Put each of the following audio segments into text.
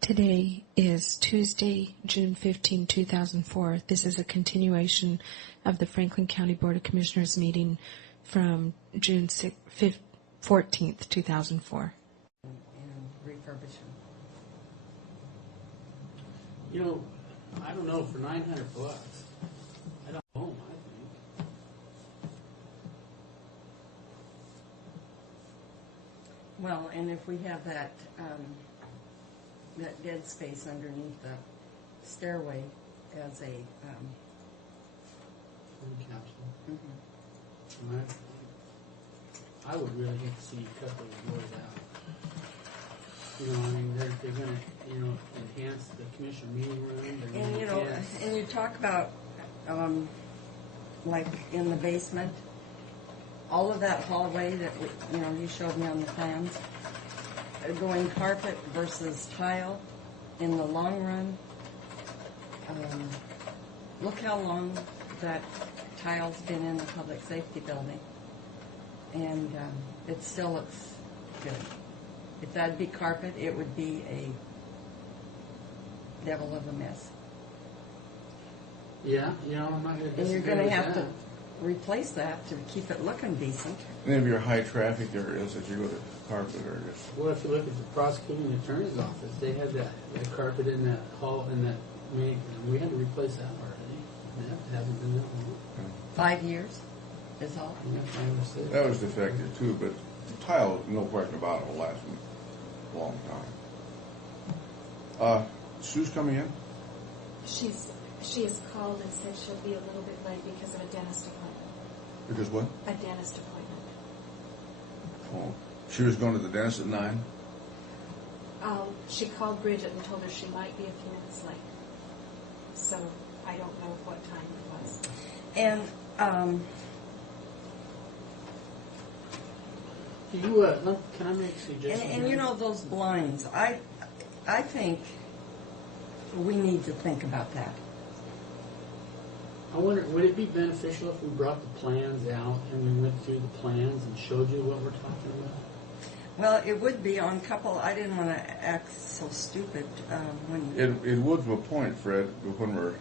Today is Tuesday, June 15, 2004. This is a continuation of the Franklin County Board of Commissioners meeting from June 14th, 2004. And refurbish them. You know, I don't know, for $900, I don't own, I think. Well, and if we have that dead space underneath the stairway as a Capsule. mm-hmm. I would really hate to see you cut those doors out. You know, I mean, they're going to, enhance the commission meeting room. And and you talk about like in the basement, all of that hallway that you showed me on the plans, going carpet versus tile in the long run. Look how long that tile's been in the public safety building, and it still looks good. If that'd be carpet, it would be a devil of a mess. Yeah, I'm not going to disagree. And you're going to have to replace that to keep it looking decent. Any of your high traffic areas that you go to carpet areas? Well, if you look at the prosecuting attorney's office, they had that carpet in that hall, in that main, we had to replace that already. That hasn't been that long. 5 years is all. That was defective too, but the tile, no question about it, will last a long time. Sue's coming in? She has called and said she'll be a little bit late because of a dentist appointment. Because what? A dentist appointment. Oh, she was going to the dentist at 9? She called Bridget and told her she might be a few minutes late. So I don't know what time it was. And can I make a suggestion? and those blinds, I think we need to think about that. I wonder, would it be beneficial if we brought the plans out and we went through the plans and showed you what we're talking about? Well, it would be on couple. I didn't want to act so stupid when. It would to a point, Fred, when we're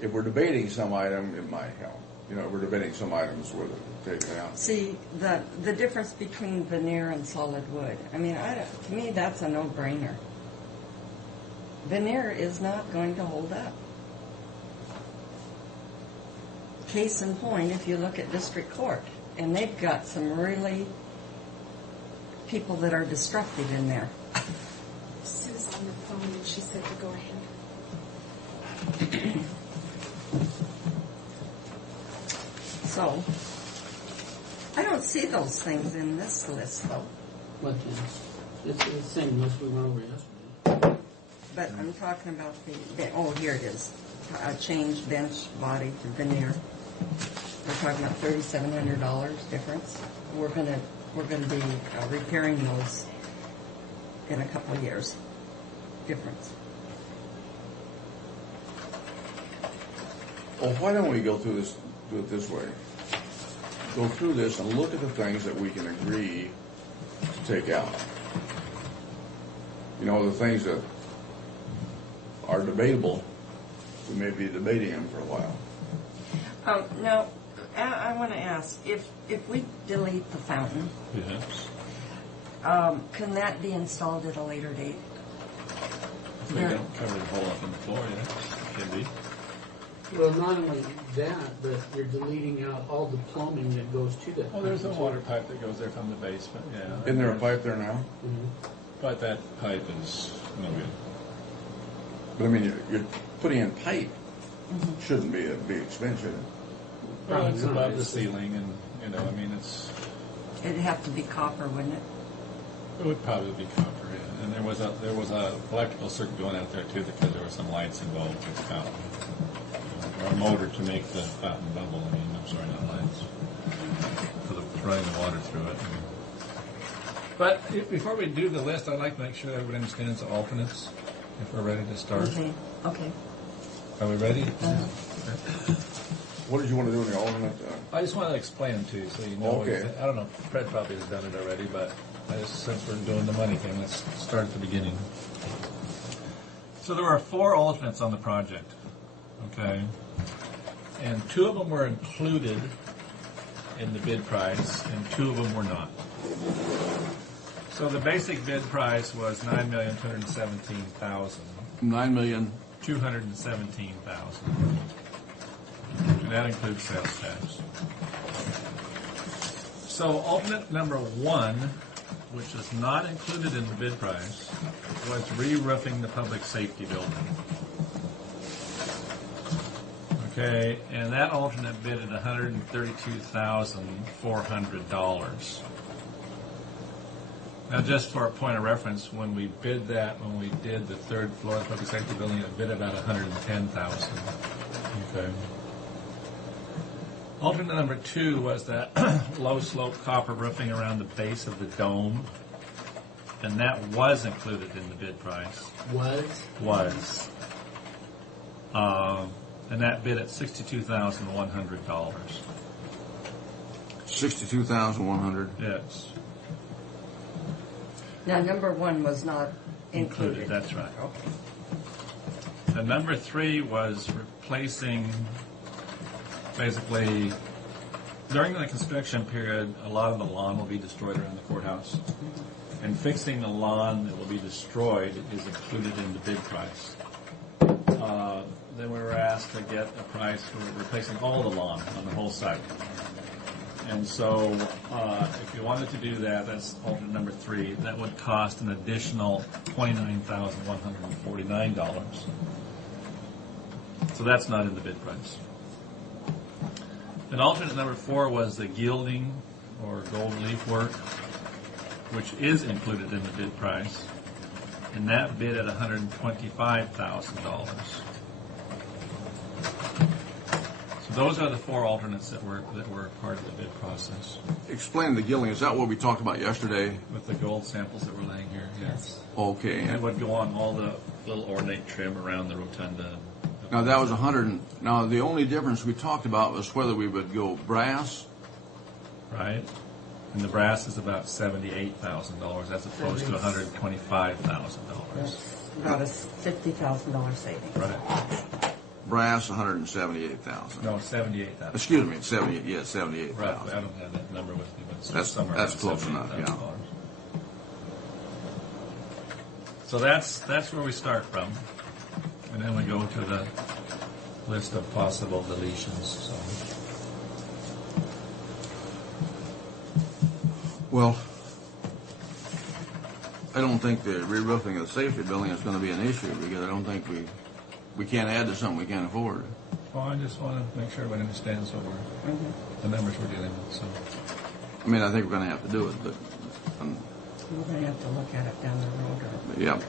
if we're debating some item, it might help. If we're debating some items where they're taken out. See, the difference between veneer and solid wood. I mean, to me, that's a no-brainer. Veneer is not going to hold up. Case in point, if you look at district court, and they've got some really people that are destructive in there. Sue's on the phone and she said to go ahead. So, I don't see those things in this list, though. What then? It's the same list we went over yesterday. But I'm talking about here it is. Change bench body to veneer. We're talking about $3,700 difference. We're gonna be repairing those in a couple of years. Difference. Well, why don't we go through this? Do it this way. Go through this and look at the things that we can agree to take out. The things that are debatable, we may be debating them for a while. Now, I want to ask, if we delete the fountain, yes, can that be installed at a later date? If we don't cover the hole up in the floor, yeah, can be. Well, not only that, but you're deleting out all the plumbing that goes to that. Well, there's a water pipe that goes there from the basement, yeah. Isn't there a pipe there now? Mm-hmm. But that pipe is no good. But I mean, you're putting in pipe. Shouldn't be a big expense, should it? Well, it's above the ceiling, and It'd have to be copper, wouldn't it? it would probably be copper. Yeah. And there was a electrical circuit going out there too, because there were some lights involved with the fountain, or a motor to make the fountain bubble. Not lights, for running the water through it. But before we do the list, I'd like to make sure everybody understands the alternates. If we're ready to start. Okay. Are we ready? What did you want to do in the alternate? I just want to explain them to you so you know. Okay. I don't know. Fred probably has done it already, but since we're doing the money thing, let's start at the beginning. So there were 4 alternates on the project, okay? And 2 of them were included in the bid price, and 2 of them were not. So the basic bid price was $9,217,000. 9,000,000. $217,000. And that includes sales tax. So alternate number 1, which is not included in the bid price, was re-roofing the public safety building. Okay, and that alternate bid at $132,400. Now, just for a point of reference, when we bid that, when we did the 3rd floor of the public safety building, it bid about $110,000. Okay. Alternate number 2 was that low slope copper roofing around the base of the dome, and that was included in the bid price. Was. And that bid at $62,100. $62,100. Yes. Now, number 1 was not included. That's right. Okay. The number 3 was replacing, basically, during the construction period, a lot of the lawn will be destroyed around the courthouse. And fixing the lawn that will be destroyed is included in the bid price. Then we were asked to get a price for replacing all the lawn on the whole site. And so, if you wanted to do that, that's alternate number 3. That would cost an additional $29,149. So that's not in the bid price. And alternate number 4 was the gilding or gold leaf work, which is included in the bid price, and that bid at $125,000. So those are the 4 alternates that were part of the bid process. Explain the gilding. Is that what we talked about yesterday? With the gold samples that were laying here, yes. Okay. And it would go on all the little ornate trim around the rotunda. Now that was 100. Now the only difference we talked about was whether we would go brass. Right? And the brass is about $78,000 as opposed to $125,000. That's about a $50,000 savings. Right. Brass, 178,000. No, 78,000. Excuse me, 78. Yeah, 78,000. Right. I don't have that number with me, but it's That's- somewhere that's around close enough, yeah. $78,000. So that's where we start from, and then we go to the list of possible deletions. So. Well, I don't think the re-roofing of the safety building is going to be an issue because I don't think we can't add to something we can't afford. Well, I just want to make sure everybody understands what the numbers we're dealing with. So. I mean, I think we're going to have to do it, but We're going to have to look at it down the road. yeah.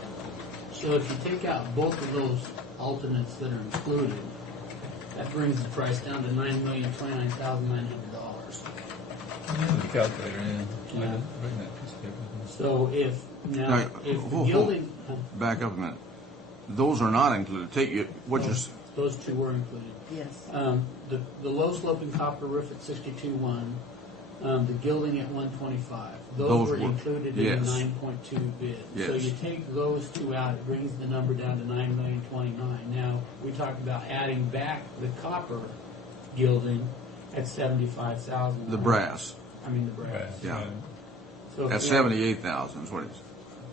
So if you take out both of those alternates that are included, that brings the price down to $9,029,900. The calculator, yeah. Yeah. Bring that piece of paper with me. So if Whoa. gilding, Back up a minute. Those are not included. Take you what you those 2 were included. Yes. The low sloping copper roof at 62.1, the gilding at 125. Those were included in yes. the 9.2 bid. Yes. So you take those 2 out, it brings the number down to $9,029,000. Now we talked about adding back the copper gilding at $75,000. the brass. I mean the brass. Right. Yeah. So if At we- 78,000 is what it is.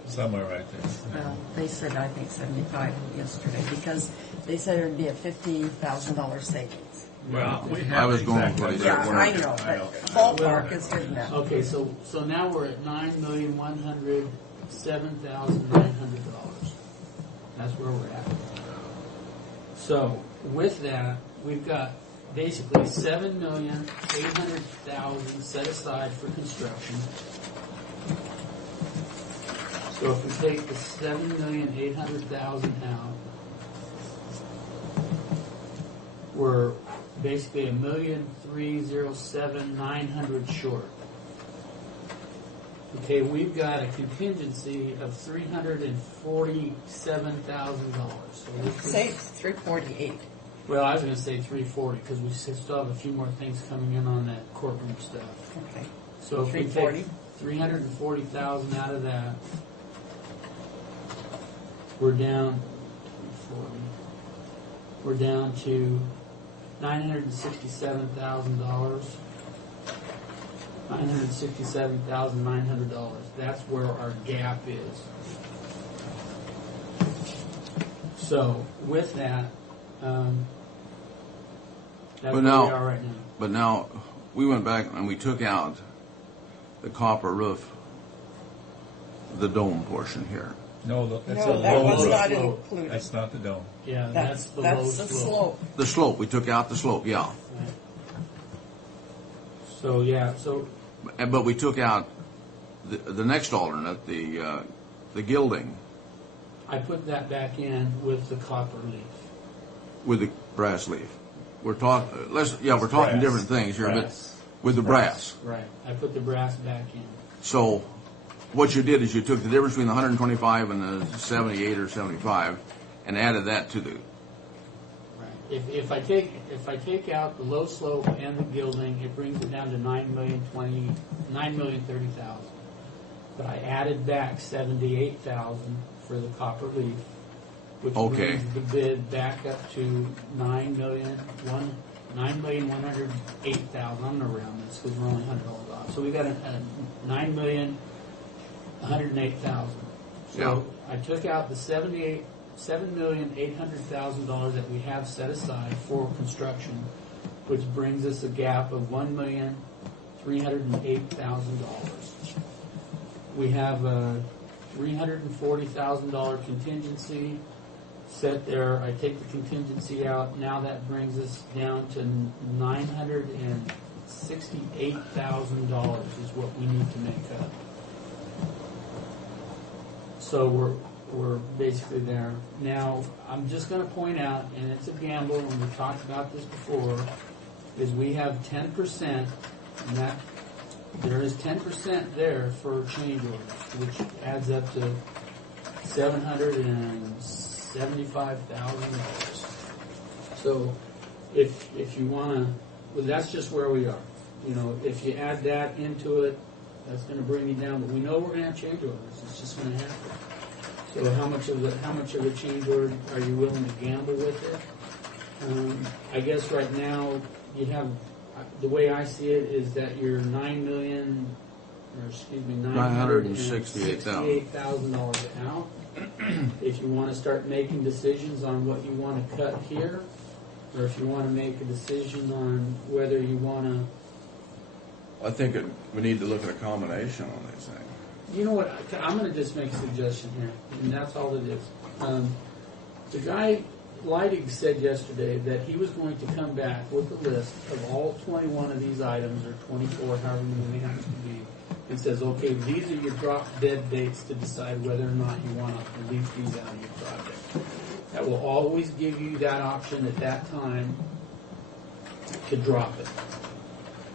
Somewhere right there. Well, they said, I think, 75 yesterday because they said it would be a $50,000 savings. Well, we have I was going exact for it. numbers. Yeah, we're I not- know, I know. but ballpark is good enough. Okay, so now we're at $9,107,900. That's where we're at. So with that, we've got basically $7,800,000 set aside for construction. So if we take the $7,800,000 out, we're basically $1,307,900 short. Okay, we've got a contingency of $347,000. So Say it's 348. well, I was going to say 340 because we still have a few more things coming in on that courtroom stuff. Okay. So if we 340. take 340,000 out of that, we're down $1,940. We're down to $967,000. $967,900. That's where our gap is. So with that, that's But where now- we are right now. But now, we went back and we took out the copper roof, the dome portion here. No, that's No, a that low was roof. not slope. included. That's not the dome. Yeah, that's the low That's the slope. slope. The slope, we took out the slope, yeah. Right. So yeah, so But we took out the next alternate, the gilding I put that back in with the copper leaf. with the brass leaf. We're talking, we're talking Brass. different things here, but Brass. with the brass. Right. I put the brass back in. So what you did is you took the difference between the 125 and the 78 or 75 and added that to the, Right. If I take out the low slope and the gilding, it brings it down to $9,030,000. But I added back $78,000 for the copper leaf, which Okay. brings the bid back up to $9,108,000. I'm gonna round this because we're only $100 off. So we got a $9,108,000. So Yeah. I took out the $7,800,000 that we have set aside for construction, which brings us a gap of $1,308,000. We have a $340,000 contingency set there. I take the contingency out. Now that brings us down to $968,000 is what we need to make up. So we're basically there. Now, I'm just going to point out, and it's a gamble, and we talked about this before, is we have 10%, and that there is 10% there for change orders, which adds up to $775,000. So, if you want to, well, that's just where we are. You know, if you add that into it, that's going to bring you down. But we know we're going to have change orders. It's just going to happen. So, how much of the change order are you willing to gamble with it? I guess right now you have. The way I see it is that you're $968,000 out. If you want to start making decisions on what you want to cut here, or if you want to make a decision on whether you want to. I think we need to look at a combination on these things. You know what? I'm going to just make a suggestion here, and that's all it is. The guy Leidig said yesterday that he was going to come back with a list of all 21 of these items, or 24, however many they have to be, and says, okay, these are your drop dead dates to decide whether or not you want to release these out of your project. That will always give you that option at that time to drop it.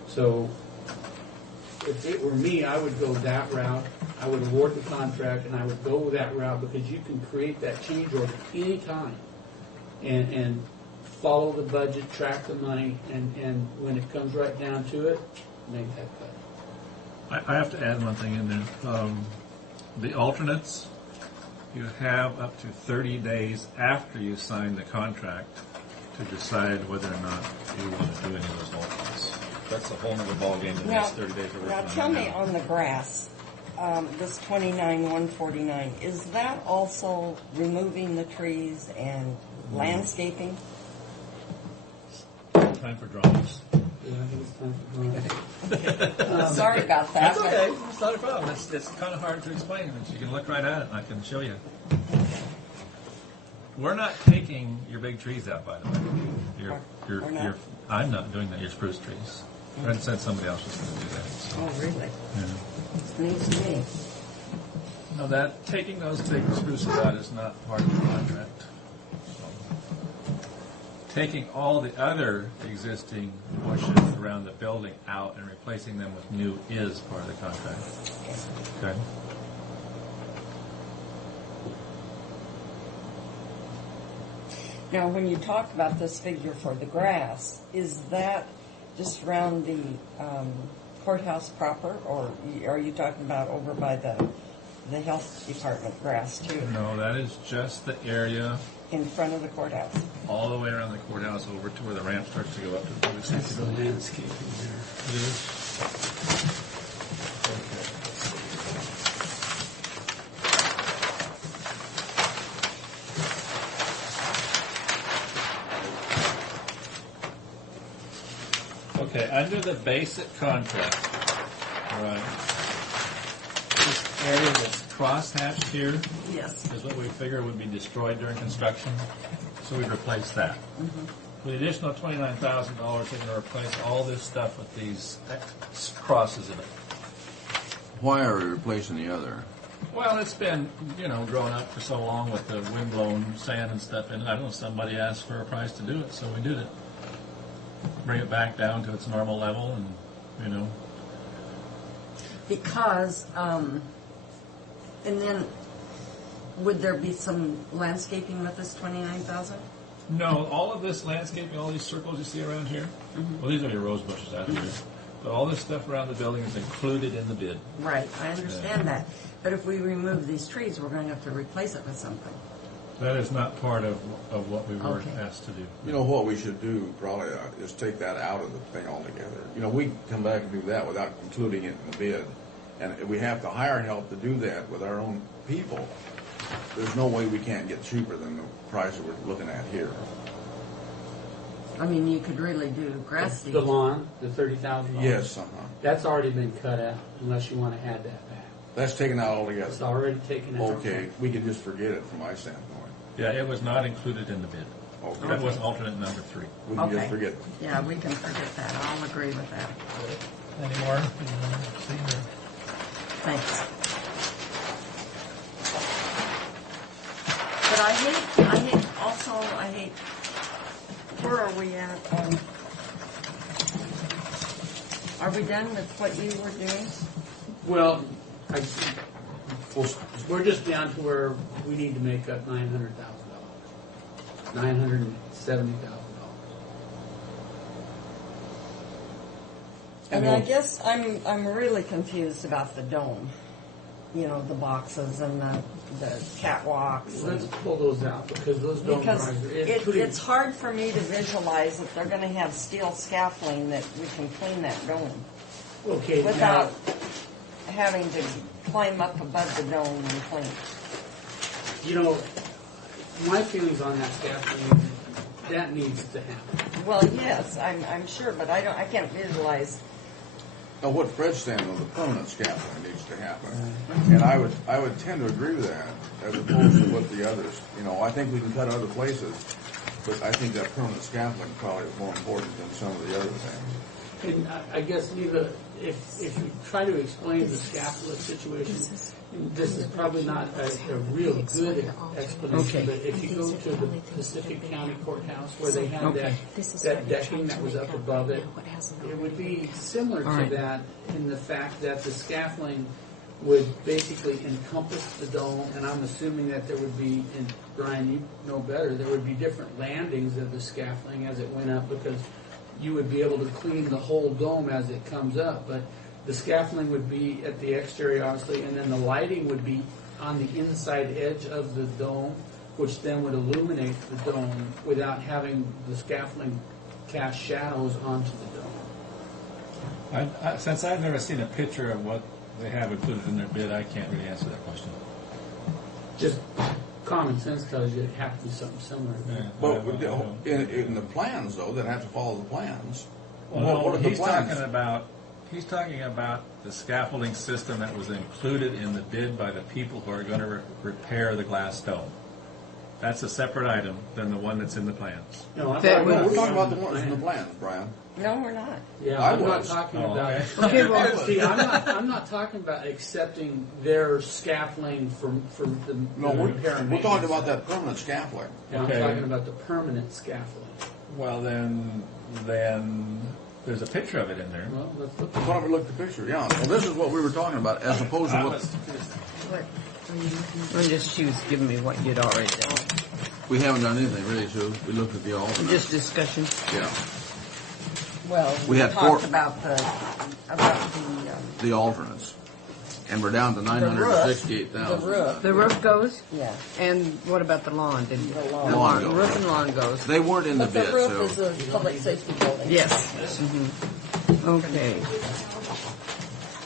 So if it were me, I would go that route. I would award the contract, and I would go that route because you can create that change order anytime. And follow the budget, track the money, and when it comes right down to it, make that cut. I have to add one thing in there. The alternates, you have up to 30 days after you sign the contract to decide whether or not you want to do any of those alternates. That's a whole nother ballgame in the Now, next 30 days. we're now working tell on me now. on the grass, this 29,149, is that also removing the trees and landscaping? Time for drawings. Yeah, I think it's time for drawing. Sorry about that. That's okay. It's not a problem. It's kind of hard to explain. But you can look right at it, and I can show you. We're not taking your big trees out, by the way. We're not? I'm not doing that. Your spruce trees. I said somebody else was going to do that. So, Oh, really? yeah. It's news to me. No, that taking those big spruces out is not part of the contract. So, taking all the other existing bushes around the building out and replacing them with new is part of the contract. Okay. Now, when you talk about this figure for the grass, is that just around the courthouse proper, or are you talking about over by the health department grass too? No, that is just the area in front of the courthouse. All the way around the courthouse over to where the ramp starts to go up to the public That's safety the building. landscaping there. It is? Okay, under the basic contract, right, this area that's crosshatched here Yes. is what we figure would be destroyed during construction, so we'd replace that. With the additional $29,000, they're going to replace all this stuff with these crosses in it. Why are we replacing the other? Well, it's been, growing up for so long with the wind-blown sand and stuff in it. I don't know, somebody asked for a price to do it, so we did it. Bring it back down to its normal level and, Because, and then, would there be some landscaping with this 29,000? No, all of this landscaping, all these circles you see around here, well, these are your rose bushes out here, but all this stuff around the building is included in the bid. Right, I understand that. But if we remove these trees, we're going to have to replace it with something. That is not part of what we were Okay. asked to do. You know what we should do probably is take that out of the thing altogether. We can come back and do that without including it in the bid. And if we have to hire help to do that with our own people, there's no way we can't get cheaper than the price that we're looking at here. I mean, you could really do grass seed. The lawn, the $30,000. Yes, That's already been cut out, unless you want to add that back. That's taken out It's altogether. already taken out. Okay, we can just forget it from my standpoint. Yeah, it was not included in the bid. Okay. That was alternate number 3. We can Okay. just forget it. Yeah, we can forget that. I'll agree with that. Any more? Thanks. But I hate, where are we at? Are we done with what you were doing? Well, we're just down to where we need to make up $900,000. $970,000. And I guess I'm really confused about the dome. The boxes and the catwalks. Let's pull those out because those don't Because rise. it's hard for me to visualize that they're going to have steel scaffolding that we can clean that dome Okay, without now, having to climb up above the dome and clean. my feelings on that scaffolding, that needs to happen. Well, yes, I'm sure, but I can't visualize. Now, what Fred's saying on the permanent scaffolding needs to happen, and I would tend to agree with that as opposed to what the others. I think we can cut other places, but I think that permanent scaffolding probably is more important than some of the other things. And I guess, Neva, if you try to explain the scaffold situation, this is probably not a real good explanation, Okay. but if you go to the Pacific County Courthouse where they had that decking that was up above it, it would be similar to that in the fact that the scaffolding would basically encompass the dome, and I'm assuming that there would be, and Brian, you know better, there would be different landings of the scaffolding as it went up because you would be able to clean the whole dome as it comes up, but the scaffolding would be at the exterior, obviously, and then the lighting would be on the inside edge of the dome, which then would illuminate the dome without having the scaffolding cast shadows onto the dome. Since I've never seen a picture of what they have included in their bid, I can't really answer that question. Just common sense tells you it has to be something similar. Yeah, But I don't know. in the plans, though, that have to follow the plans. Well, What are the he's plans? talking about the scaffolding system that was included in the bid by the people who are going to repair the glass dome. That's a separate item than the one that's in the plans. No, I'm That- No, we're talking about the plan. ones in the plans, Brian. No, we're not. Yeah, I I'm not was. talking Oh, about. okay. See, I'm not talking about accepting their scaffolding for the No, repair and we're talking maintenance. about that permanent scaffolding. Yeah, Okay. I'm talking about the permanent scaffolding. Well, then there's a picture of it in there. Well, let's look. Why don't we look at the picture? Yeah, well, this is what we were talking about, as opposed to That what was- She was giving me what you'd already done. we haven't done anything really, Sue. We looked at the alternate. Just discussion. Yeah, Well, We had talked four- about the the alternates. And we're down to The $968,000. roof, The roof goes? yeah. And what about the lawn? The lawn. Lawn goes. Roof and lawn goes. They weren't in the But the bid, roof so. is a public safety building. Yes. Okay.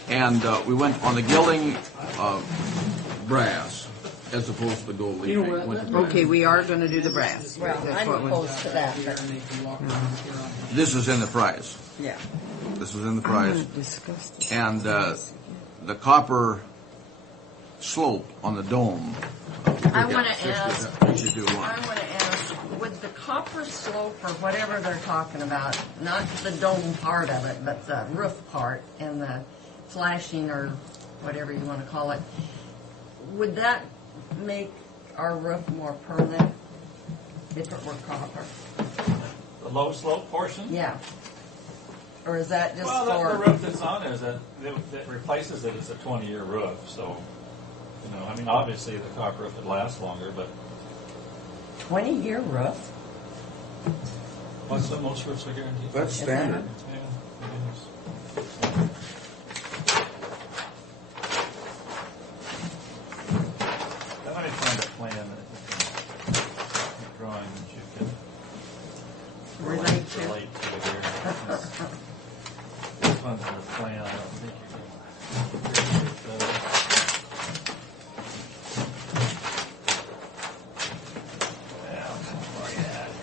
And we went on the gilding brass as opposed to the gold leaf. You know what, Went to let me- brass. Okay, we are going to do the brass. Well, That's I'm what we- opposed to that, but, This is in the price. yeah. This is in the price. Disgusting. And the copper slope on the dome. I want to ask, 62.1. I want to ask, would the copper slope or whatever they're talking about, not the dome part of it, but the roof part and the flashing or whatever you want to call it, would that make our roof more permanent if it were copper? The low slope portion? Yeah. Or is that just Well, for? the roof that's on is that replaces it as a 20-year roof, so, I mean, obviously the copper roof would last longer, but 20-year roof? what's the most roofs are guaranteed? That's standard. Yeah, it is. Let me find a plan that you can, a drawing that you can Relate to? relate to here. This one's the plan, I don't think you're going to. Where you at here?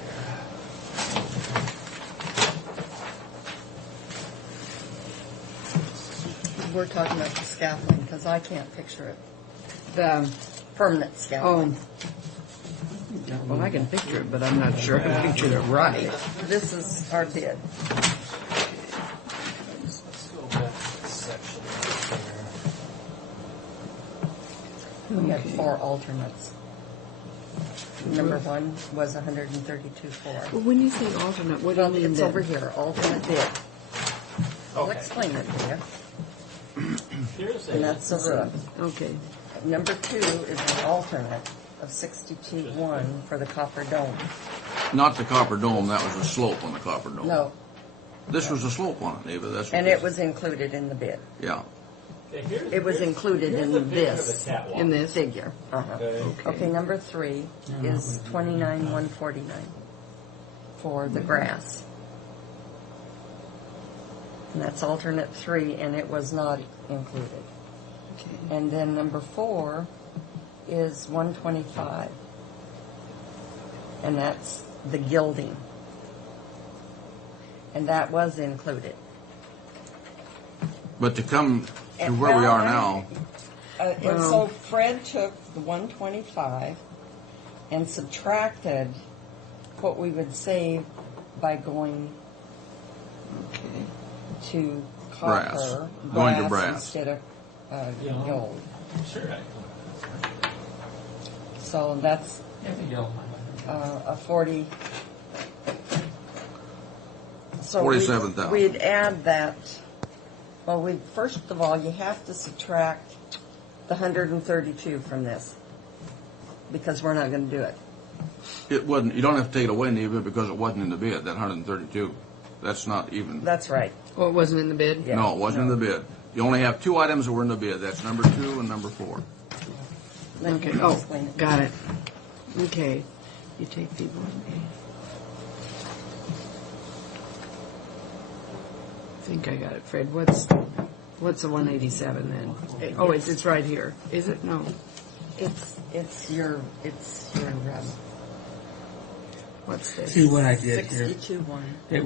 We're talking about the scaffolding, because I can't picture it. The, Permanent scaffolding. well, I can picture it, but I'm not sure I can picture it right. This is our bid. Let's go back to this section right We had 4 alternates. Number 1 was 132.4. Well, when you say alternate, what do you Well, mean it's then? over here, alternate bid. I'll Okay. explain it to you. there. Here's And that's the roof. Okay. Number 2 is an alternate of 62.1 for the copper dome. Not the copper dome, that was the slope on the copper dome. No, This was the slope on it, Eva, that's what and this- it was included in the bid. Yeah. Okay, here's- It was here's- included here's in the picture of this. the catwalk. In this? Figure. Okay. Okay, number 3 is 29,149 for the grass. And that's alternate 3, and it was not included. Okay. And then number 4 is 125. And that's the gilding. And that was included. But to come to And where we well, are now, And so Fred took the 125 and subtracted what we would save by going Okay. to Brass. copper, Going to brass. instead of Yeah. gold. Sure. So that's I think you'll- a 40. So 47,000. We'd add that. Well, we first of all, you have to subtract the 132 from this because we're not going to do it. it wasn't, you don't have to take it away, Eva, because it wasn't in the bid, that 132. That's not even, That's right. Well, it wasn't in the bid? Yeah. no, it wasn't in the bid. You only have 2 items that were in the bid, that's number 2 and number 4. Let Okay. me Oh, explain it. got it. Okay. You take people. I think I got it, Fred. What's the 187 then? Oh, it's right here. Is it? No. It's your What's this? See what I did here? 62.1. It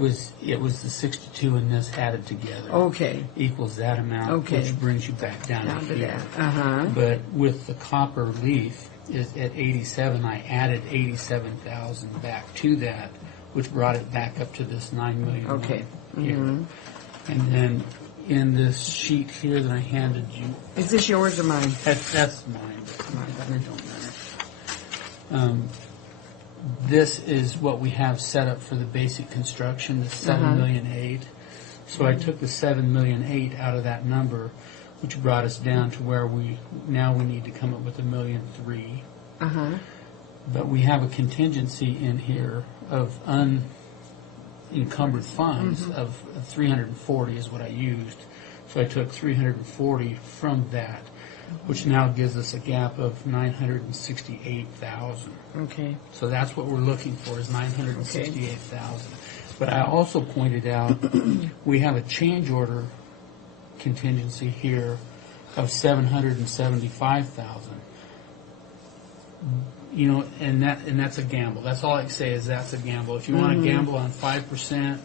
was the 62 and this added together. Okay. Equals that amount, Okay. which brings you back down Down to to here. that. Uh-huh. But with the copper leaf is at 87, I added 87,000 back to that, which brought it back up to this 9 million. Okay. Here. Mhm. And then in this sheet here that I handed you, Is this yours or mine? that's mine, but it don't matter. This is what we have set up for the basic construction, the 7,000,008. So I took the 7,000,008 out of that number, which brought us down to where we need to come up with 1,000,003. Uh-huh. But we have a contingency in here of unencumbered funds of 340 is what I used So I took 340 from that, which now gives us a gap of 968,000. Okay. So that's what we're looking for, is 968,000. But I also pointed out, we have a change order contingency here of 775,000. You know, and that's a gamble. That's all I can say is that's a gamble. If you want to gamble on 5%,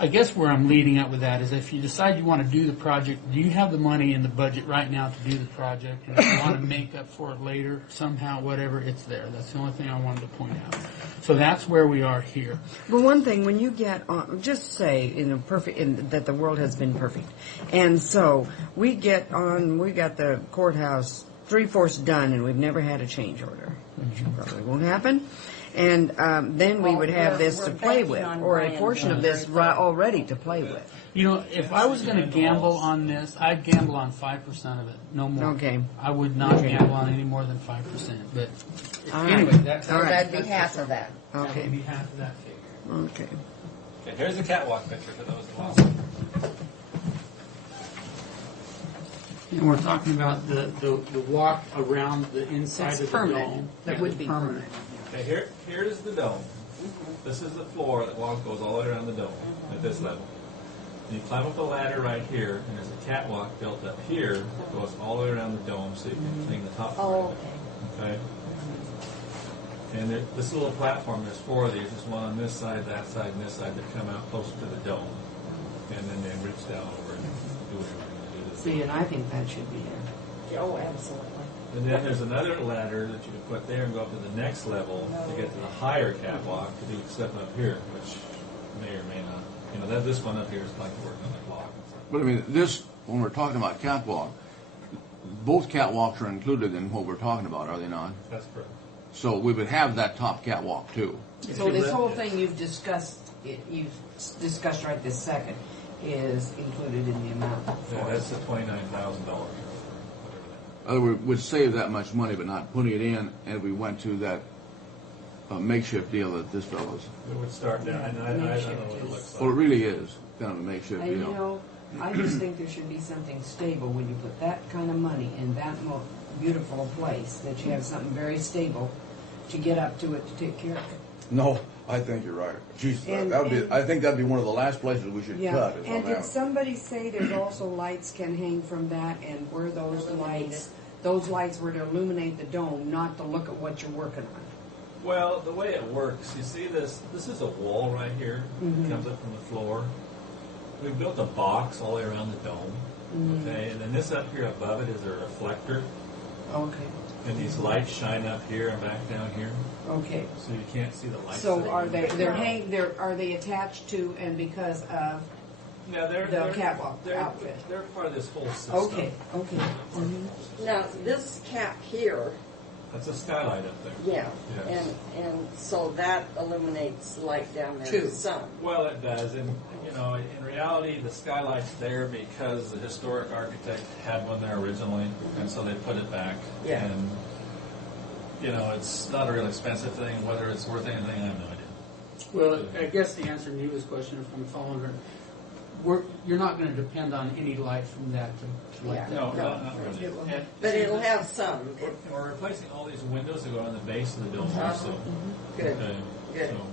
I guess where I'm leading up with that is if you decide you want to do the project, do you have the money in the budget right now to do the project? And if you want to make up for it later, somehow, whatever, it's there. That's the only thing I wanted to point out. So that's where we are here. But one thing, when you get on, just say that the world has been perfect, and so we got the courthouse 3/4 done, and we've never had a change order, which probably won't happen. And then we would have this to play with, or a portion of this already to play with. You know, if I was going to gamble on this, I'd gamble on 5% of it, no more. Okay. I would not gamble on any more than 5%. But All right. anyway, that's All right. That'd be half of that. That would Okay. be half of that figure. Okay. Okay, here's the catwalk picture for those who lost it. And we're talking about the walk around the inside That's of the permanent. dome. That Yeah, would it's be permanent. Okay, here's the dome. This is the floor that goes all the way around the dome at this level. And you climb up a ladder right here, and there's a catwalk built up here that goes all the way around the dome so you can clean the top part of it. Okay? And this little platform, there's 4 of these. There's one on this side, and this side that come out closer to the dome. And then they reach down over and do what you're going to do. See, and I think that should be there. Oh, absolutely. And then there's another ladder that you can put there and go up to the next level to get to the higher catwalk to do stuff up here, which may or may not. You know, this one up here is like working on the clock. But I mean, when we're talking about catwalk, both catwalks are included in what we're talking about, are they not? That's correct. So we would have that top catwalk too. So this whole thing you've discussed right this second is included in the amount. Yeah, that's the $29,000. We would save that much money, but not putting it in, and we went to that makeshift deal that this fellow's. It would start down, and I don't know what it looks Well, it like. really is kind of a makeshift And you deal. know, I just think there should be something stable when you put that kind of money in that beautiful place, that you have something very stable to get up to it to take care of it. No, I think you're right. Jeez, I think that'd be one of the last places we should cut. Is on And did that. somebody say there's also lights can hang from that, and where those lights were to illuminate the dome, not to look at what you're working on? Well, the way it works, you see this is a wall right here. It comes up from the floor. We built a box all the way around the dome. Okay, and then this up here above it is a reflector. Okay, And these lights shine up here and back down here, okay. so you can't see the lights. So are they attached to and because of? Yeah, they're catwalk they're, outfit. They're part of this whole system. Okay. Now, this cap here, That's a skylight up there. yeah, Yes. and so that illuminates light down there, Too. the sun. Well, it does, and you know, in reality, the skylight's there because the historic architect had one there originally, and so they put it back. Yeah. And you know, it's not a real expensive thing. Whether it's worth anything, I have no idea. Well, I guess the answer to Neva's question, if I'm following her, you're not going to depend on any light from that to light Yeah. that. No, No. not really. And- But it'll have some. And we're replacing all these windows that go on the base of the dome also. Good, Okay, good. so-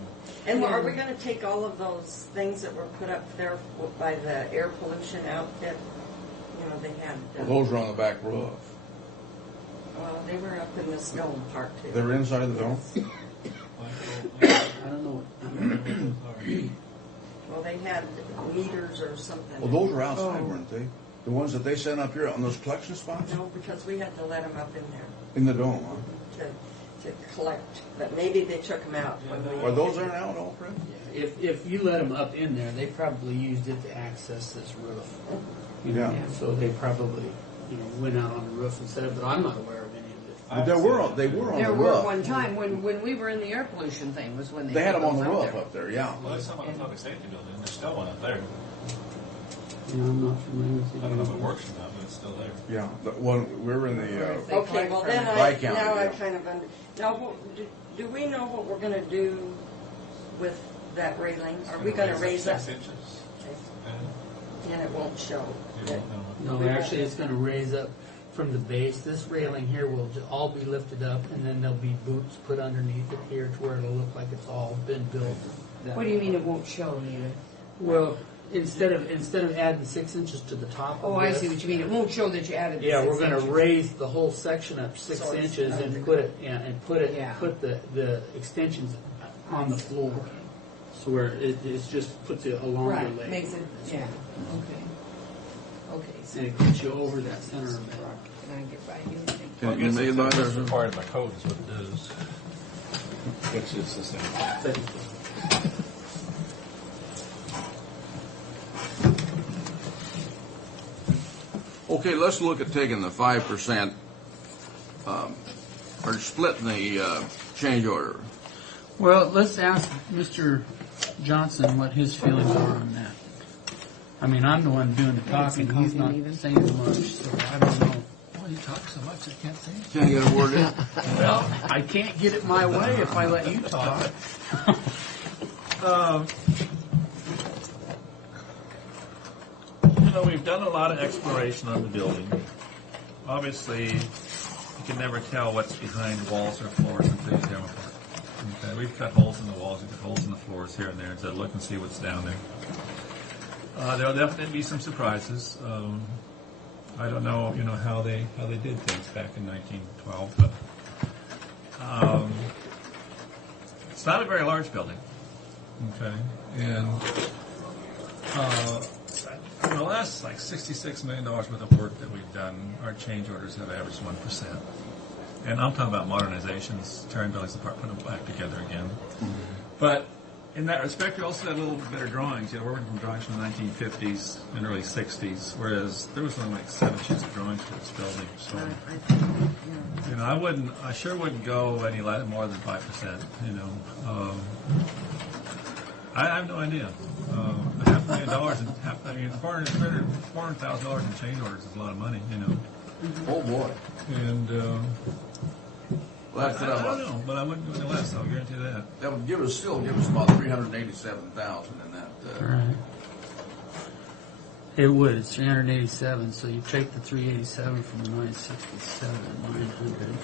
And are we going to take all of those things that were put up there by the air pollution outfit? You know, they had, Well, those are on the back roof. they were up in this dome part too. They're inside the dome. I don't know what. Well, they had meters or something. Well, those were outside, weren't they? The ones that they sent up here on those collection spots No, because we had to let them up in there in the dome. Huh? to collect. But maybe they took them out when we. Are those there now, Alfred? If you let them up in there, they probably used it to access this roof. You know, Yeah. So they probably went out on the roof and set it, but I'm not aware of any of it. But they were on There the were roof. one time when we were in the air pollution thing was when They had put them on the those out roof there. up there. Yeah. Well, there's some on the public safety building. There's still one up there. I'm not familiar with I don't know if it works or not, but it's still there. Yeah. The one we're in the. They Okay, collect well from then it. By county, now I yeah. kind of now do we know what we're going to do with that railing? Are we going to raise that? 6 inches. And it won't show. You that- won't know. No, actually, it's going to raise up from the base. This railing here will all be lifted up, and then there'll be boots put underneath it here to where it'll look like it's all been built. What do you mean it won't show, Nita? Well, instead of adding 6 inches to the top Oh, of I this, see what you mean. It won't show that you added the yeah, 6 we're going to inches. raise the whole section up 6 So it's inches and under- put it, yeah, and put it, Yeah. put the extensions on the floor, so where it's just puts it along the Right, leg. makes it, yeah, okay. Okay, so And it gets you over that center of it. can I get by you? Thank you. Can you make it by It's there? required by code is what it is. Which is the same. Okay, let's look at taking the 5%, or splitting the change order. Well, let's ask Mr. Johnson what his feelings are on that. I mean, I'm the one doing the talking. He's not saying much, so I don't know. Well, you talk so much, I can't say anything. Can't get a word in? Well, I can't get it my way if I let you talk. You know, we've done a lot of exploration on the building. Obviously, you can never tell what's behind walls or floors until you tear them apart. Okay, we've cut holes in the walls, we've cut holes in the floors here and there, and said, look and see what's down there. There'll definitely be some surprises. I don't know, how they did things back in 1912, but it's not a very large building. Okay, and for the last $66 million worth of work that we've done, our change orders have averaged 1%. And I'm talking about modernizations, tearing buildings apart, putting them back together again. But in that respect, we also had a little better drawings. We're working from drawings from the 1950s and early 60s, whereas there was only like 7 sheets of drawings for this building. So, I sure wouldn't go any more than 5%. I have no idea. $500,000 and $400,000 in change orders is a lot of money. Oh, boy. And Well, that's I what don't know, but I wouldn't do any less. I'll guarantee that. That would still give us about 387,000 in that. Right. It would. It's 387. So you take the 387 from the 967, 900.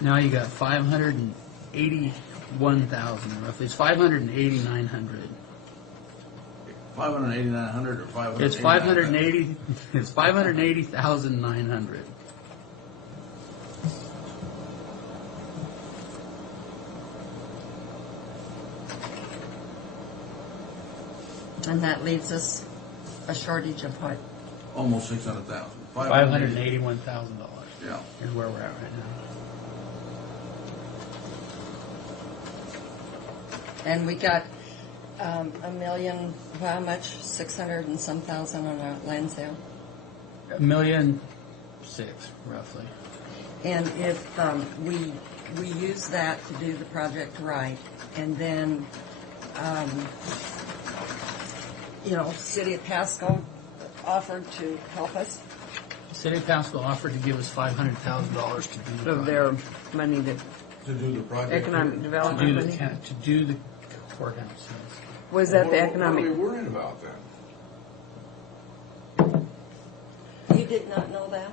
Now you got 581,000 roughly. It's 580,900. 589,000 or 500. It's 580. It's 580,900. And that leaves us a shortage of what? Almost 600,000. $581,000 Yeah. is where we're at right now. And we got $1 million, how much? 600 and some thousand on our land sale. $1.6 million, roughly. And if we use that to do the project right, and then, City of Pasco offered to help us. The City of Pasco offered to give us $500,000 to do the Of their money that To do the project. economic project. development money? To do the courthouse. Yes. Was that the What are economic? we worried about then? You did not know that?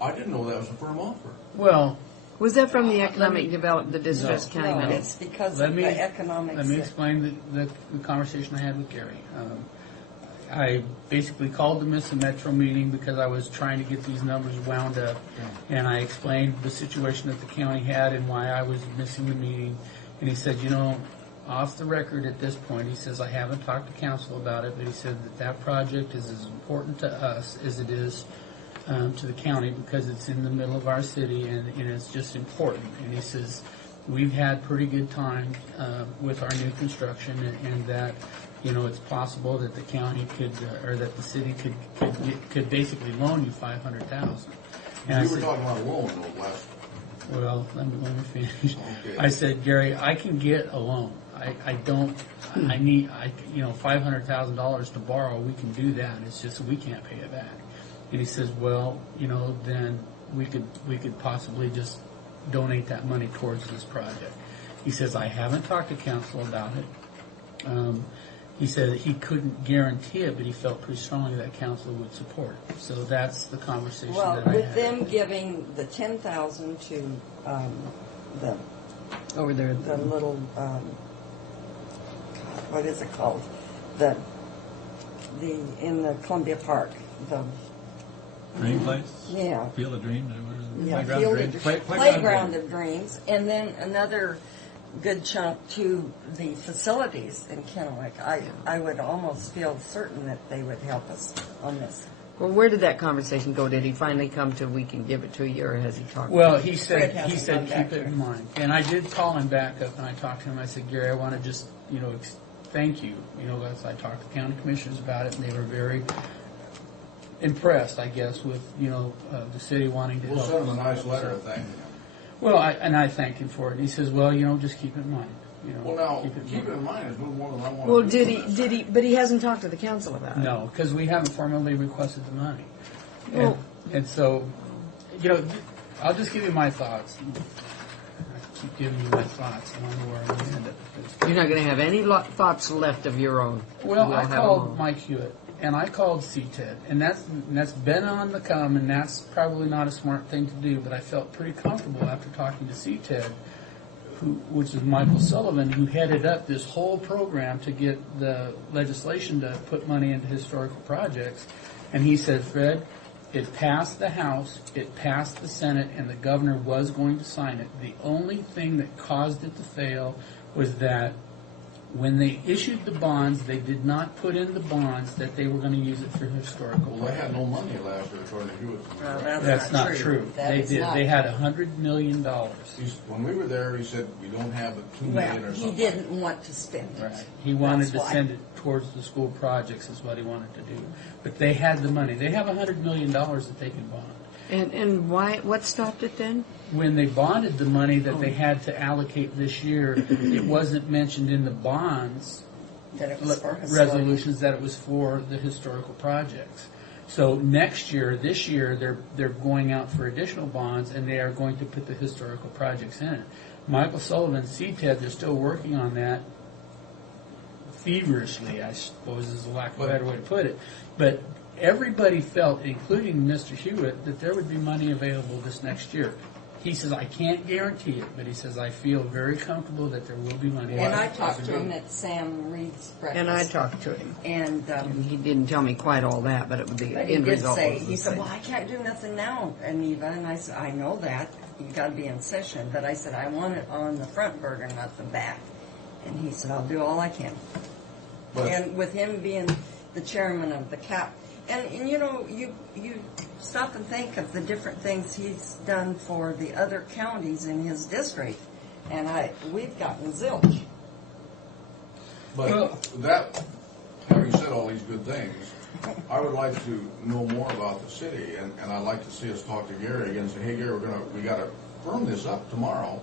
I didn't know that was a firm offer. Well, Was that from the economic development, the distress county No, money? it's because Let of me- the economics. let me that- explain the conversation I had with Gary. I basically called the Missa Metro meeting because I was trying to get these numbers wound up, and I explained the situation that the county had and why I was missing the meeting. And he said, off the record at this point, he says, I haven't talked to council about it, but he said that project is as important to us as it is to the county because it's in the middle of our city and it's just important. And he says, we've had pretty good time with our new construction and that, it's possible that the county could, or that the city could basically loan you $500,000. And I You were said, talking about a loan, though, last. well, let me finish. Okay. I said, Gary, I can get a loan. I need $500,000 to borrow. We can do that. It's just we can't pay it back. And he says, well, then we could possibly just donate that money towards this project. He says, I haven't talked to council about it. He said that he couldn't guarantee it, but he felt pretty strongly that council would support. So that's the conversation Well, that I with had. them giving the 10,000 to the Over there. the little what is it called? The in the Columbia Park. The Dream Place? yeah. Field of Dreams? Or what is it? Yeah, Playground Field Dreams? of, Playground Playground Dreams. of Dreams, and then another good chunk to the facilities in Kennewick. I would almost feel certain that they would help us on this. Well, where did that conversation go? Did he finally come to we can give it to you, or has he talked? Well, to you? he Fred said hasn't gone back keep it there. in mind, and I did call him back up, and I talked to him. I said, Gary, I want to just thank you. As I talked to county commissioners about it, and they were very impressed, I guess, with the city wanting to We'll help. send him a us. nice letter thanking him. Well, I thanked him for it. He says, well, just keep it in mind. Well, now, keep it in mind, it's a little more than I want Well, to do. did he? But he hasn't talked to the council about it. No, because we haven't formally requested the money. Well- And so, I'll just give you my thoughts. I keep giving you my thoughts. I don't know where I'm going to end up. You're not going to have any thoughts left of your own. Well, We'll I have them called all. Mike Hewitt, and I called CTED, and that's been on the come, and that's probably not a smart thing to do, but I felt pretty comfortable after talking to CTED, which is Michael Sullivan, who headed up this whole program to get the legislation to put money into historical projects. And he said, Fred, it passed the House, it passed the Senate, and the governor was going to sign it. The only thing that caused it to fail was that when they issued the bonds, they did not put in the bonds that they were going to use it for historical Well, they had projects. no money last year, according to Hewitt. Well, That's not true. That They is did. not They had true. $100 million. When we were there, he said, we don't have the 2 million Well, or he something. didn't want to spend it. Right. He wanted That's to why. send it towards the school projects is what he wanted to do. But they had the money. They have $100 million that they can bond. And why? What stopped it then? When they bonded the money that they had to allocate this year, it wasn't mentioned in the bonds That it was for historical. resolutions that it was for the historical projects. So this year, they're going out for additional bonds, and they are going to put the historical projects in it. Michael Sullivan, CTED, they're still working on that feverishly, I suppose is a lack of a better way to put it. But everybody felt, including Mr. Hewitt, that there would be money available this next year. He says, I can't guarantee it, but he says, I feel very comfortable that there will be money. And I That's talked a to good- him at Sam Reed's breakfast. And I talked to him. And And he didn't tell me quite all that, but it would be but he end did result. say, was the he said, same. well, I can't do nothing now, Aneva. And I said, I know that. You've got to be in session. But I said, I want it on the front burner, not the back. And he said, I'll do all I can. But- And with him being the chairman of the CAP, and you stop and think of the different things he's done for the other counties in his district, and we've gotten zilch. But that, having said all these good things, I would like to know more about the city, and I'd like to see us talk to Gary again and say, hey, Gary, we got to firm this up tomorrow.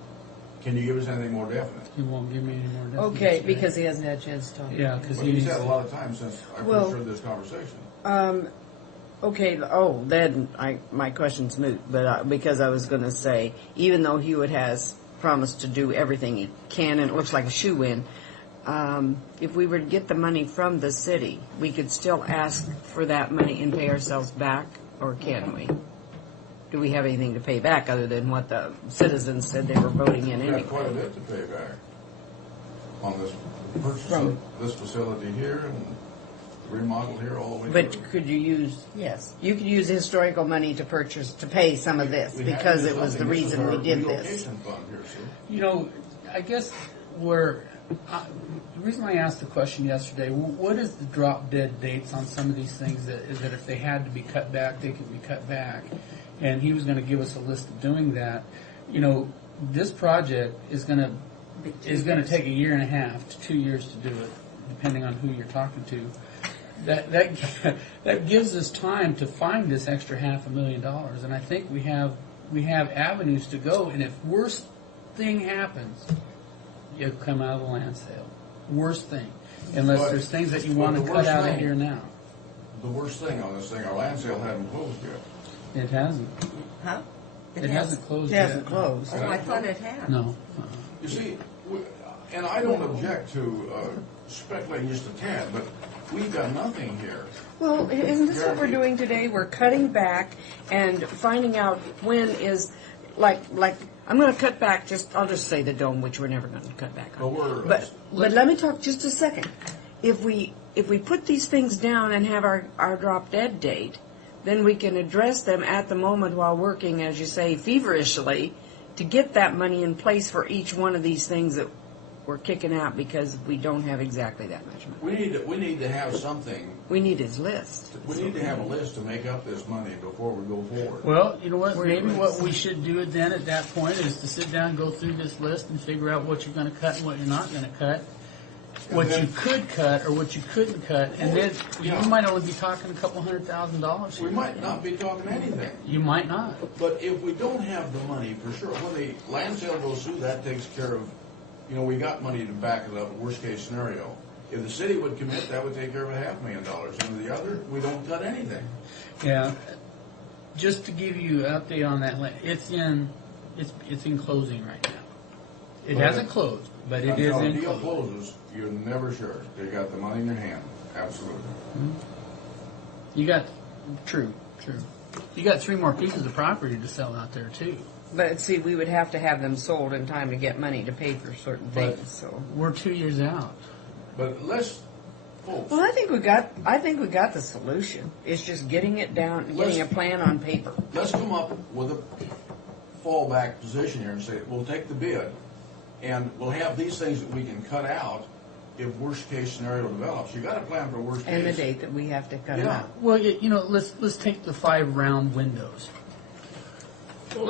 Can you give us anything more definite? He won't give me any more definition. Okay, because he hasn't had a chance to talk. Yeah, because But he he's needs had a lot of time since I Well- first heard this conversation. Okay. Oh, then my question's moot. But because I was going to say, even though Hewitt has promised to do everything he can, and it looks like a shoe-in, if we were to get the money from the city, we could still ask for that money and pay ourselves back, or can we? Do we have anything to pay back other than what the citizens said they were voting in We've anyway? got quite a bit to pay back on this purchase From- of this facility here and remodel here all the way But through. could you use? Yes. You could use historical money to pay some of this We have to because do it was the something. This is reason our we did this. relocation fund here, Sue. I guess the reason I asked the question yesterday, what is the drop dead dates on some of these things that if they had to be cut back, they could be cut back? And he was going to give us a list of doing that. This project is going to take a year and a half to 2 years to do it, depending on who you're talking to. That gives us time to find this extra $500,000, and I think we have avenues to go. And if worst thing happens, you come out of the land sale. Worst thing, unless But- there's things that you but want the to cut worst out of thing- here now. The worst thing on this thing, our land sale hadn't closed yet. It hasn't. Huh? It hasn't closed It yet. hasn't closed. Oh, I thought it had. No. You see, and I don't object to speculating just a tad, but we've got nothing here. Well, isn't this what we're doing today? We're cutting back and finding out when is, like, I'm going to cut back, I'll just say the dome, which we're never going to cut back on. But But let me talk just a second. If we put these things down and have our drop dead date, then we can address them at the moment while working, as you say, feverishly to get that money in place for each one of these things that we're kicking out because we don't have exactly that much money. we need to have something. We need his list. We need to have a list to make up this money before we go forward. Well, you know what? Maybe what we should do then at that point is to sit down, go through this list, and figure out what you're going to cut and what you're not going to cut, what you could cut or what you couldn't cut, and then you might only be talking a couple $100,000. We might not be talking anything. You might not. But if we don't have the money, for sure, when the land sale goes through, that takes care of, we got money to back it up, worst case scenario. If the city would commit, that would take care of $500,000. And the other, we don't cut anything. Yeah. Just to give you an update on that, it's in closing right now. It hasn't closed, but it is Until in the deal closing. closes, you're never sure. They got the money in their hand. Absolutely. You got true. You got 3 more pieces of property to sell out there too. But see, we would have to have them sold in time to get money to pay for certain But- things. So, We're 2 years out. But let's, folks, well, I think we got the solution. It's just getting it down, getting a plan on paper. let's come up with a fallback position here and say, we'll take the bid, and we'll have these things that we can cut out if worst case scenario develops. You got to plan for worst case. And the date that we have to cut them Yeah. out. Well, let's take the 5 round windows. Well,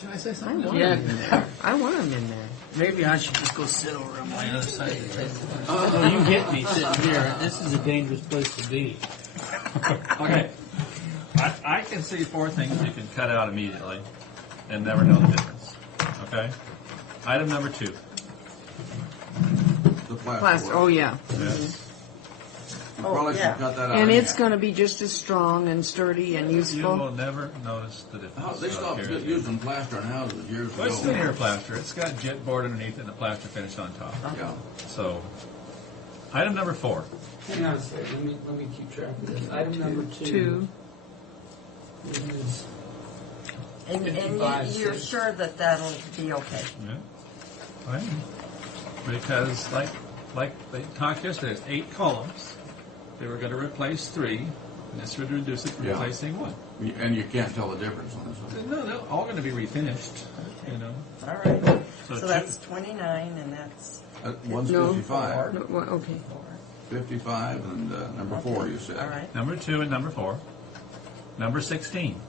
can I say I something? want Yeah. them in there. I want them in there. Maybe I should just go sit over on my other side of the table. Oh, you hit me sitting here. This is a dangerous place to be. Okay. I can see 4 things you can cut out immediately and never know the difference. Okay? Item number 2. The plaster. Plastic. Oh yeah. Yes. You probably should cut that out. And in it's half. going to be just as strong and sturdy and You will useful. never notice the difference. They stopped Here. using plaster in houses years ago. Well, it's veneer plaster. It's got jet board underneath it and a plaster finish on top. Yeah. So, item number 4. Hang on a second, let me keep track of this. Item number 2. 2. is And 55, you're six. sure that that'll be okay? Yeah. Right. Because, like they talked yesterday, there's 8 columns. They were going to replace 3, and this would reduce it from Yeah. replacing 1. And you can't tell the difference on this one. No, they're all going to be refinished. All right. So So that's 29, and that's One's No. 55. No, well, okay. 55 and number 4, you said. all right. number 2 and number 4. Number 16.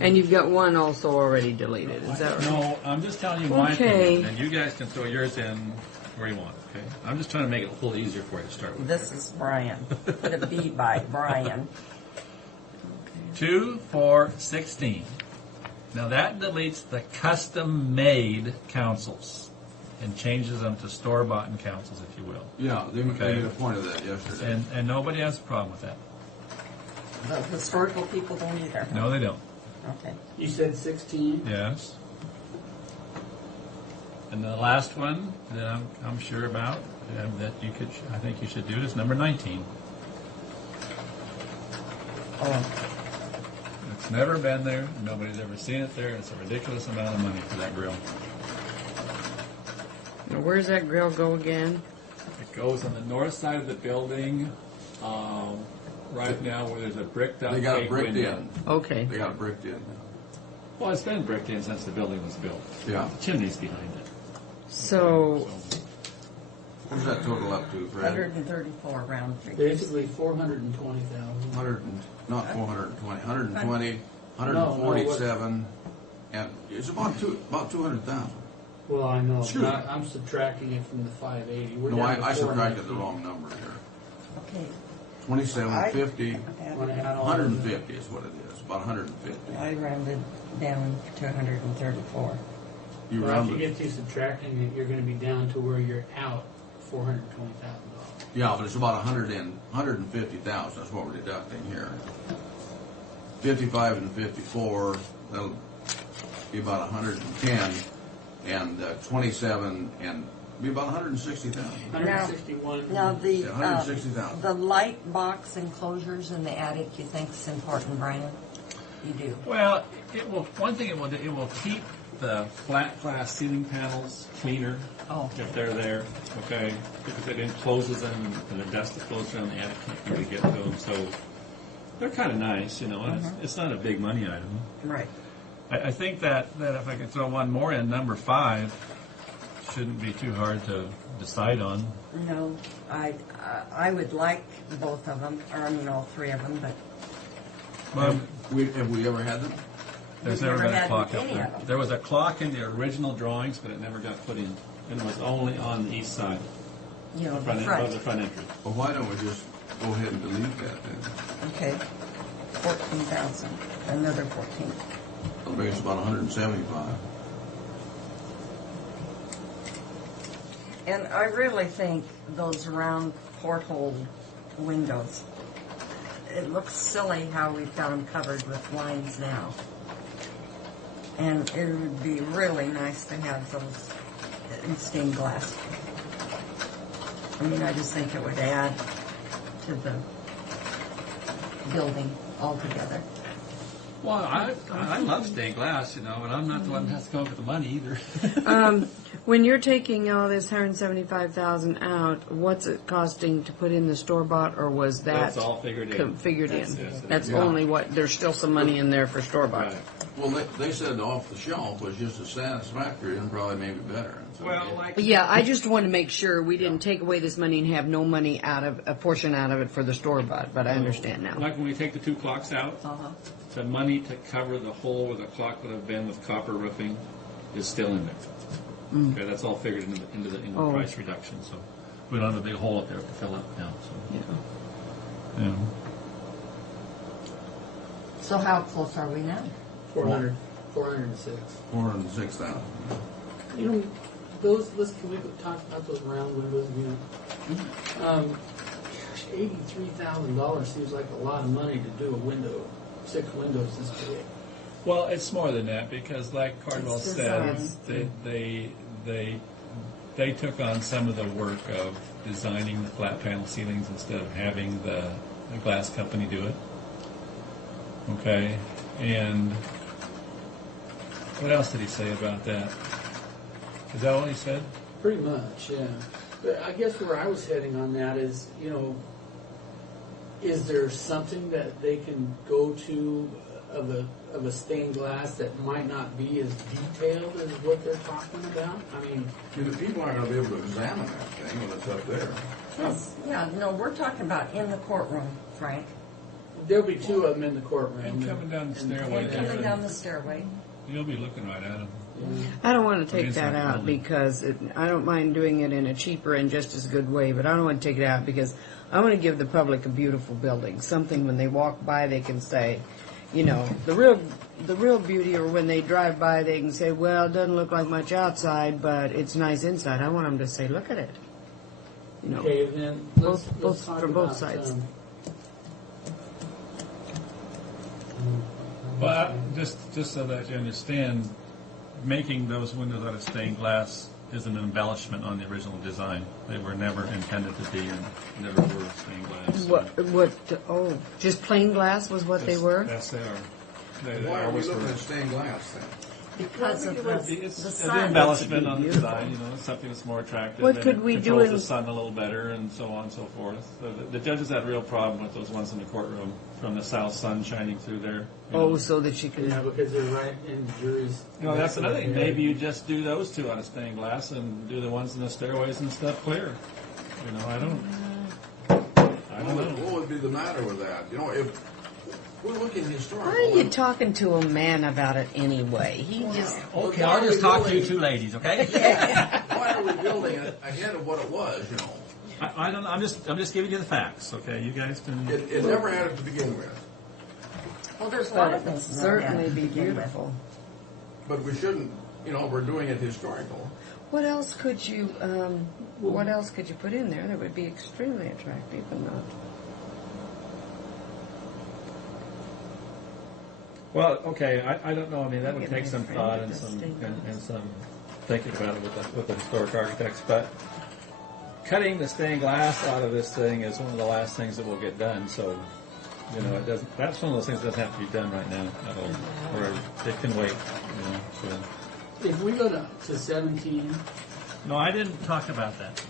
And you've got one also already deleted. Is that right? No, I'm just telling you my Okay. opinion, and you guys can throw yours in where you want. Okay. I'm just trying to make it a little easier for you to start with. This is Brian. Put a B by Brian. 2, 4, 16. Now that deletes the custom-made councils and changes them to store-bought councils, if you will. Yeah, they Okay. made a point of that yesterday. And nobody has a problem with that. The historical people don't either. No, they don't. Okay. You said 16? Yes. And the last one that I'm sure about that I think you should do is number 19. Oh, It's never been there. Nobody's ever seen it there. It's a ridiculous amount of money for that grill. Now, where's that grill go again? It goes on the north side of the building, right now where there's a bricked up They got it big bricked window. in. Okay. They got it bricked in. Well, it's been bricked in since the building was built. Yeah. The chimney's behind it. So, What does that total up to, Fred? 134 round figures. Basically 420,000. 100 and, not 420, 120, No, 147, and it's about 200,000. Well, I know. Excuse me. I'm subtracting it from the 580. We're No, down to I subtracted 419. the wrong number here. Okay. 2750, Want to add all 150 is what it is, about 150. I rounded down to 134. You Well, if you rounded. get to subtracting it, you're going to be down to where you're out $420,000. Yeah, but it's about 150,000, that's what we're deducting here. 55 and 54, that'll be about 110, and 27 and Be about 160,000. 161. Now, Yeah, 160,000. the light box enclosures in the attic, you think is important, Brian? You do? Well, it will. One thing it will do, it will keep the flat glass ceiling panels cleaner Oh. if they're there. Okay, because it encloses them, and the dust that flows around the attic can't really get to them. So they're kind of nice, you know. And it's not a big money item. Right. I think that if I could throw one more in, number 5 shouldn't be too hard to decide on. No, I would like both of them, or I mean all three of them, but Well, Have we ever had them? there's we've never never been a had clock up any there. of them. There was a clock in the original drawings, but it never got put in. And it was only on the east side, you know, the the front, front. of the front entrance. Well, why don't we just go ahead and delete that then? Okay, 14,000, another 14. That'll make us about 175. And I really think those round porthole windows, it looks silly how we've got them covered with lines now. And it would be really nice to have those in stained glass. I mean, I just think it would add to the building altogether. Well, I love stained glass, you know, and I'm not the one that has to come up with the money either. When you're taking all this 175,000 out, what's it costing to put in the store bought, or was that That's all figured in. figured That's in? it. That's Yeah. only what. There's still some money in there for store bought. Right. Well, they said off the shelf was just as satisfactory and probably maybe better. So, Well, like Yeah, I just want to make sure we didn't take away this money and have no money out of a portion out of it for the store bought. But I understand now. Like when we take the 2 clocks out, Uh-huh. the money to cover the hole where the clock would have been with copper roofing is still in there. Okay, that's all figured into the Oh. price reduction. So we don't have a big hole up there to fill up now. So Yeah. yeah. So how close are we now? 406. 406,000. You know, can we talk about those round windows again? Gosh, $83,000 seems like a lot of money to do a window, 6 windows this big. Well, it's more than that because, like Cardwell It's said, design. they took on some of the work of designing the flat panel ceilings instead of having the glass company do it. Okay, and what else did he say about that? Is that all he said? Pretty much, yeah. But I guess where I was heading on that is, you know, is there something that they can go to of a stained glass that might not be as detailed as what they're talking about? I mean, The people aren't going to be able to examine that thing when it's up there. Yes, yeah, no, we're talking about in the courtroom, Frank. there'll be 2 of them in the courtroom. And coming down the stairway And there. coming down the stairway. You'll be looking right at him. I don't want to take Inside that out building. because I don't mind doing it in a cheaper and just as good way, but I don't want to take it out because I want to give the public a beautiful building, something when they walk by they can say, you know, the real beauty, or when they drive by they can say, well, it doesn't look like much outside, but it's nice inside. I want them to say, look at it. You know, Okay, then Both- talk from both about, sides. Well, just so that you understand, making those windows out of stained glass is an embellishment on the original design. They were never intended to be and never were stained glass. oh, just plain glass was what they were? Yes, they are. They Why are we always looking were. at stained glass then? Because of It's the an sun. embellishment on the design, you know, something that's more attractive. What and could it we do controls in- the sun a little better, and so on and so forth. So the judges had a real problem with those ones in the courtroom from the south sun shining through there. you know. Oh, so that you could. Yeah, because they're right in the jury's. You know, that's another thing. Maybe you just do those 2 out of stained glass and do the ones in the stairways and stuff clear. You know, I don't know. What would be the matter with that? You know, if we're looking historical. Why are you talking to a man about it anyway? He just. Okay, I'll just talk to you 2 ladies, okay? Why are we building it ahead of what it was, you know? I don't know. I'm just giving you the facts, okay? You guys can. It never had it to begin with. Well, there's a lot But of it would things. that certainly have to be begin with. beautiful. But we shouldn't, you know, we're doing it historical. What else could you? What else could you put in there that would be extremely attractive and not? Well, okay, I don't know. I mean, that would Get take my some friend thought with and the some stained and glass. some thinking about it with the historic architects, but cutting the stained glass out of this thing is one of the last things that will get done. So, you know, it doesn't. That's one of those things that doesn't have to be done right now at all, or it can wait. You know. So. If we go to 17, No, I didn't talk about that.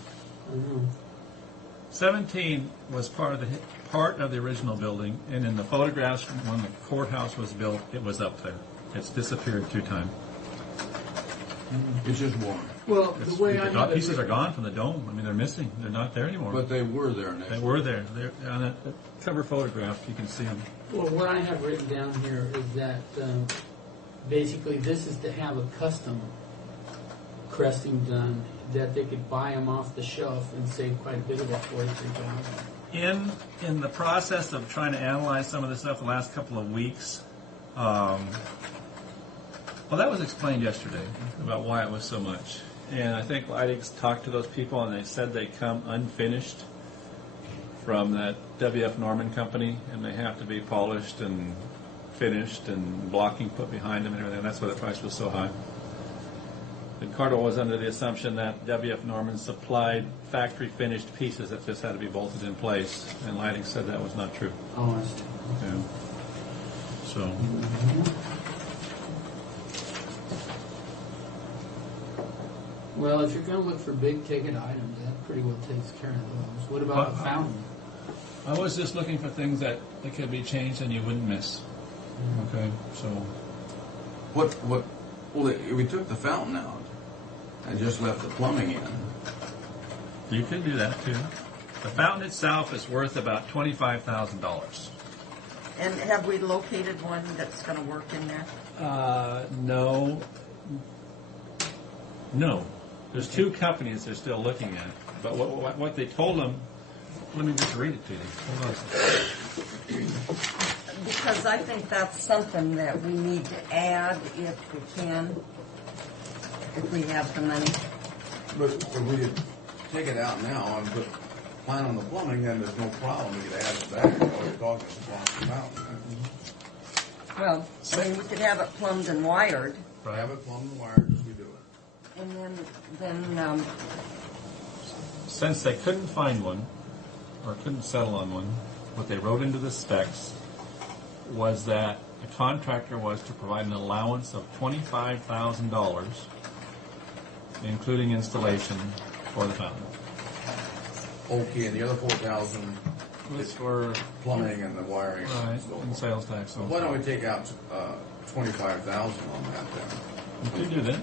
17 was part of the original building, and in the photographs from when the courthouse was built, it was up there. It's disappeared 2 times. It's just warm. well, the way I The have pieces it, are gone from the dome. I mean, they're missing. They're not there anymore. But they were there next. They were there. They're on that cover photograph. You can see them. well, what I have written down here is that basically this is to have a custom cresting done, that they could buy them off the shelf and save quite a bit of that $43,000. In the process of trying to analyze some of this stuff the last couple of weeks, well, that was explained yesterday about why it was so much. And I think Leidig's talked to those people, and they said they come unfinished from that W.F. Norman company, and they have to be polished and finished and blocking put behind them and everything. That's why the price was so high. And Carter was under the assumption that W.F. Norman supplied factory finished pieces that just had to be bolted in place, and Leidig said that was not true. Oh, I see. Yeah. So. Well, if you're going to look for big ticket items, that pretty well takes care of those. What about the fountain? I was just looking for things that could be changed and you wouldn't miss. Okay, so. Well, we took the fountain out and just left the plumbing in. You could do that too. The fountain itself is worth about $25,000. And have we located one that's going to work in there? No. There's 2 companies they're still looking at. But what they told them, let me just read it to you. Hold on a second. Because I think that's something that we need to add if we can, if we have the money. But if we could take it out now and plan on the plumbing, then there's no problem. We could add it back. All you're talking about the fountain. Well, I mean, we could have it plumbed and wired, Have it plumbed and wired as we do it. and then Since they couldn't find one, or couldn't settle on one, what they wrote into the specs was that the contractor was to provide an allowance of $25,000, including installation for the fountain. Okay, and the other 4,000 It's for plumbing and the wiring. right and so and forth. sales tax. So why don't we take out 25,000 on that then? We could do that.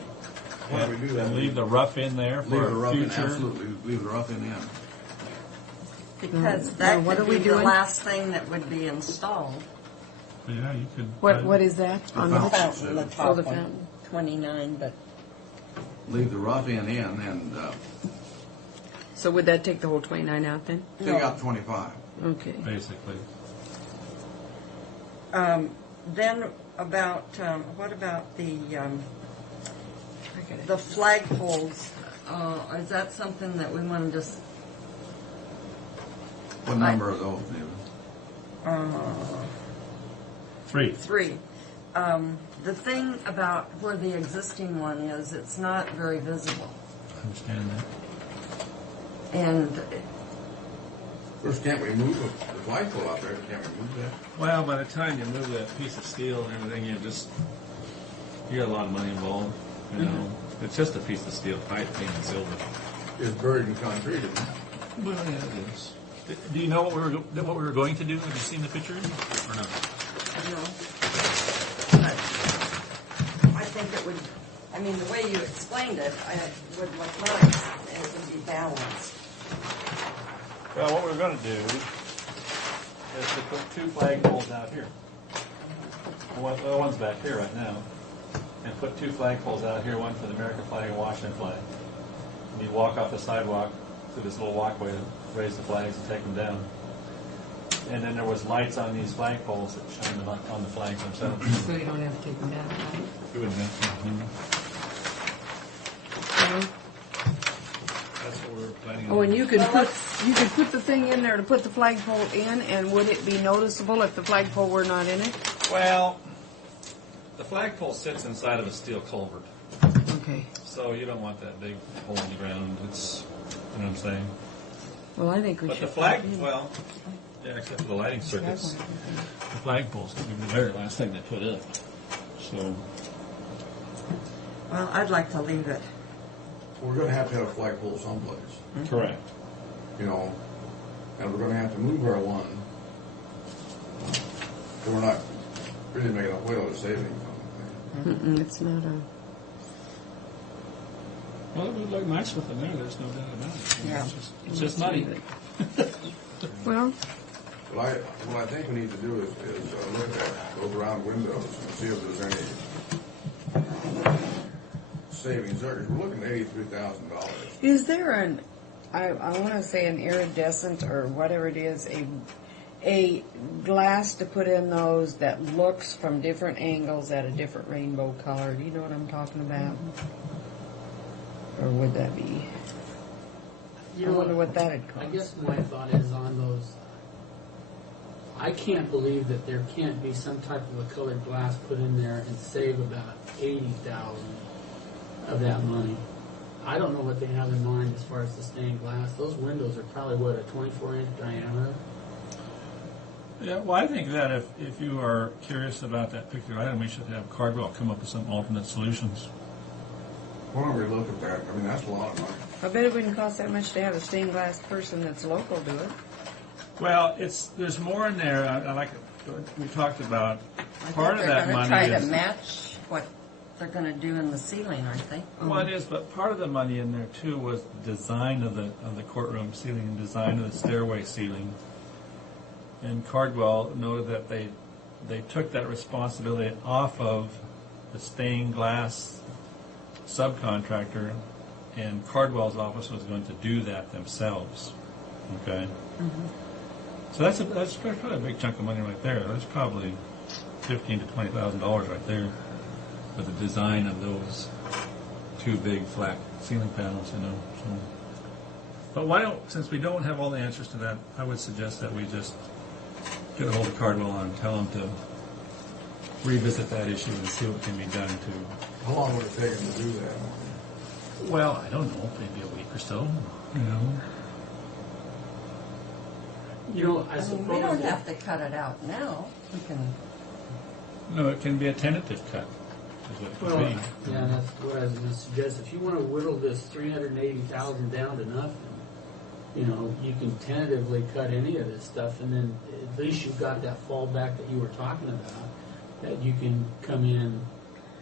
Why don't we do that? And leave the rough in there Leave the for rough in, future. absolutely. Leave the rough in. because Now, that what could are we be the doing? last thing that would be installed. Yeah, you could. What is that? On The the fountain, the Oh, top the one, fountain. 29, but Leave the rough in and So would that take the whole 29 out then? take out 25. Okay. Basically. then about, what about the I got it. flagpoles? Is that something that we want to just, What number are those, David? 3. 3? The thing about where the existing one is, it's not very visible. I understand that. And First, can't we move the flagpole out there? Can't we move that? Well, by the time you move that piece of steel and everything, you got a lot of money involved. You know, it's just a piece of steel pipe painted silver. It's buried in concrete, isn't it? Well, yeah, it is. Do you know what we were going to do? Have you seen the pictures or not? I think it would, I mean, the way you explained it, I would look nice, and it would be balanced. Well, what we're going to do is to put 2 flagpoles out here. The one's back here right now. And put 2 flagpoles out here, one for the American flag and Washington flag. And you walk off the sidewalk to this little walkway to raise the flags and take them down. And then there was lights on these flagpoles that shine on the flags themselves. So you don't have to take them down. You wouldn't have to. That's what we're planning on. Oh, and you could put the thing in there to put the flagpole in, and would it be noticeable if the flagpole were not in it? Well, the flagpole sits inside of a steel culvert. Okay. So you don't want that big hole in the ground. It's, you know what I'm saying? Well, I think we But should. the flag, put it in. well, yeah, except for the lighting circuits, the flagpole's gonna be the very last thing they put up. So, Well, I'd like to leave it. We're gonna have to have a flagpole someplace, correct. you know, and we're gonna have to move our one. So we're not really making a whale of savings on the thing. It's not a. Well, it would look nice with it there, there's no doubt about it. Yeah. It's just money. Well, What I think we need to do is look at those round windows and see if there's any savings there. 'Cause we're looking at $83,000. is there an? I want to say an iridescent or whatever it is, a glass to put in those that looks from different angles at a different rainbow color. Do you know what I'm talking about? Or would that be? You I know wonder what that'd cost. I guess my thought is on those. I can't believe that there can't be some type of a colored glass put in there and save about 80,000 of that money. I don't know what they have in mind as far as the stained glass. Those windows are probably what, a 24-inch diameter. Yeah, well, I think that if you are curious about that particular item, we should have Cardwell come up with some alternate solutions. Why don't we look at that? I mean, that's a lot of money. I bet it wouldn't cost that much to have a stained glass person that's local do it. Well, there's more in there. I like what we talked about. I Part of think that they're money going to try is to match what they're going to do in the ceiling, aren't they? well, it is, but part of the money in there too was the design of the courtroom ceiling and design of the stairway ceiling. And Cardwell noted that they took that responsibility off of the stained glass subcontractor, and Cardwell's office was going to do that themselves. Okay. So that's probably a big chunk of money right there. That's probably $15,000 to $20,000 right there for the design of those two big flat ceiling panels, you know. So. But since we don't have all the answers to that, I would suggest that we just get a hold of Cardwell and tell him to revisit that issue and see what can be done to. How long would it take them to do that? Well, I don't know, maybe a week or so, you know. You know, I I mean, suppose we don't have to cut it out now. We can. No, it can be a tentative cut, is what it could Well, be. yeah, that's what I was going to suggest. If you want to whittle this 380,000 down to nothing, you know, you can tentatively cut any of this stuff, and then at least you've got that fallback that you were talking about, that you can come in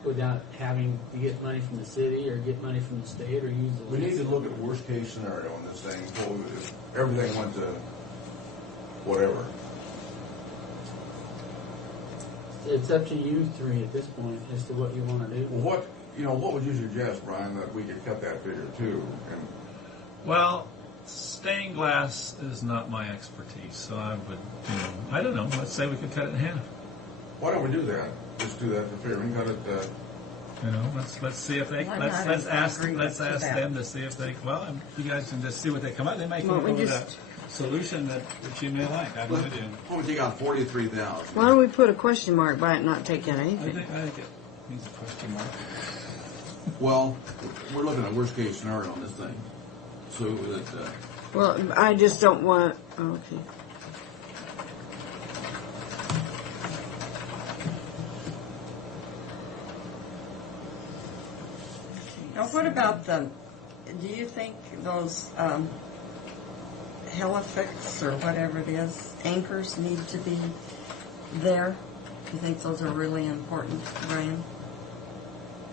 without having to get money from the city or get money from the state or use the We need lease. to look at worst case scenario on this thing. Well, if everything went to whatever. It's up to you three at this point as to what you want to do. Well, what would you suggest, Brian, that we could cut that figure to? And Well, stained glass is not my expertise, so I would, I don't know, let's say we could cut it in half. why don't we do that? Just do that for fair. We can cut it. Let's see if they Why let's not? ask Agree let's with ask that. them to see if they you guys can just see what they come up. They might come Well, up we with just- a solution that you may like. I have no idea. What would you got? 43,000. Why don't we put a question mark by it and not take in I anything? think it needs a question mark. Well, we're looking at worst case scenario on this thing. So that Well, I just don't want. Okay. Now, what about do you think those helifix or whatever it is, anchors need to be there? Do you think those are really important, Brian?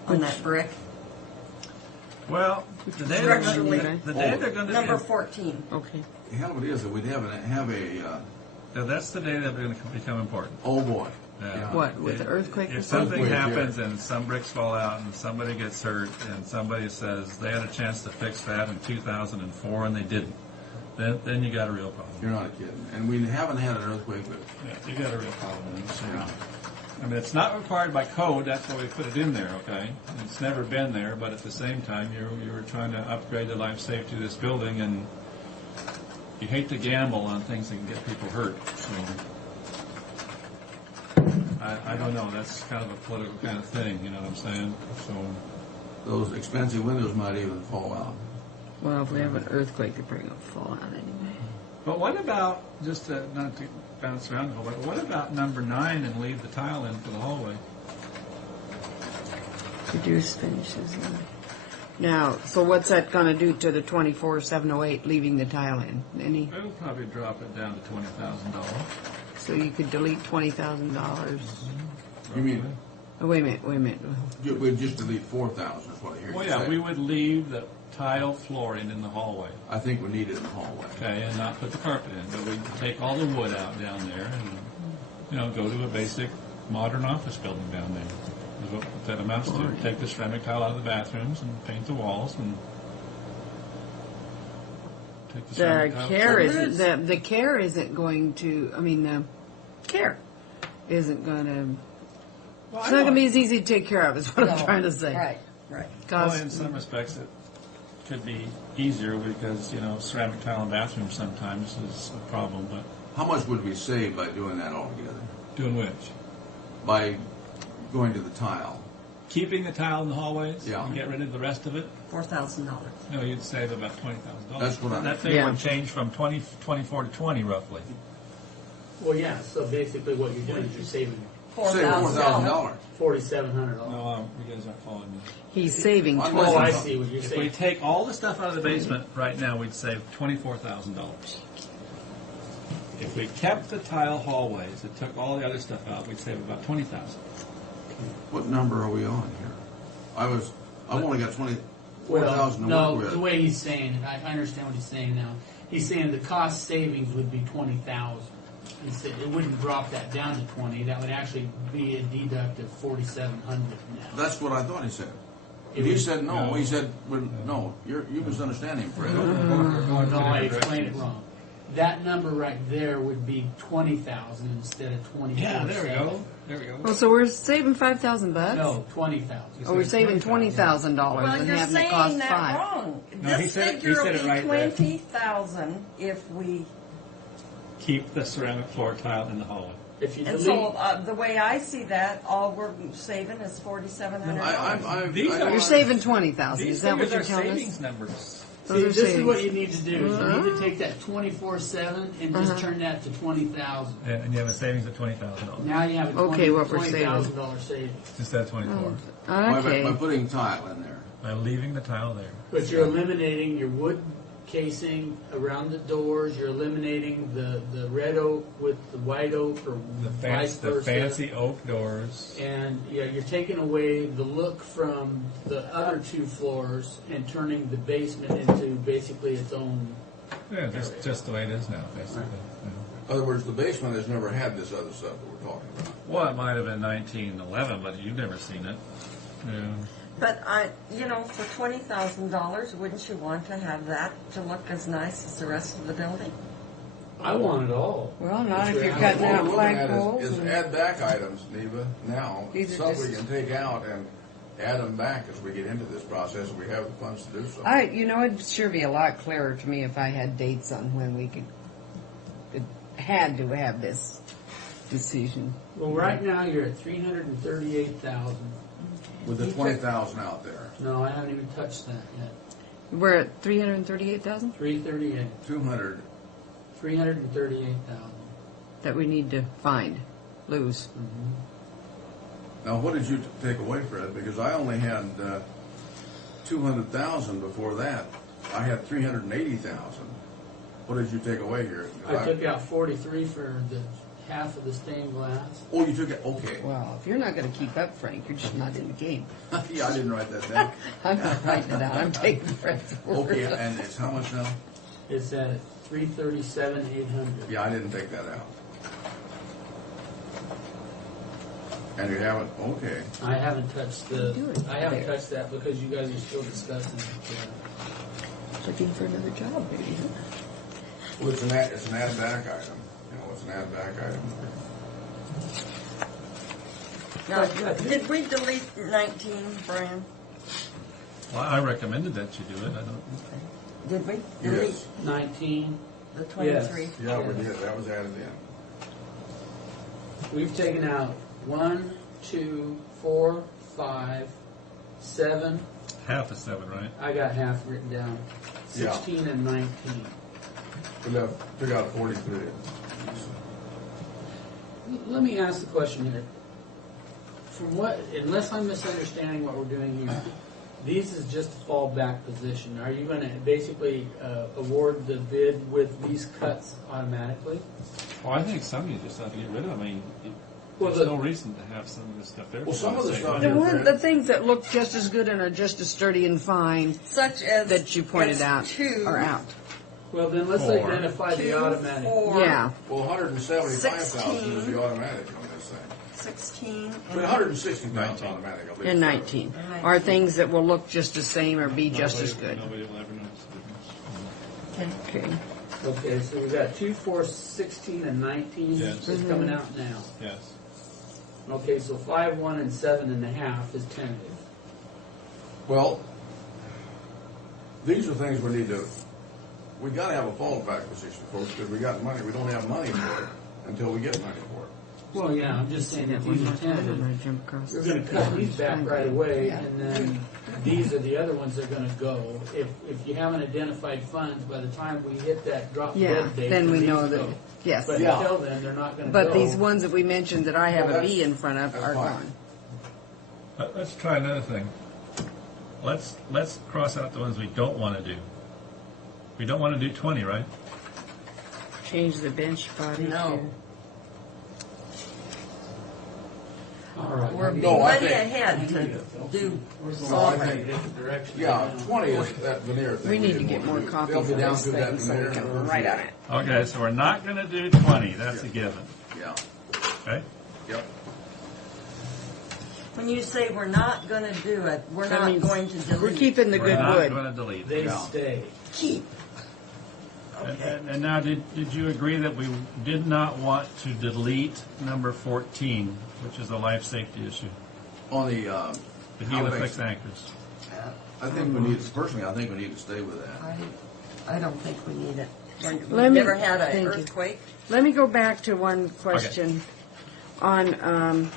On that brick? Well, the day Structurally. they're going to Number 14. Okay. the hell of it is that we'd have a that's the day that they're going to become important. oh boy. Yeah. What, with the earthquake or If something? something Earthquake, happens and some bricks fall out and somebody gets hurt and somebody says they had a chance to fix that in 2004 and they didn't, then you got a real problem. You're not kidding. And we haven't had an earthquake, but Yeah, you got a real problem. So, I mean, it's not required by code. That's why we put it in there. Okay, it's never been there, but at the same time, you were trying to upgrade the life safety of this building, and you hate to gamble on things that can get people hurt. So. I don't know. That's kind of a political kind of thing, you know what I'm saying? So, those expensive windows might even fall out. Well, if we have an earthquake, they're probably going to fall out anyway. But what about, just to, not to bounce around a whole lot, what about number 9 and leave the tile in for the hallway? Reduce finishes. Now, so what's that going to do to the 24,708, leaving the tile in? Any? It'll probably drop it down to $20,000. So you could delete $20,000. You mean, Oh, wait a minute. we'd just delete 4,000 is what I hear you Well, yeah, say. we would leave the tile flooring in the hallway, I think we need it in the hallway. okay, and not put the carpet in. But we'd take all the wood out down there and, go to a basic modern office building down there. Is what that amounts to. Take the ceramic tile out of the bathrooms and paint the walls and take the The ceramic tile. care isn't the care isn't going to. I mean, the care isn't going to. It's not going to be as easy to take care of. Is what I'm No. trying to say. Right. Well, Cost- in some respects, it could be easier because, ceramic tile in bathrooms sometimes is a problem, but How much would we save by doing that altogether? doing which? By going to the tile? Keeping the tile in the hallways Yeah. and get rid of the rest of it? $4,000. No, you'd save about $20,000. That's what That figure Yeah. would change from 24 to 20 roughly. Well, yeah, so basically what you're doing is you're saving Save $4,000. $4,700. No, you guys aren't following me. He's saving I'm 20. Oh, I see what you're If we saying. take all the stuff out of the basement right now, we'd save $24,000. If we kept the tile hallways and took all the other stuff out, we'd save about $20,000. What number are we on here? I've only got 24,000 to no, work with. the way he's saying it, I understand what he's saying now. He's saying the cost savings would be $20,000. He said it wouldn't drop that down to 20. That would actually be a deduct of $4,700 now. That's what I thought he said. It He was- said no. He said, well, no, you misunderstand him, Fred. No, I explained it wrong. That number right there would be 20,000 instead of 24. Yeah, there we go. There we go. Well, so we're saving $5,000. No, 20,000. Oh, we're saving $20,000 Well, and you're having it saying cost that $5,000. wrong. No, he This said it- he figure said will it be right there. 20,000 if we. Keep the ceramic floor tile in the hallway. If you And delete, so the way I see that, all we're saving is $4,700. These are- You're saving 20,000. These Is that what figures you're are telling us? savings numbers. see, Those are this is savings. what you need to do. Is you need to take that 24/7 and just turn that to 20,000. Yeah, and you have a savings of $20,000. Now you have a Okay, what we're saving. $20,000 savings. Just at 24. By Okay. putting tile in there. By leaving the tile there. But you're eliminating your wood casing around the doors. You're eliminating the red oak with the white oak, or vice The versa. fancy oak doors. And you're taking away the look from the other two floors and turning the basement into basically its own. Yeah, just the way it is now, basically. Yeah. In other words, the basement has never had this other stuff that we're talking about. Well, it might have been 1911, but you've never seen it. Yeah. But for $20,000, wouldn't you want to have that to look as nice as the rest of the building? I want it all. Well, not if you're What cutting What out we're looking at flagpoles. is add back items, Neva, now. These are Some we just- can take out and add them back as we get into this process, and we have the funds to do so. It'd sure be a lot clearer to me if I had dates on when we had to have this decision. Well, right now you're at 338,000. With the 20,000 out there. No, I haven't even touched that yet. We're at 338,000 338. 200. 338,000. that we need to lose. Now, what did you take away, Fred? Because I only had 200,000 before that. I had 380,000. What did you take away here? I took out 43 for the half of the stained glass. Oh, you took it. Okay. Well, if you're not going to keep up, Frank, you're just not in the game. Yeah, I didn't write that down. I'm not writing it out. I'm taking Fred's word. Okay, and it's how much now? It's at 337,800. Yeah, I didn't take that out. And you haven't. Okay. I haven't touched the. Do it I haven't there. touched that because you guys are still discussing it. Looking for another job, maybe. Well, it's an add back item. It's an add back item. Now, did we delete 19, Brian? Well, I recommended that you do it. I don't. Did we delete Yes. 19. the 23? Yeah, we did. That was added in. We've taken out 1, 2, 4, 5, 7, half of 7, right? I got half written down. Yeah. 16 and 19. We left, took out 43. Let me ask the question here. From what, unless I'm misunderstanding what we're doing here, these is just a fallback position. Are you going to basically award the bid with these cuts automatically? Well, I think some you just have to get rid of. I mean, Well, there's the- no reason to have some of this stuff there. Well, some of the stuff The here, one, Fred, the things that look just as good and are just as sturdy and fine Such as. that you pointed it's out two, are out. Well, then let's 4. identify the 2, automatic. 4, Yeah. well, 175,000 is 16. the automatic on this thing. 16, I mean, 160,000 automatic. I'll be And sure. 19 are things that will look just the same or be just as good. Nobody will ever notice the difference. Okay. Okay, so we've got 2, 4, 16, and 19 Yes. is coming out now. Yes. Okay, so 5, 1, and 7.5 is tentative. Well, these are things we need to, we gotta have a fallback position, folks, because we got money, we don't have money for it until we get money for it. Well, yeah, I'm just saying that these are tentative. Jump across We're the going to cut these back right away, and then these are the other ones that are going to go. If you haven't identified funds, by the time we hit that drop Yeah, dead date, then we these know that, go. yes. But Yeah. until then, they're not going to go. But these ones that we mentioned that I have Well, a B that's- in front of that's are fine. gone. Let's try another thing. Let's cross out the ones we don't want to do. We don't want to do 20, right? Change the bench body No. All right. we're No, I plenty think- ahead to do We're No, I going in a think- different direction. Yeah, 20 is that veneer thing. We need to didn't get wanna more do. copies They'll of be down this through that thing so we veneer can and write on it. Okay, so we're not going to do 20. That's a given. Yeah, Okay? yep. When you say we're not going to do it, we're That not means going to delete. We're keeping the We're good not wood. going to delete They it. stay. Keep. And now, did you agree that we did not want to delete number 14, which is a life safety issue? On the, The Helifix anchors. I think we need, personally, I think we need to stay with that. I don't think we need it. Let We've me- never had an thank you. earthquake. Let me go back to one question on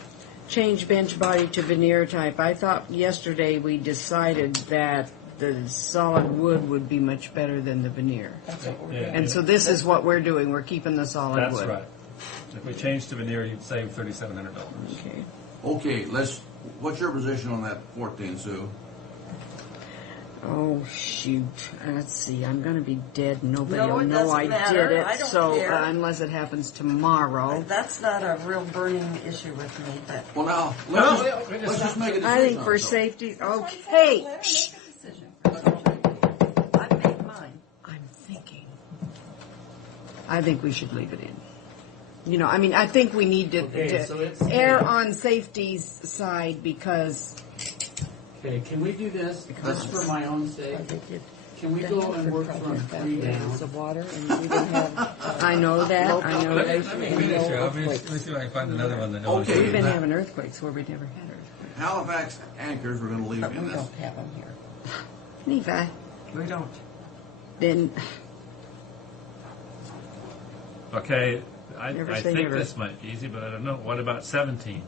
change bench body to veneer type. I thought yesterday we decided that the solid wood would be much better than the veneer. Yeah, And so this is what we're doing. We're keeping the solid That's wood. right. If we change to veneer, you'd save $3,700. Okay. Okay, what's your position on that 14, Sue? Oh shoot! Let's see. I'm going to be dead. Nobody No, will it know I doesn't matter. did it. I don't so care. Unless it happens tomorrow. That's not a real burning issue with me, but. Well, now, let's just make a decision. I think for on it, though. safety. Okay. Let me Shh. make a decision. I've made mine. I'm thinking. I think we should leave it in. You know, I mean, I think we need to, Okay, so it's- err on safety's side because Okay, can we do this, just for my own sake? Can we go and work from 3 down? water and we don't have. I know that. I know Let that. me finish here. Let me see if I can find another one that knows. Okay. We've been having earthquakes where we've never had earthquakes. Halifax anchors, we're gonna leave But we in this. don't have them here. Levi, We don't. then Okay, Never I say think never. this might be easy, but I don't know. What about 17?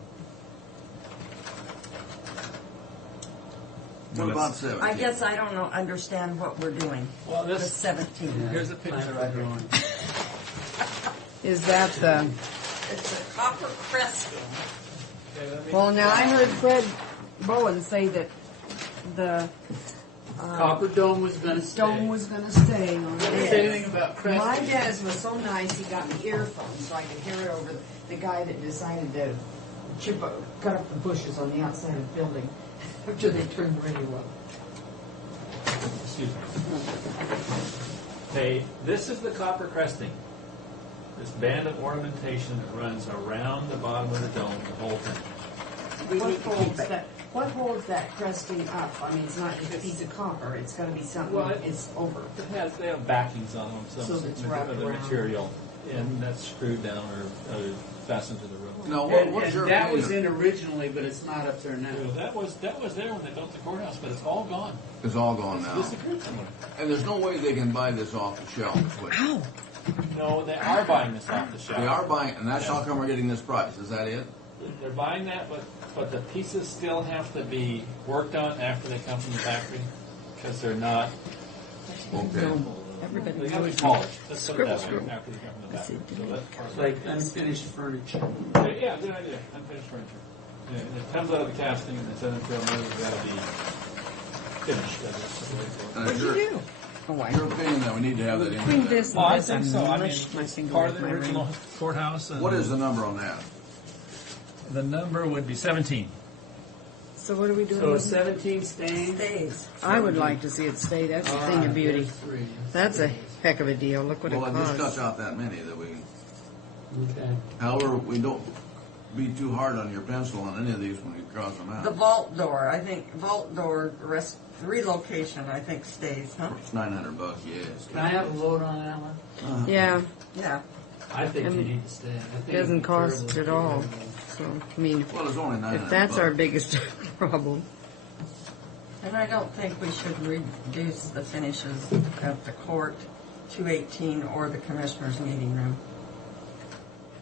What about 17? I guess I don't know, understand what we're doing Well, with this, 17. Here's a picture right here. is that the? It's a copper cresting. Well, now I heard Fred Bowen say that the Copper Dome was going to stay. dome was going to stay on Say this. anything about My Creston? dentist was so nice, he got me earphones so I could hear it over the guy that decided to cut up the bushes on the outside of the building after they turned the radio up. Excuse me. Okay, this is the copper cresting. This band of ornamentation that runs around the bottom of the dome, the whole thing. What holds that cresting up? I mean, it's not just a piece of copper. It's got to be something. Well, it's over. They have backings on them, So it's some wrapped of the around. material, and that's screwed down or fastened to the roof. No, And, what's your that was opinion? in originally, but it's not up there now. That was there when they built the courthouse, but it's all gone. It's all gone now. Disappeared somewhere. And there's no way they can buy this off the shelf. quick. No, they are buying this off the shelf. They are buying, and that's how come we're getting this price. Is that it? They're buying that, but but the pieces still have to be worked on after they come from the factory, because they're not, Okay. Everybody they gotta be knows. polished. Let's put it that way, Scribble. after they come from the factory. So that's part of Like unfinished furniture. Yeah, good idea. Unfinished furniture. Yeah, it comes out of the casting and it's sent into a mill. It's got to be finished. That's the way it goes. And What'd it's you your, do? Oh, I your opinion that we need to have that between in. this Well, and I this, think so. I mean, mushed my it's finger part of with the my original ring. courthouse. And What is the number on that? the number? Would be 17. So what are we doing? So with it? 17 stains. Stays. I would like to see it stay. That's a thing of beauty. There's 3. That's a heck of a deal. Look what Well, it it just cuts costs. out that many that we, Okay. however, we don't be too hard on your pencil on any of these when you cross them The out. vault door, I think, vault door relocation, I think stays, huh? It's $900, yes. Can I have a vote on that one? Yeah, Yeah. I think And you need to stay. I think it doesn't it'd be cost terrible at to all. get rid of it. So I mean, Well, it's only $900. if that's our biggest problem, And I don't think we should reduce the finishes at the court, 218, or the commissioners' meeting room.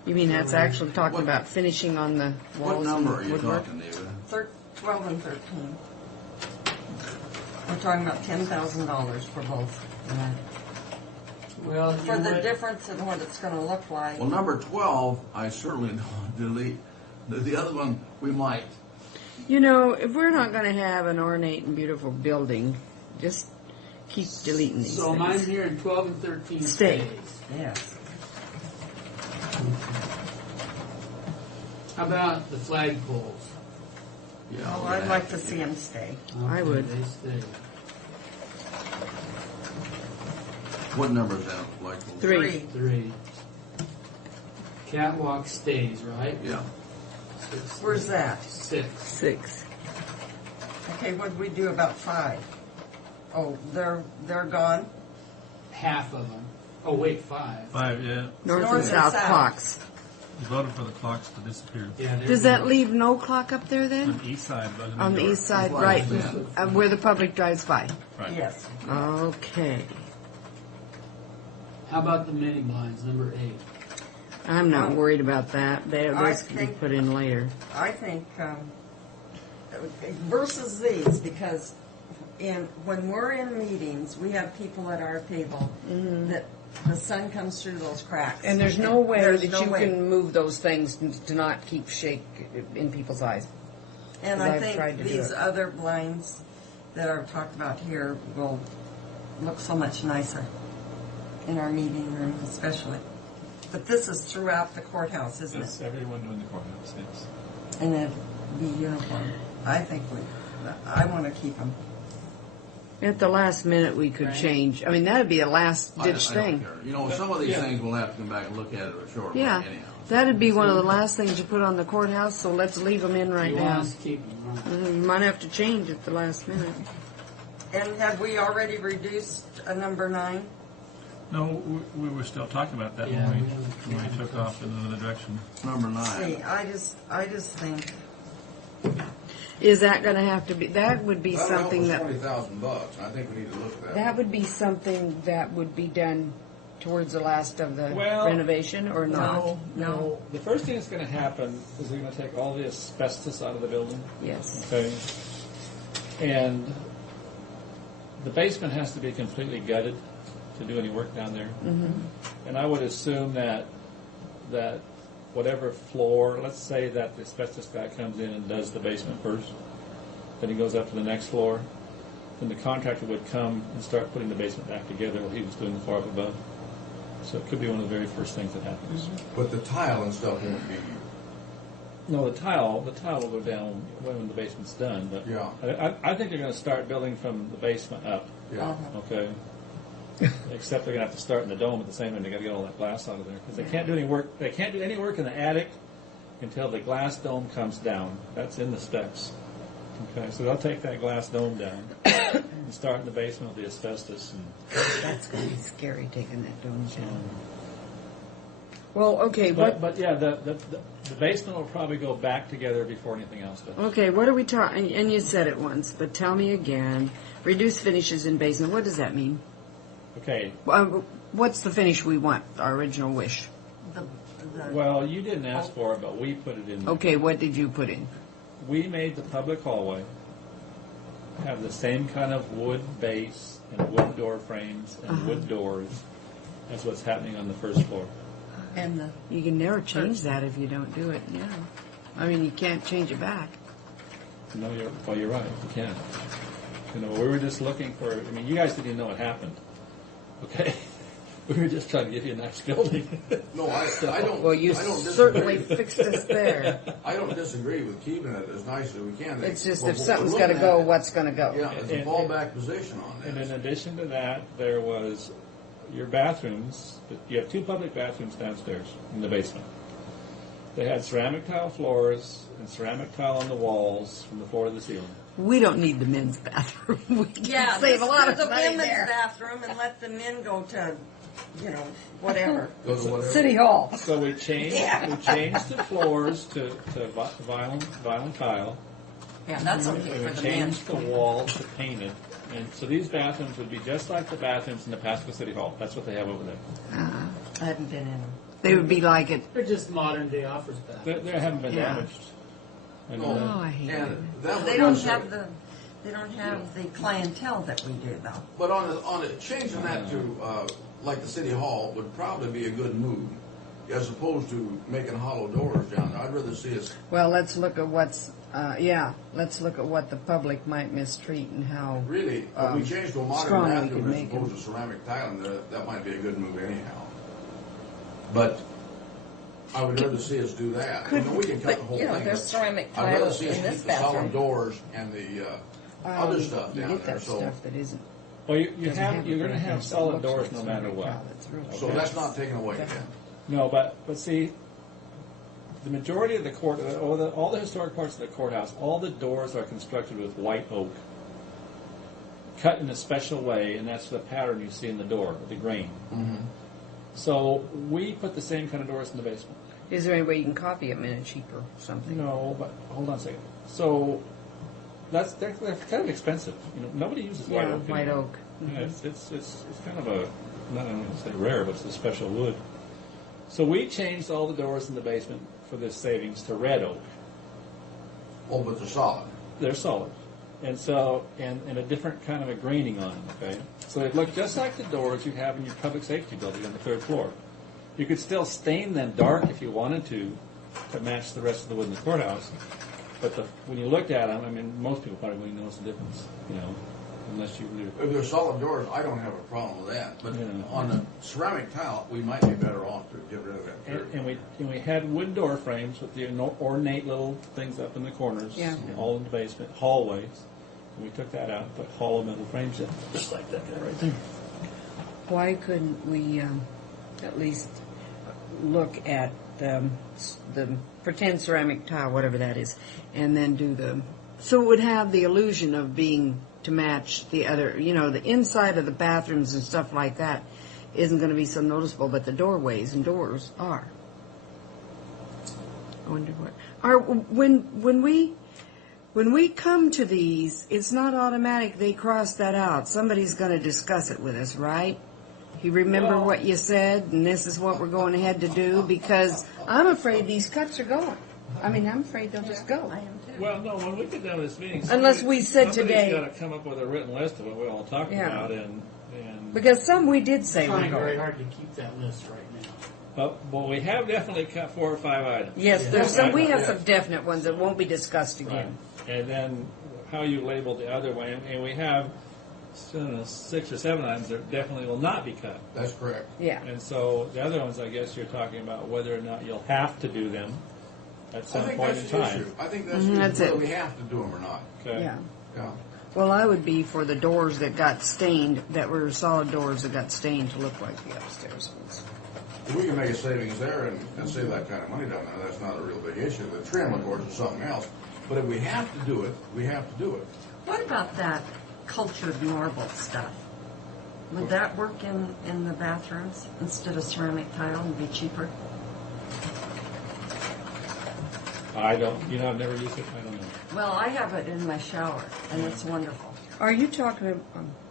you mean that's actually talking about finishing on the walls What number are and you woodwork? talking, David? 12 and 13. We're talking about $10,000 for both. Well, you For know the what? difference in what it's going to look like. Well, number 12, I certainly don't delete. The other one, we might. You know, if we're not going to have an ornate and beautiful building, just keep deleting these So things. mine here in 12 and 13 Stay. stays. Yes. How about the flagpoles? Yeah, Well, we're I'd gonna like have to see them stay. I Okay, would. They stay. What number is that? Like, 3. 3. Catwalk stays, right? yeah. 6. Where's that? 6. 6. Okay, what do we do about 5? Oh, they're gone? Half of them. Oh, wait, 5. 5, yeah. North North and and south south. clocks. You voted for the clocks to disappear. Yeah, Does that leave no clock up there then? On the east side, but On the east side, Like right, that. where the public drives by. Right. Yes. Okay. How about the mini blinds, number 8? I'm not worried about that. Those can be think- put in later. I think versus these, because when we're in meetings, we have people at our table that the sun comes through those cracks. And there's no way There's that no you way. can move those things to not keep shake in people's eyes. And 'cause I I've tried think to do these it. other blinds that are talked about here will look so much nicer in our meeting room, especially. But this is throughout the courthouse, isn't That's it? everyone doing the courthouse, yes. And it'd be uniform. I want to keep them. At the last minute, we could change. I mean, that'd be a last I ditch don't thing. care. You know, some of these Yeah. things we'll have to come back and look at it a short Yeah, anyhow. that'd be one of the last things you put on the courthouse. So let's leave them in right You now. want us to keep them, right? You might have to change at the last minute. And have we already reduced a number 9? No, we were still talking about that Yeah, when we we took off in another direction. Number See, 9. I just think Is that going to have to be? That would be That'll help something us that $20,000. I think we need to look at that. that would be something that would be done towards the last of the Well, renovation, or not? No. The first thing that's going to happen is they're going to take all the asbestos out of the building. Yes. Okay. And the basement has to be completely gutted to do any work down there. Mm-hmm. And I would assume that whatever floor, let's say that the asbestos guy comes in and does the basement first, then he goes up to the next floor, then the contractor would come and start putting the basement back together while he was doing the floor up above. So it could be one of the very first things that happens. But the tile and stuff won't be. No, the tile will go down when the basement's done. But Yeah. I think they're going to start building from the basement up. Yeah. Okay. Except they're going to have to start in the dome at the same time. They got to get all that glass out of there because they can't do any work. They can't do any work in the attic until the glass dome comes down. That's in the specs. Okay, so they'll take that glass dome down and start in the basement with the asbestos. And, That's going to be scary taking that dome down. Well, okay, but yeah, the basement will probably go back together before anything else does. Okay, what are we talking? And you said it once, but tell me again. Reduce finishes in basement. What does that mean? Okay. What's the finish we want? Our original wish. the Well, you didn't ask for it, but we put it in. Okay, what did you put in? we made the public hallway have the same kind of wood base and wood door frames and wood doors as what's happening on the first floor. And the You can never change that if you don't do it now. I mean, you can't change it back. No, you're right. You can't. You know, we were just looking for. I mean, you guys didn't even know what happened. Okay, we were just trying to give you a nice building. No, I don't. Well, you I don't certainly disagree. fixed us there. I don't disagree with keeping it as nice as we can. It's just But if what something's we're got to looking go, at- what's going to go? Yeah, it's a And- fallback position on And in this. addition to that, there was your bathrooms. You have two public bathrooms downstairs in the basement. They had ceramic tile floors and ceramic tile on the walls from the floor to the ceiling. We don't need the men's bathroom. We can yeah, save a lot of the money women's there. bathroom and let the men go to, whatever. Go to whatever. City Hall. So we changed the floors to vinyl tile. Yeah, that's okay And for we the men. changed the walls to painted. And so these bathrooms would be just like the bathrooms in the Pasco City Hall. That's what they have over there. I haven't been in them. They would be like it. They're just modern day offers back. They haven't been Yeah. damaged. And, Oh, I hate it. And that They would don't also- have the clientele that we do though. But on it, changing that to like the city hall would probably be a good move, as opposed to making hollow doors down there. I'd rather see us. Well, let's look at let's look at what the public might mistreat and how. Really, if we change to a modern strong we bathroom could as make opposed to ceramic tiling, that might be a good move anyhow. But I would rather see us do that. I mean, we can cut the whole thing. there's ceramic I'd rather tile see us in this keep the solid bathroom. doors and the other stuff you down get there. that So, stuff that isn't. well, doesn't you're have going to it, have that solid looks doors like no matter ceramic what. tile. That's really so that's not taken away then. No, but see, the majority of the court, all the historic parts of the courthouse, all the doors are constructed with white oak, cut in a special way, and that's the pattern you see in the door, the grain. Mm-hmm. So we put the same kind of doors in the basement. Is there any way you can copy them in a cheaper something? No, but hold on a second. So they're kind of expensive. You know, nobody uses white Yeah, oak. white anymore. oak. Yeah, it's kind of a, not going to say rare, but it's a special wood. So we changed all the doors in the basement for this savings to red oak. Oh, but they're solid. They're solid. And so, and a different kind of a graining on them, okay? So they look just like the doors you have in your public safety building on the third floor. You could still stain them dark if you wanted to match the rest of the wood in the courthouse. But when you looked at them, I mean, most people probably wouldn't notice the difference, you know, unless you really... If they're solid doors, I don't have a problem with that. But Yeah. on the ceramic tile, we might be better off to get rid of that. And we had wood door frames with the ornate little things up in the corners, Yeah. all in the basement, hallways. And we took that out and put hollow metal frames in, just like that guy right there. Why couldn't we at least look at the pretend ceramic tile, whatever that is, and then do so it would have the illusion of being to match the other, the inside of the bathrooms and stuff like that isn't going to be so noticeable, but the doorways and doors are. I wonder when we come to these, it's not automatic. They cross that out. Somebody's going to discuss it with us, right? You remember what you said, and this is what we're going ahead to do, because I'm afraid these cuts are going. I mean, I'm afraid they'll just go. I am too. Well, no, when we get down to this meeting... Unless we said today- Somebody's got to come up with a written list of what we all talked Yeah. about, and Because some we did say were Trying very going. hard to keep that list right now. well, we have definitely cut 4 or 5 items. Yes, there's some. We have Yeah. some definite ones that won't be discussed Right. again. And then how you label the other way, and we have 6 or 7 items that definitely will not be cut. That's correct. Yeah. And so the other ones, I guess you're talking about whether or not you'll have to do them at I some think point that's in the time. issue. I think that's Mhm, the that's issue, whether it. we have to do them or not. Okay. Yeah. Yeah. Well, I would be for the doors that got stained, that were solid doors that got stained to look like the upstairs ones. If we can make a savings there and save that kind of money down there, that's not a real big issue. The trim, of course, is something else. But if we have to do it, we have to do it. What about that cultured marble stuff? Would that work in the bathrooms instead of ceramic tile and be cheaper? I've never used it. I don't know. Well, I have it in my shower, and it's wonderful. Are you talking about,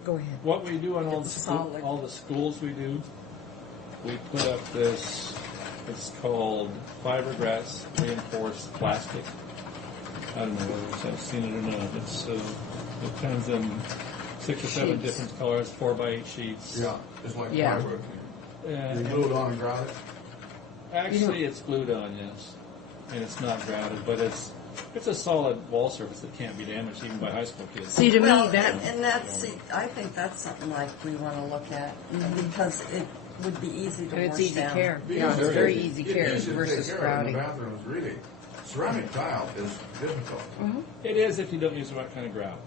go ahead. What we do on all It's the solid. all the schools we do, we put up this. It's called fiberglass reinforced plastic, I don't know whether you've seen it or not. It comes in 6 or 7 Sheets. different colors, 4x8 sheets. Yeah, it's like Yeah. plywood. And You glue it on and grout it? actually, it's glued on, yes, and it's not grouted, but it's a solid wall surface that can't be damaged even by high school kids. See, to Well, me, that and that's, see, I think that's something like we want to look at, because it would be easy to and wash it's easy down. care. Be Yeah, it's easy. very easy It's care easy to versus take care of in sprouting. the bathrooms, really. Ceramic tile is difficult. It is if you don't use the right kind of grout.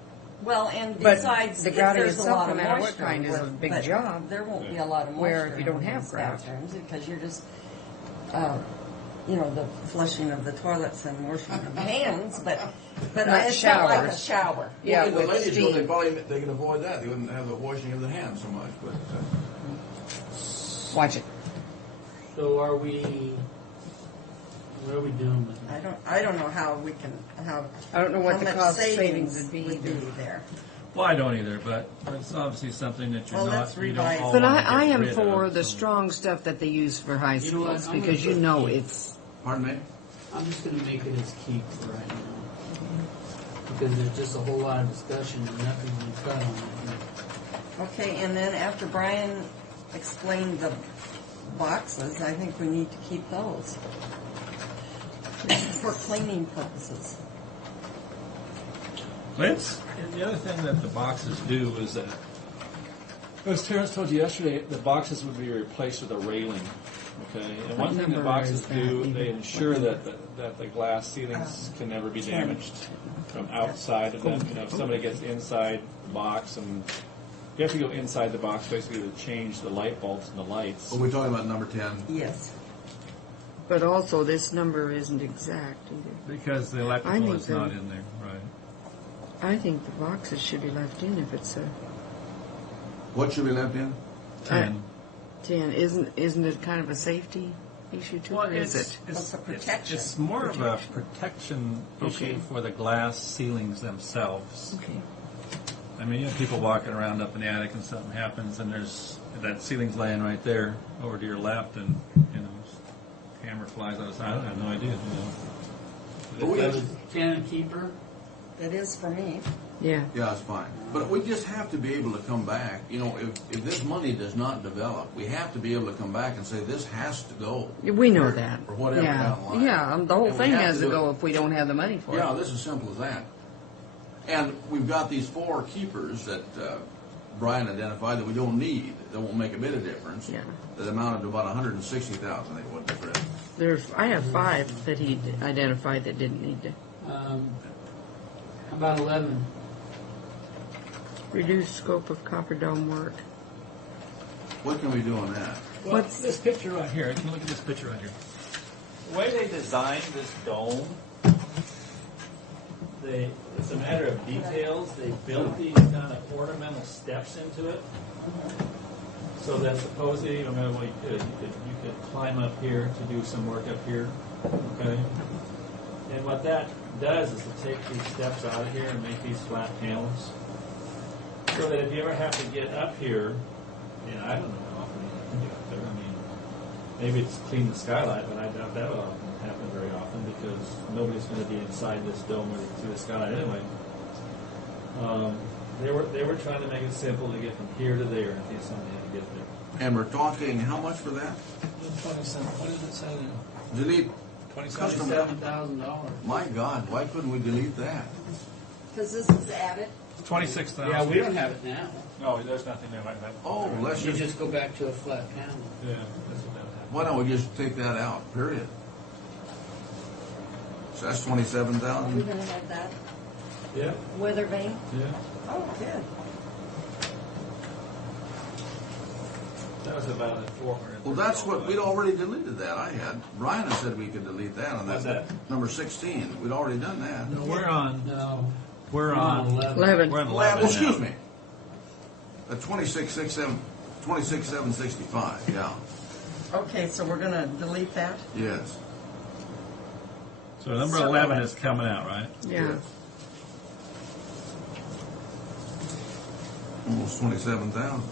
Well, and But besides, the if grouting there's a itself, lot no of matter what moisture, kind, is a with- big but job. There won't be a lot of moisture Where if you don't in have these grout. bathrooms, because you're just, the flushing of the toilets and washing of hands, but Not it's not like a showers. shower. Yeah, Well, the with ladies, though, steam. they can avoid that. They wouldn't have the washing of the hands so much, but. Watch it. So what are we doing with it? I don't know how we can, how I don't know what how the much cost savings would be. would be there. Well, I don't either, but it's obviously something that you're Well, not. let's You don't revise all But wanna I get am rid for of, the so. strong stuff that they use for high You know what, schools I'm gonna because you put know Keith. it's. Pardon me? I'm just going to make it as keep for right now. Because there's just a whole lot of discussion and nothing to cut on it. Okay, and then after Brian explained the boxes, I think we need to keep those for cleaning purposes. And the other thing that the boxes do is that, as Terrence told you yesterday, the boxes would be replaced with a railing. Okay, and one thing the number boxes is that do, even? they ensure that the glass ceilings can never be damaged from outside of them. You know, if somebody gets inside the box, and you have to go inside the box basically to change the light bulbs and the lights. Are we talking about number 10? Yes. But also, this number isn't exact either. Because the I electrical think is not that- in there, right? I think the boxes should be left in if it's a What should be left in? 10. 10. Isn't it kind of a safety issue too, or is it? It's a protection. It's more of a protection issue Okay. for the glass ceilings themselves. Okay. I mean, you have people walking around up in the attic and something happens and there's that ceiling's laying right there over to your left and, camera flies outside. I have no idea, But we That have, was 10 keeper. It is for me. Yeah. yeah, it's fine. But we just have to be able to come back. If this money does not develop, we have to be able to come back and say this has to go. We know that. Or whatever Yeah. down the line. Yeah. The whole And we thing have has to to do go it. if we don't have the money for Yeah, it. this is simple as that. And we've got these 4 keepers that Brian identified that we don't need. That won't make a bit of difference. Yeah. That amounted to about $160,000. I think what difference. I have 5 that he identified that didn't need to. How about 11? Reduce scope of copper dome work. What can we do on that? Well, What's- this picture right here? You can look at this picture right here. The way they designed this dome, it's a matter of details. They built these kind of ornamental steps into it, so that supposedly, you could climb up here to do some work up here. Okay, and what that does is to take these steps out of here and make these flat panels, so that if you ever have to get up here, I don't know how often you can get up there. I mean, maybe it's clean the skylight, but I doubt that will happen very often because nobody's going to be inside this dome or through the skylight anyway. They were trying to make it simple to get from here to there in case somebody had to get there. And we're talking how much for that? What does it say there? Delete custom. $27,000. My God, why couldn't we delete that? Because this is added. 26,000. Yeah, we don't have it now. No, there's nothing there like that. Oh, let's You just. just go back to a flat panel. Yeah, that's what that happened. Why don't we just take that out? Period. So that's We're 27,000. going to have that Yeah, weather vane. yeah. Oh, good. That was about a 400. Well, that's what we'd already deleted. That I had. Brian had said we could delete that on What's that that? number 16. We'd already done that. No, we're on. No. We're on 11. We're on 11 Well, excuse now. me. 26,765. Yeah. Okay, so we're going to delete that. Yes. So number 11 is coming out, right? Yeah. Almost 27,000.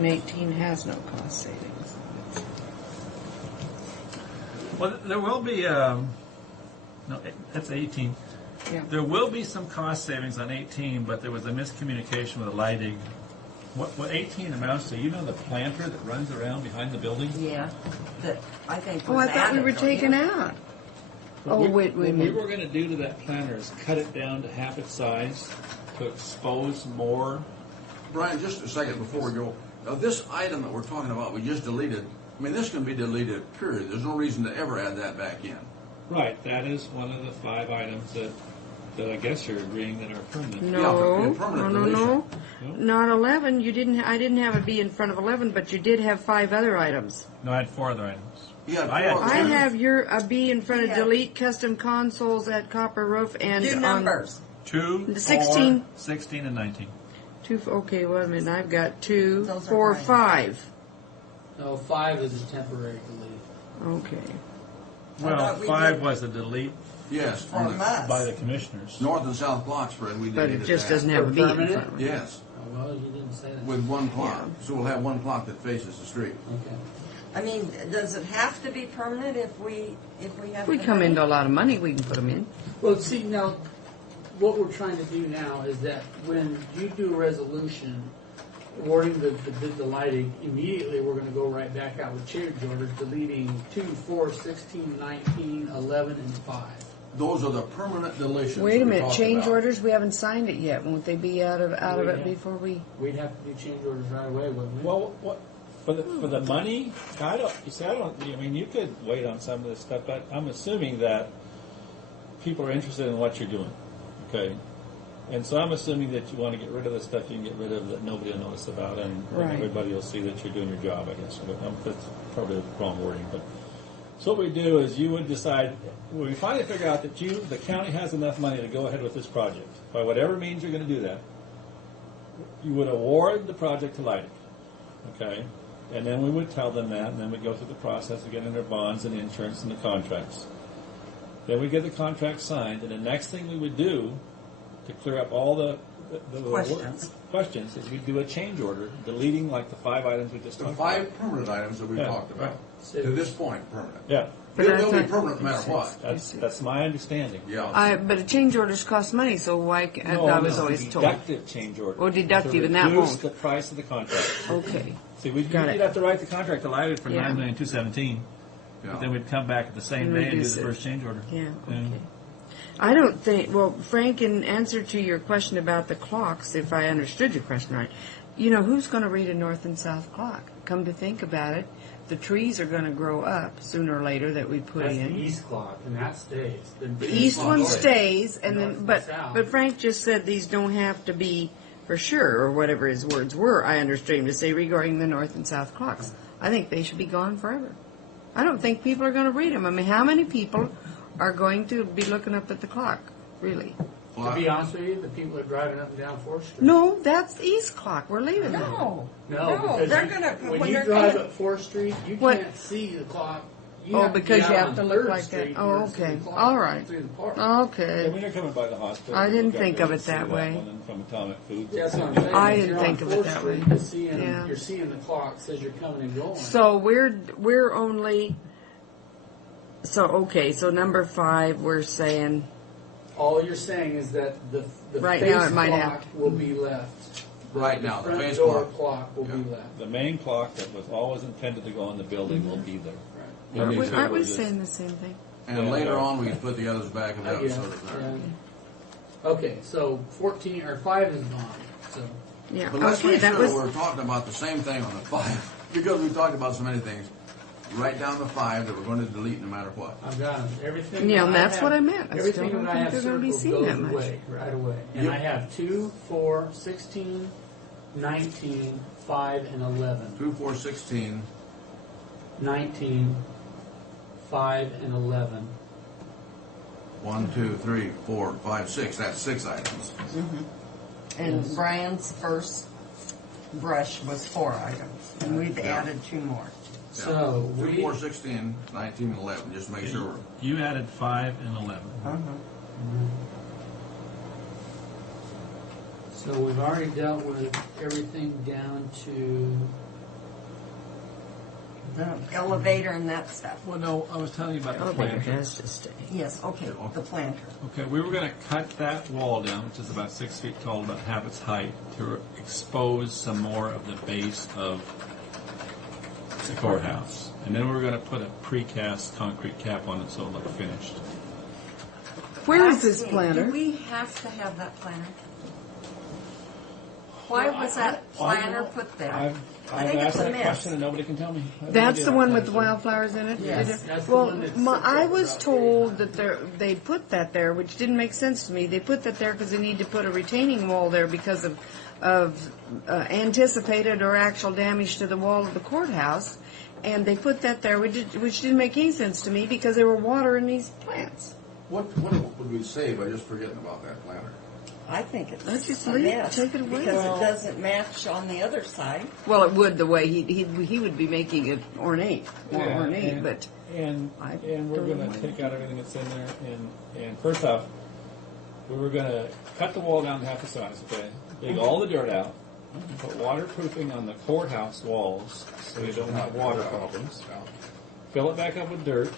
And 18 has no cost savings. Well, there will be, no, that's 18. Yeah. There will be some cost savings on 18, but there was a miscommunication with the lighting. What 18 amounts to, you know the planter that runs around behind the building? Yeah, that I think Oh, was I thought we added, were don't you? taken out. Oh, wait a What we minute. were going to do to that planter is cut it down to half its size to expose more. Brian, just a second before we go. Now, this item that we're talking about, we just deleted. I mean, this can be deleted, period. There's no reason to ever add that back in. Right, that is one of the 5 items that I guess you're agreeing that are permanent. No, Yeah, permanent no. No? Not 11. You didn't. I didn't have a B in front of 11, but you did have 5 other items. No, I had 4 other items. Yeah, I had I have a B in front of Yeah. delete custom consoles at Copper Roof and Do on numbers. 2, The 4, 16. 16, and 19. 2. Okay, wait a minute. I've got 2, Those are 4, mine. 5. No, 5 is a temporary delete. Okay. Well, thought we 5 did- was a delete Yes, From from the us. by the commissioners. north and south clock spread, we But deleted it just that. doesn't have a B in Permanent? front of it. Yes, Oh, well, you didn't say that. with one clock. So we'll have one clock that faces the street. Okay. I mean, does it have to be permanent if we have? If we the come money? into a lot of money, we can put them in. Well, see, now, what we're trying to do now is that when you do a resolution awarding the lighting, immediately we're going to go right back out with change orders, deleting 2, 4, 16, 19, 11, and 5. Those are the permanent deletions. Wait a we minute. talked Change about. orders. We haven't signed it yet. Won't they be out of it Yeah. before we? We'd have to do change orders right away, wouldn't we? Well, what for the money? I don't. You see, I don't. I mean, you could wait on some of this stuff, but I'm assuming that people are interested in what you're doing. Okay, and so I'm assuming that you want to get rid of the stuff you can get rid of that nobody will notice about, and Right. everybody will see that you're doing your job. I guess but, that's probably the wrong wording, but. So what we do is you would decide, when we finally figure out that the county has enough money to go ahead with this project, by whatever means you're going to do that, you would award the project to Leidig, okay? And then we would tell them that, and then we'd go through the process of getting their bonds and insurance and the contracts. Then we get the contract signed, and the next thing we would do to clear up all the questions is we'd do a change order, deleting like the 5 items we just The talked about. 5 permanent items that we Yeah, talked about. right. To this point, permanent. Yeah, But They'll I be thought- permanent no matter what. that's my understanding. Yeah. But a change orders cost money, so why? I was always told. Deductive change order. Oh, deductive, to and that reduce won't. the price of the contract. Okay. See, we'd Got it. have to write the contract to Leidig for Yeah. $9,217,000, Yeah. but then we'd come back the same And day and do reduce the it. first change order. Yeah. Okay. I don't think. Well, Frank, in answer to your question about the clocks, if I understood your question right, who's going to read a north and south clock? Come to think about it, the trees are going to grow up sooner or later that we put That's in. the east clock, and that stays. The east one stays, and North then and but south. Frank just said these don't have to be for sure, or whatever his words were. I understood him to say regarding the north and south clocks. I think they should be gone forever. I don't think people are going to read them. I mean, how many people are going to be looking up at the clock? Really? To be honest with you, the people that are driving up and down 4th Street. No, that's the east clock. We're leaving that. No. No, because they're gonna when when you they're drive coming- up 4th Street, you What? can't see the clock. Oh, have to because be you out have to on look 3rd like Street that. in Oh, order to see okay. the clock All right. through the park. And Okay. when you're coming by the hospital, I didn't you got think to of it see that way. one and from Atomic Foods. That's what I'm saying. I If didn't you're think on of it 4th that Street, way. Yeah. You're seeing the clock says you're coming and going. So we're only. So okay. So number 5, we're saying. All you're saying is that the Right face now it might clock have- will be left. Right now, the front face door clock. will be Yeah. left. The main clock that was always intended to go in the building will be there. Right. Then you Aren't we just- saying the same thing? And Yeah. later on, we can put the others back in that Yeah, sort of yeah. Okay, so 14 or 5 is gone. So Yeah. But let's Okay. make That sure was. we're talking about the same thing on the 5, because we talked about so many things. Write down the 5 that we're going to delete no matter what. I've got them. Everything. Yeah, that and I that's have- what I meant. I still Everything don't that I think have they're gonna be circled seeing goes that much. away right away. And Yep. I have 2, 4, 16, 19, 5, and 11. 2, 4, 16. 19, 5, and 11. 1, 2, 3, 4, 5, 6. That's 6 items. And Brian's first brush was 4 items, and we've Yeah. added 2 more. So 2, we 4, 16, 19, and 11. Just make sure. You added 5 and 11. So we've already dealt with everything down to the elevator and that stuff. Well, no, I was telling you about the Elevator planter. has to stay. Yes, okay, the planter. Okay, we were going to cut that wall down, which is about 6 feet tall, about half its height, to expose some more of the base of the courthouse. And then we were going to put a precast concrete cap on it so it looked finished. Where is this Asking, planter? Do we have to have that planter? Why was that planter put there? I think it's a miss. and nobody can tell me. That's the one with the wildflowers in it? Yes. Is it? That's the Well, one that I sits was up told that they put that there, which didn't make sense to me. They put that there because they need to put a retaining wall there because of anticipated or actual damage to the wall of the courthouse. And they put that there, which didn't make any sense to me because there were water in these plants. What would we say by just forgetting about that planter? I think it's Let's just a leave it. miss, Take it away. because Well- it doesn't match on the other side. Well, it would the way he would be making it ornate, more ornate, but and I we're don't going know. to take out everything that's in there. And first off, we were going to cut the wall down to half the size. Okay, dig all the dirt out, put waterproofing on the courthouse walls so you don't have water problems. Fill it back up with dirt.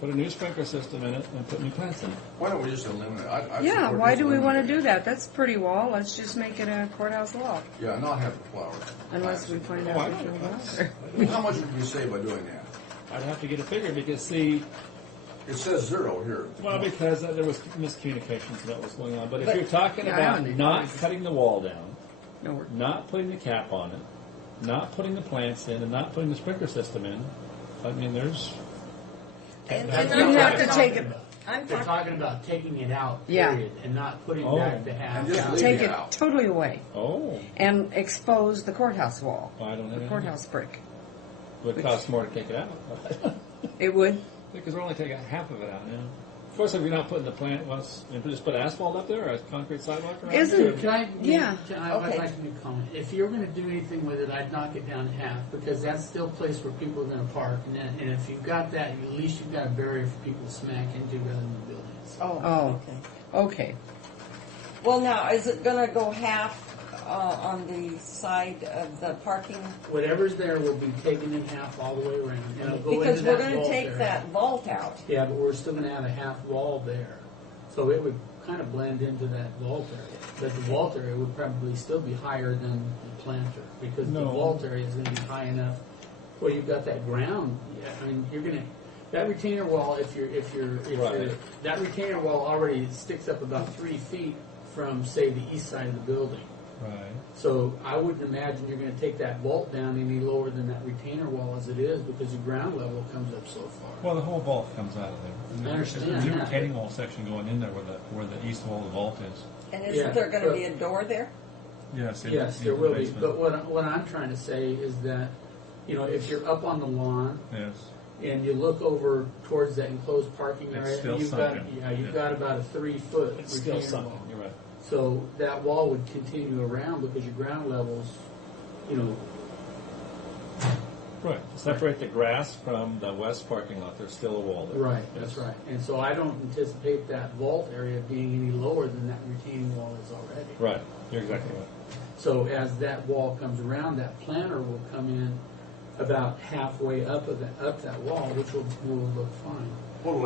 Put a new sprinkler system in it and put new plants in it. Why don't we just eliminate it? I yeah, support why just do we want to eliminating do that? That's a pretty wall. Let's just make it a courthouse wall, it. Yeah, not have the flowers. unless we find Oh, I out don't which know. one was. How much would you save by doing that? I'd have to get a figure because, see, It says 0 here. well, because there was miscommunications that was going on. But if But- you're talking Yeah, I about don't not know. cutting the wall down, No, we're- not putting the cap on it, not putting the plants in, and not putting the sprinkler system in, I mean, there's... And That's I'm what have they're to talking take it- about. I'm They're talking, talking about taking it out, Yeah. period, and not putting Oh. back the half. And just leave take it it out. totally away Oh, and expose the courthouse wall, I don't the know. courthouse brick. It would cost more to take it out. It would. Because we're only taking half of it out now. Of course, if you're not putting the plant, just put asphalt up there or a concrete sidewalk around Isn't it? it? Can I, Yeah. I'd Okay. like to make a comment. If you're going to do anything with it, I'd knock it down in half because that's still a place where people are going to park. And if you've got that, at least you've got a barrier for people to smack into rather than the buildings. Oh. okay. Okay. Well, now, is it gonna go half, on the side of the parking? Whatever's there will be taken in half all the way around. And it'll go Because into we're that gonna vault take area. that vault out. Yeah, but we're still going to have a half wall there. So it would kind of blend into that vault area. But the vault area would probably still be higher than the planter because the No. vault area is going to be high enough where you've got that ground. Yeah, I mean, you're going to that retainer wall. If Right. that retainer wall already sticks up about 3 feet from say the east side of the building. Right. So I wouldn't imagine you're going to take that vault down any lower than that retainer wall as it is because the ground level comes up so far. Well, the whole vault comes out of there. I understand There's a new that. retaining wall section going in there where the east wall of the vault is. And Yeah, isn't there gonna but- be a door there? Yes, Yes, there will be. But what I'm trying to say is that, if you're up on the lawn Yes. and you look over towards that enclosed parking It's area, still you've got sunken. you've got about a 3-foot It's still retaining sunken, wall. you're right. So that wall would continue around because your ground levels, Right. To separate the grass from the west parking lot, there's still a wall there. right. That's right. And so I don't anticipate that vault area being any lower than that retaining wall is already. Right. You're exactly right. So as that wall comes around, that planter will come in about halfway up that wall, which will look fine. What'll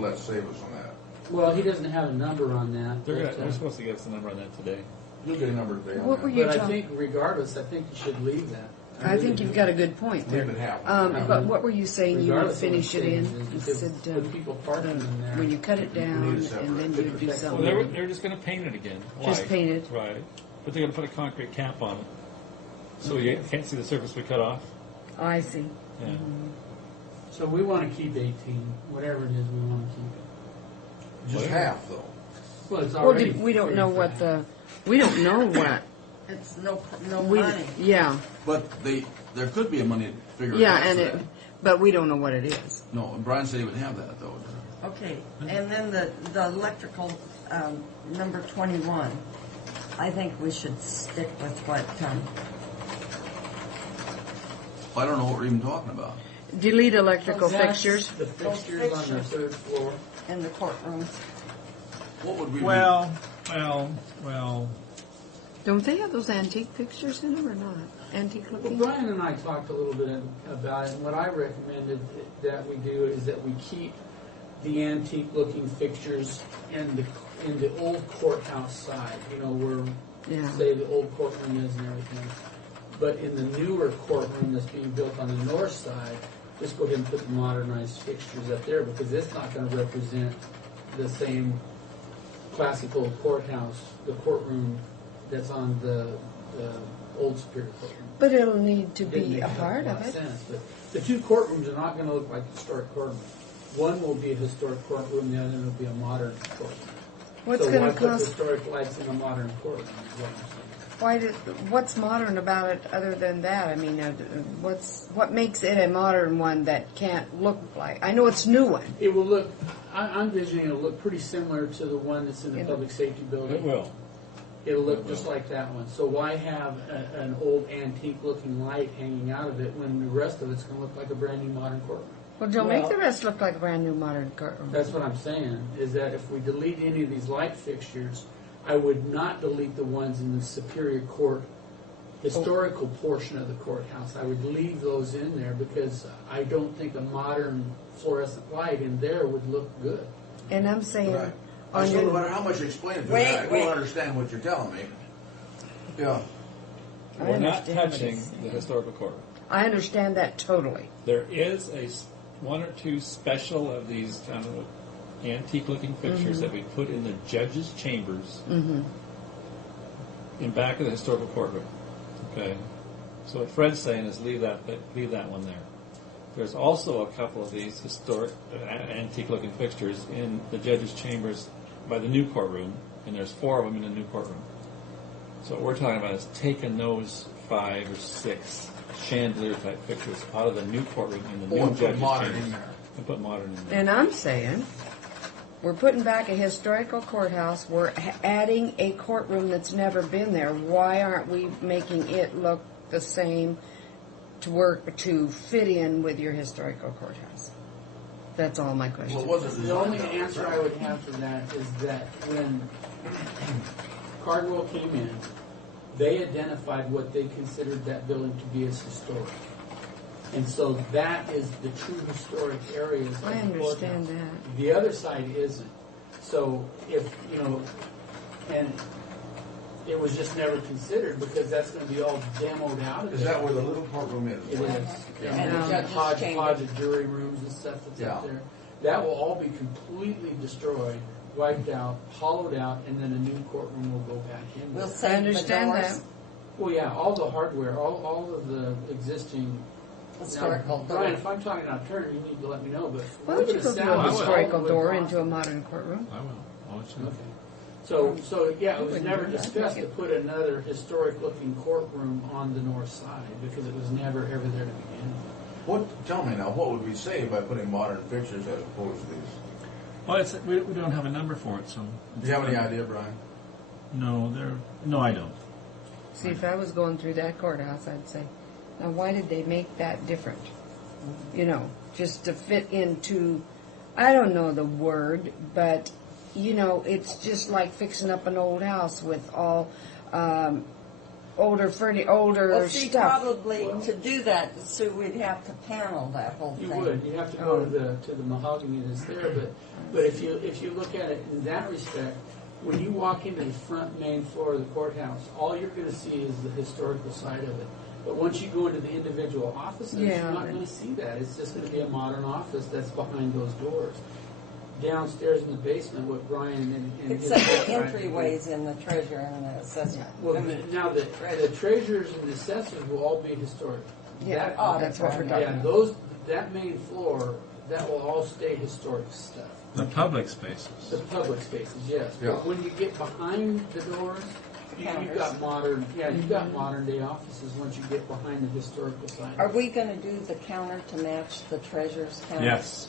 that save us on that? Well, he doesn't have a number on that. They're supposed to give us a number on that today. You'll get a number today on What that. were you But I talking? think regardless, I think you should leave that. I think you've got a good point there. Leave it half. But what were you saying? You would Regardless of finish what it in. changes, You because said with people parking in there. when you cut it down need to and then separate. you do Well, something. they're just going to paint it again. Just white. paint it. Right. But they're going to put a concrete cap on it. So you can't see the surface we cut off. I see. Yeah. So we want to keep 18, whatever it is, we want to keep it. Just half, though. Well, it's Well, already. we don't know what pretty we don't know what. It's no We, money. yeah, But there could be a money figure. yeah, out and for it, that. but we don't know what it is. No, Brian said he would have that, though. Okay, and then the electrical, number 21, I think we should stick with what, I don't know what we're even talking about. Delete electrical That's fixtures. The fixtures on the third floor. in the courtroom. What would we Well. Don't they have those antique fixtures in them or not? antique Well, looking? Brian and I talked a little bit about it, and what I recommended that we do is that we keep the antique-looking fixtures in the old courthouse side, where, Yeah. say, the old courtroom is and everything. But in the newer courtroom that's being built on the north side, just go ahead and put the modernized fixtures up there, because it's not going to represent the same classical courthouse, the courtroom that's on the old Superior Courtroom. But it'll need to Didn't be make a part lot of it. sense, but the two courtrooms are not going to look like historic courtrooms. One will be a historic courtroom, the other will be a modern courtroom. What's So going why to put cost? historic lights in a modern courtroom? Is what I'm saying. What's modern about it other than that? I mean, what makes it a modern one that can't look like? I know it's new one. It will look. I'm envisioning it'll look pretty similar to the one that's in the Yeah. public safety building. It will. It'll look just like that one. So why have an old antique-looking light hanging out of it when the rest of it's going to look like a brand new modern courtroom? Well, don't make the rest look like a brand new modern courtroom. That's what I'm saying, is that if we delete any of these light fixtures, I would not delete the ones in the Superior Court historical portion of the courthouse. I would leave those in there because I don't think a modern fluorescent light in there would look good. And I'm saying, Right. I on still, no your, matter how much you explain it to me, Wait, I wait. don't understand what you're telling me. Yeah. I We're not understand what touching he's the saying. historical courtroom. I understand that totally. There is one or two special of these kind of antique-looking fixtures that we put in the judges' chambers in back of the historical courtroom. Okay, so what Fred's saying is leave that one there. There's also a couple of these historic antique-looking fixtures in the judges' chambers by the new courtroom, and there's 4 of them in the new courtroom. So what we're talking about is taking those 5 or 6 chandelier-type fixtures out of the new courtroom in the Or new put judges' modern chambers in there. and put modern in there. And I'm saying, we're putting back a historical courthouse. We're adding a courtroom that's never been there. Why aren't we making it look the same to fit in with your historical courthouse? That's all my question. Well, it wasn't The only designed that way, answer right? I would have for that is that when Cardwell came in, they identified what they considered that building to be as historic. And so that is the true historic areas of I the understand courthouse. that. The other side isn't. So if, and it was just never considered because that's going to be all demoed out of Is there. that where the little courtroom It is? is. And the judge's hodgepodge of jury rooms and stuff that's up Yeah. there. That will all be completely destroyed, wiped out, hollowed out, and then a new courtroom will go back in We'll there. save I understand the doors. that. Well, yeah, all the hardware, all of the existing. Historical Now, Brian, door. if I'm talking out of turn, you need to let me know, but. Why don't you go through a historical door into a modern. modern courtroom? I will. I'll let you know. Okay. So yeah, it was wouldn't never do that. discussed to put another historic-looking courtroom on the north side because it was never ever there to begin with. Tell me now, what would we save by putting modern fixtures as opposed to these? Well, we don't have a number for it, so. Do you have any idea, Brian? No, I don't. See, if I was going through that courthouse, I'd say, now why did they make that different? Just to fit into, I don't know the word, but, it's just like fixing up an old house with all older Well, see, stuff. probably to do that, Sue, we'd have to panel that whole You thing. would. You have to go to the mahogany that's there, but if you look at it in that respect, when you walk into the front main floor of the courthouse, all you're going to see is the historical side of it. But once you go into the individual offices, Yeah. you're not going to see that. It's just going to be a modern office that's behind those doors. Downstairs in the basement, what Brian and his Except the tried to do. entryways in the treasurer and the assessor. Well, I mean, now the treasurers and the assessors will all be historic. Yeah, Oh, that's what we're talking Yeah, about. that main floor, that will all stay historic stuff. The public spaces. The public spaces, yes. Yeah. But when you get behind the doors, you've Counters. got modern, you've got modern day offices once you get behind the historical side. Are we going to do the counter to match the treasurer's counter? Yes.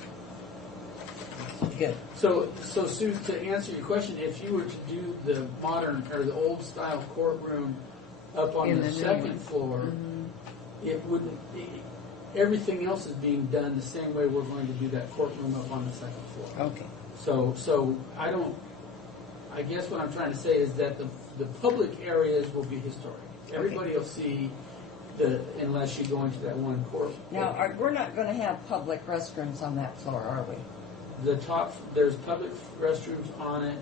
Good. So Sue, to answer your question, if you were to do the modern or the old style courtroom up on In the the new second one. floor, it wouldn't. Everything else is being done the same way we're going to do that courtroom up on the second floor. Okay. So I don't. I guess what I'm trying to say is that the public areas will be historic. Everybody will see unless you go into that one court. Now, we're not gonna have public restrooms on that floor, are we? The top, there's public restrooms on it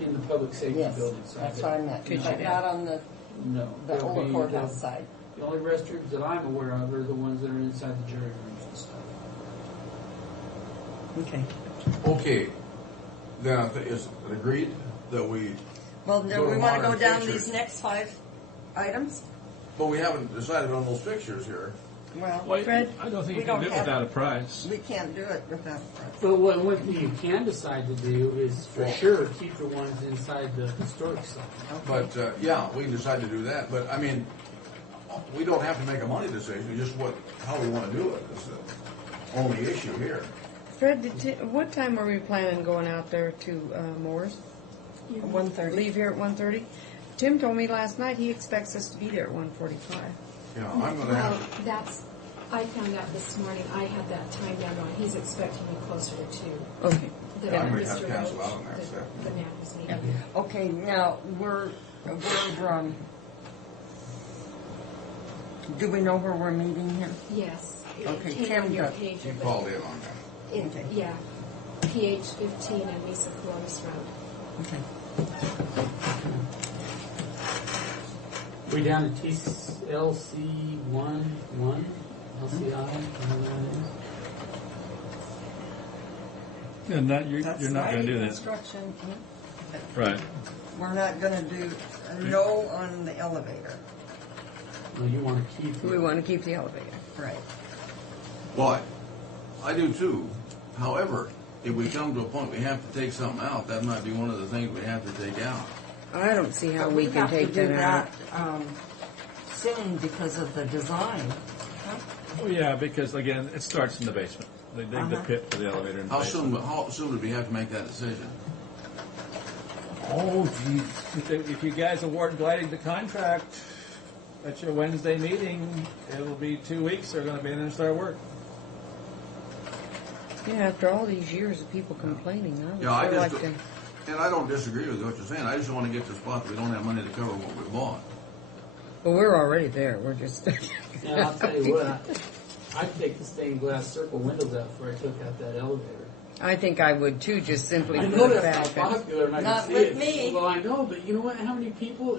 in the public safety Yes, building side. that's what I meant, Could but you- not on the No. the there'll old be- courthouse side. The only restrooms that I'm aware of are the ones that are inside the jury rooms and stuff. Okay. Okay, then is it agreed that we, Well, do Go we to wanna go modern down pictures. these next 5 items? but we haven't decided on those fixtures here. Well, Well, Fred, I don't think we you can don't do it have- without a price. we can't do it without. But one thing you can decide to do is for Well- sure keep the ones inside the historic side. But, yeah, we can decide to do that, but I mean, we don't have to make a money decision, just how we wanna do it is the only issue here. Fred, what time were we planning going out there to Moore's? 1:30. Leave here at 1:30? Tim told me last night he expects us to be there at 1:45. You know, I'm gonna Well, have, I found out this morning, I had that time down on, he's expecting me closer to 2. Okay. The Yeah, I may have Mr. to cancel Roach, out on that stuff. the man was meeting. Okay, now, do we know where we're meeting here? Yes. It Okay, came Tim on your got- pager, you but called in on that. it- Yeah, PH 15 and Mesa Columbus Road. Okay. We down to TLC11, LCI, whatever that is. And that, you're That's not going to lighting do that. construction. Right. We're not gonna do, no on the elevator. Well, you want to keep We it. want to keep the elevator. Right. Well, I do too. However, if we come to a point we have to take something out, that might be one of the things we have to take out. I don't see how But we can have take to do that out. that soon because of the design. Well, yeah, because again, it starts in the basement. They dig the pit for the elevator in the How basement. soon do we have to make that decision? Oh, geez. If you guys award Gliding the contract at your Wednesday meeting, it'll be 2 weeks. They're going to be in and start work. Yeah, after all these years of people complaining, I would Yeah, I sure just, like to. and I don't disagree with what you're saying. I just want to get to the spot that we don't have money to cover what we bought. Well, we're already there. We're just. And I'll tell you what, I'd take the stained glass circle windows out before I took out that elevator. I think I would too, just simply I put know it that's back. not popular, and I Not can see with it. me. Well, I know, but you know what? How many people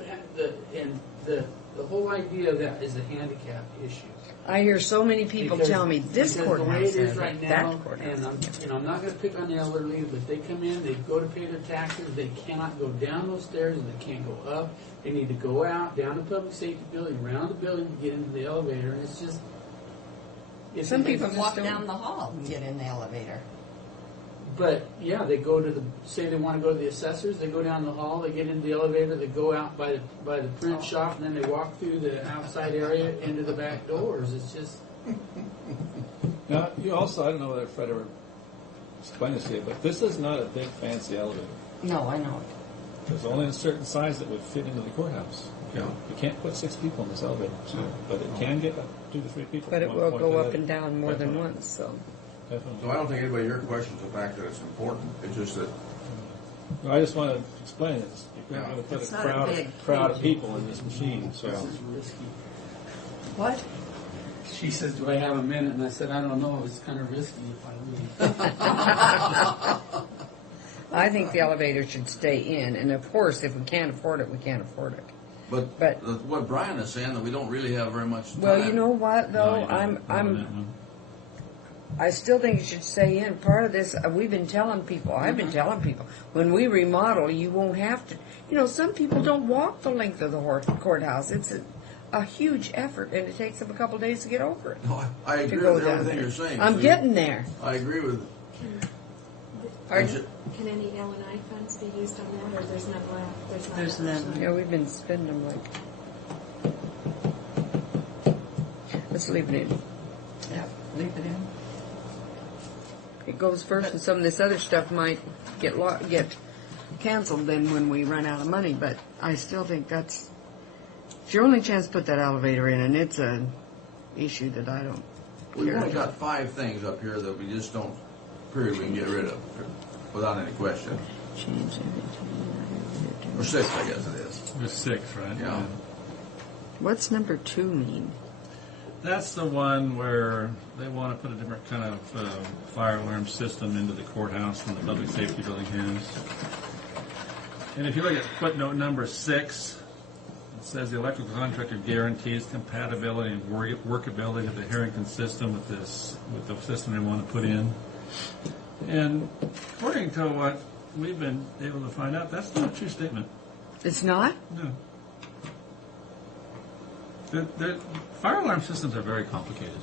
the whole idea of that is a handicap issue. I hear so many people Because- tell me this because the way courthouse it is has right it, now, that courthouse. and I'm not going to pick on the elderly, but they come in, they go to pay their taxes, they cannot go down those stairs, and they can't go up. They need to go out, down the public safety building, around the building to get into the elevator, and it's just. It's Some They people can just walk don't- down the hall and get in the elevator. But yeah, they go to say they want to go to the assessors. They go down the hall. They get into the elevator. They go out by the print shop, and then they walk through the outside area into the back doors. It's just Now, you also, I don't know whether Fred ever explained this to you, but this is not a big fancy elevator. No, I know. There's only a certain size that would fit into the courthouse. Yeah. You can't put 6 people in this elevator, but it can get up 2 to 3 people. But it from will one point go to up another. and down more than Definitely. once, so. Definitely. So I don't think anybody here questions the fact that it's important. It's just that, No, I just want to explain it. You're Yeah. going to put It's a not a crowd, big crowd of thing. people in this machine, so. this is risky. What? She says, "Do I have a minute?" And I said, "I don't know. It's kind of risky if I leave." I think the elevator should stay in, and of course, if we can't afford it, we can't afford it. but But- what Brian is saying, that we don't really have very much time. Well, you know what, No, though? you don't. I still think it should stay in. Part of this, we've been telling people, I've been telling people, when we remodel, you won't have to. You know, some people don't walk the length of the courthouse. It's a huge effort, and it takes them a couple days to get over it. No, I To agree go with down everything there. you're saying. I'm So getting there. I agree with. Pardon? Can any L&I funds be used on that, or there's none left? There's none. Yeah, we've been spending them like. Let's leave it in. Yeah, leave it in. It goes first, and some of this other stuff might get canceled then when we run out of money. But I still think it's your only chance to put that elevator in, and it's an issue that I don't We've care only about. got 5 things up here that we just don't, period, we can get rid of without any question. Change everything. Or 6, I guess it is. There's 6, right? Yeah. What's number 2 mean? That's the one where they want to put a different kind of fire alarm system into the courthouse than the public safety building has. And if you look at footnote number 6, it says the electrical contractor guarantees compatibility and workability of the Harrington system with the system they want to put in. And according to what we've been able to find out, that's not a true statement. It's not? No. The fire alarm systems are very complicated.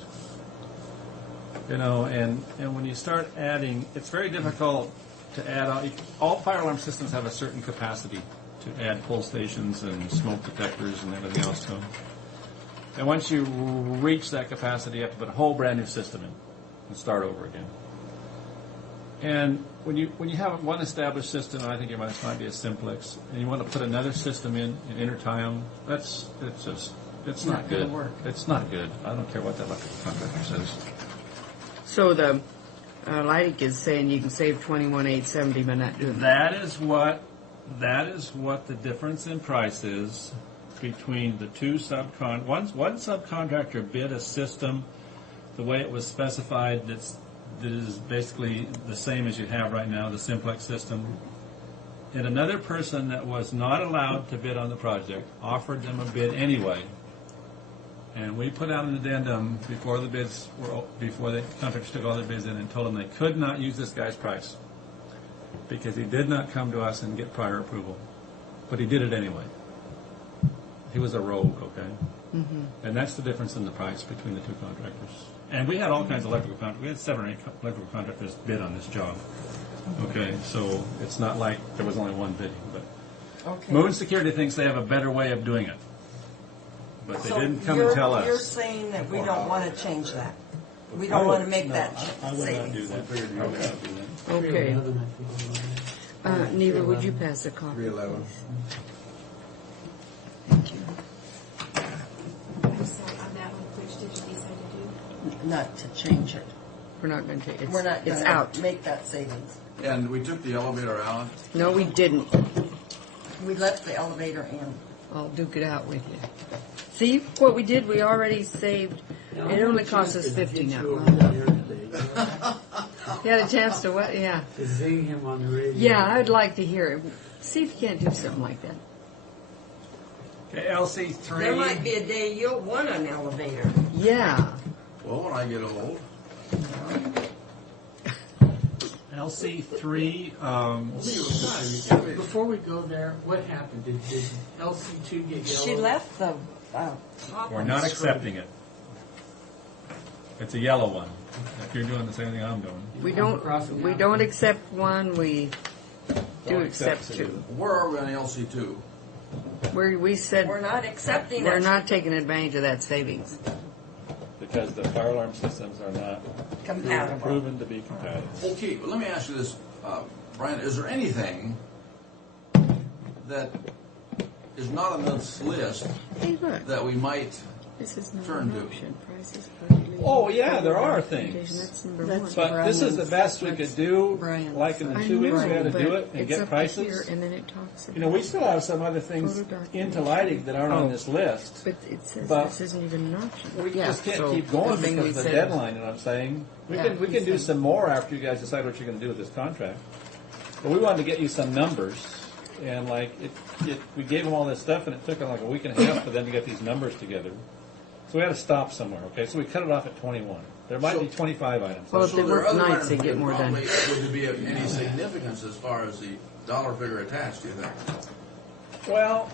You know, and when you start adding, it's very difficult to add all fire alarm systems have a certain capacity to add pull stations and smoke detectors and everything else to them. And once you reach that capacity, you have to put a whole brand new system in and start over again. And when you have one established system, and I think it might be a simplex, and you want to put another system in intertie them, it's not good. Work. It's not good. I don't care what that electrical contractor says. So the Leidig is saying you can save $21,870 by not doing that. That is what the difference in price is between the two one subcontractor bid a system the way it was specified that is basically the same as you have right now, the simplex system. And another person that was not allowed to bid on the project offered them a bid anyway. And we put out an addendum before the contractors took all their bids in and told them they could not use this guy's price because he did not come to us and get prior approval. But he did it anyway. He was a rogue, okay? Mm-hmm. And that's the difference in the price between the two contractors. And we had all kinds of electrical contractors. We had 7 or 8 electrical contractors bid on this job. Okay, so it's not like there was only one bidding. But Okay. Moon Security thinks they have a better way of doing it. But they So didn't come and tell You're us. saying that we don't want to change that? We don't want to make that I would not do savings? that. I would not do that. Okay. 311, I think. Neva, would you pass a copy? 311. Thank you. So on that one, which did you decide to do? Not to change it. We're not going to take it. We're not It's going out. to make that savings. And we took the elevator out. No, we didn't. We left the elevator in. I'll duke it out with you. See what we did? We already saved. Now, It I'm only gonna costs chance us to $50 get now. you over there today, You had a chance to what? Yeah. to zing him on the radio. Yeah, I'd like to hear it. See if you can't do something like that. Okay, LC3. There might be a day you'll want an elevator. Yeah. Well, when I get old. LC3. Before we go there, what happened? Did LC2 get yellow? She left the top We're one not straight. accepting it. It's a yellow one. If you're doing the same thing I'm doing. We don't accept one. We do accept two. Where are we on LC2? We said We're not accepting we're it. not taking advantage of that savings. Because the fire alarm systems are not Compatible. proven to be compatible. Okay, but let me ask you this, Brian. Is there anything that is not on this list Hey, look. that we might This is not Turn an to. option. Prices Oh, yeah, there are things. That's number That's one. But this is the best we could do, Brian's like in the I 2 weeks we know, had to do but it and it's get up prices. Here, and then it talks You know, we still have some other things into Leidig that aren't on this list. But it says But this isn't even an option. We Yeah, just can't so keep going the thing because we of the said- deadline, you know what I'm saying? We Yeah, can do some more after you guys decide what you're going to do with this contract. But we wanted to get you some numbers, and like we gave them all this stuff, and it took them like a week and a half for them to get these numbers together. So we had to stop somewhere, okay? So we cut it off at 21. There might be 25 items. Well, if they there are work other nights, items they that get more done. probably Would there be any significance as far as the dollar figure attached, do you think? Well,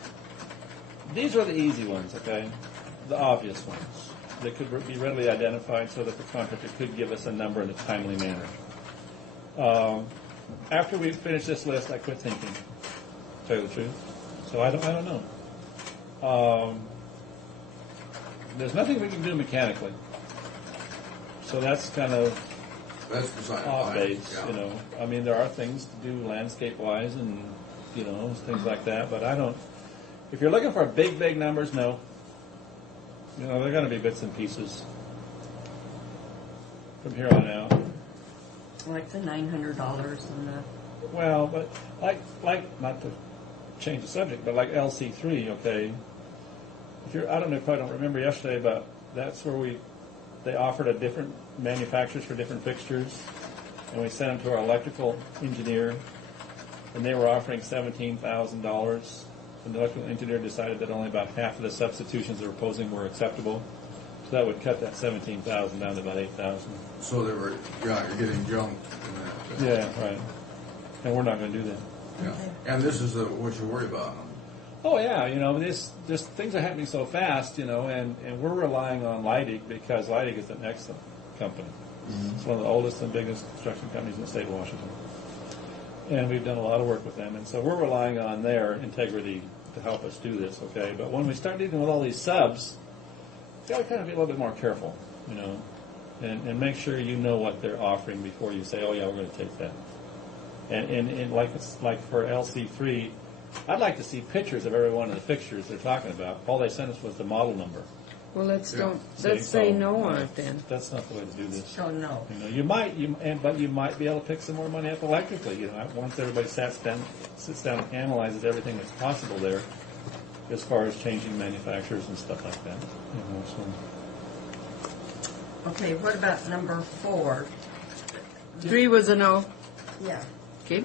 these are the easy ones, okay? The obvious ones. They could be readily identified so that the contractor could give us a number in a timely manner. After we finish this list, I quit thinking, to tell you the truth. So I don't know. There's nothing we can do mechanically. So that's kind of That's beside the off point. base, Yeah. you know. I mean, there are things to do landscape-wise and, you know, things like that, but I don't, if you're looking for big numbers, no. You know, they're going to be bits and pieces from here on out. Like the $900 and the. Well, but like not to change the subject, but like LC3, okay. If you're, I don't know if I don't remember yesterday, but that's where they offered a different manufacturers for different fixtures, and we sent them to our electrical engineer, and they were offering $17,000. And the electrical engineer decided that only about half of the substitutions they were proposing were acceptable, so that would cut that $17,000 down to about $8,000. So they were, you're getting junked in that. Yeah, right. And we're not going to do that. Yeah. And this is what you worry about. Oh yeah, just things are happening so fast, and we're relying on Leidig because Leidig is an excellent company. Mm-hmm. It's one of the oldest and biggest construction companies in the state of Washington. And we've done a lot of work with them, and so we're relying on their integrity to help us do this, okay? But when we start dealing with all these subs, you got to kind of be a little bit more careful, and make sure you know what they're offering before you say, oh yeah, we're going to take that. And like for LC3, I'd like to see pictures of every one of the fixtures they're talking about. All they sent us was the model number. Well, let's See, say no on it then. That's not the way to do this. So no. But you might be able to pick some more money up electrically. Once everybody sits down and analyzes everything that's possible there, as far as changing manufacturers and stuff like that. Okay, what about number 4? 3 was a no. Yeah. Okay.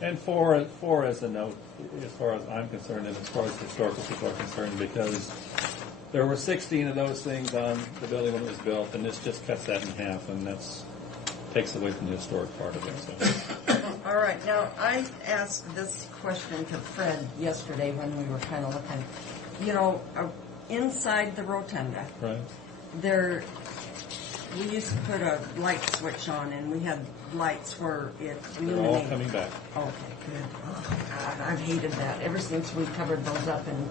And 4 is a note, as far as I'm concerned, and as far as historical people are concerned, because there were 16 of those things on the building when it was built, and this just cuts that in half, and that's takes away from the historic part of it. So. All right. Now, I asked this question to Fred yesterday when we were kind of looking. Inside the rotunda, Right. we used to put a light switch on, and we had lights where it They're all illuminated. coming back. Okay, good. Oh, God, I've hated that ever since we covered those up in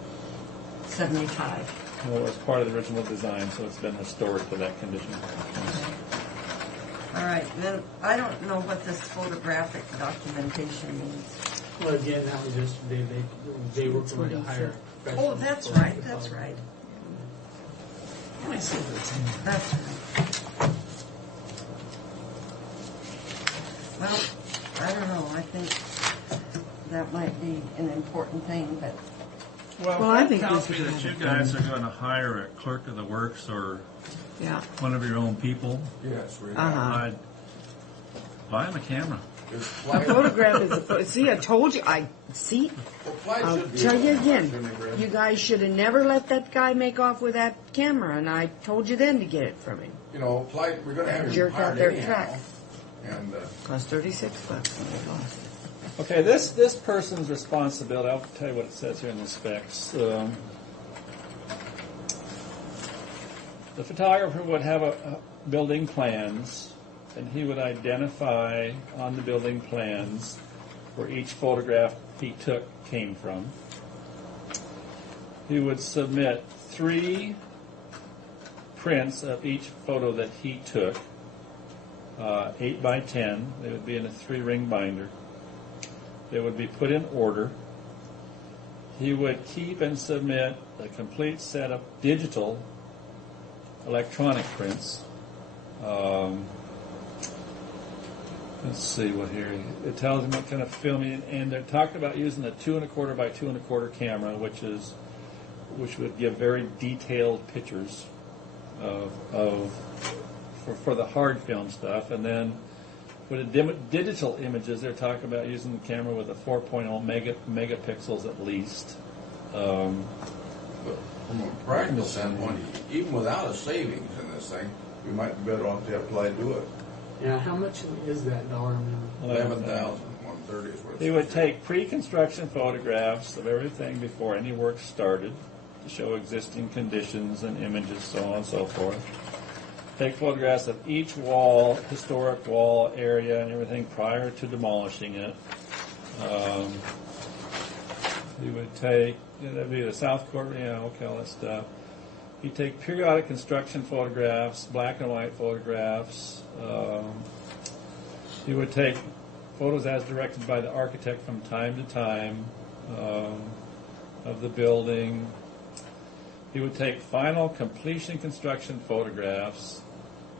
75. Well, it was part of the original design, so it's been restored to that condition. All right, then I don't know what this photographic documentation means. Well, again, that was yesterday. They were going to hire. Oh, that's right, that's right. That's right. Well, I don't know. I think that might be an important thing, but Well, I think tells this me is that you kind of guys are going to hire a clerk of the works or Yeah. one of your own people. Yes, we I'd buy them a camera. A photograph is a see, I told you. I'll tell you again. You guys should have never let that guy make off with that camera, and I told you then to get it from him. We're going to have him Jerk out hired their anyhow. track. And Cost $36 when they lost it. Okay, this person's responsibility, I'll tell you what it says here in the specs. The photographer would have a building plans, and he would identify on the building plans where each photograph he took came from. He would submit 3 prints of each photo that he took, 8 by 10. They would be in a 3-ring binder. They would be put in order. He would keep and submit a complete set of digital electronic prints. Let's see what here. It tells him what kind of filming, and they're talking about using a 2¼ by 2¼ camera, which would give very detailed pictures for the hard film stuff, and then for the digital images, they're talking about using the camera with a 4.0 megapixels at least. from a practical standpoint, even without a savings in this thing, we might be better off to apply to do it. Yeah, how much is that dollar amount? 11,130 is what it's. He would take pre-construction photographs of everything before any work started to show existing conditions and images, so on and so forth. Take photographs of each wall, historic wall area, and everything prior to demolishing it. He would take, that'd be the South Court, all that stuff. He'd take periodic construction photographs, black and white photographs. He would take photos as directed by the architect from time to time of the building. He would take final completion construction photographs,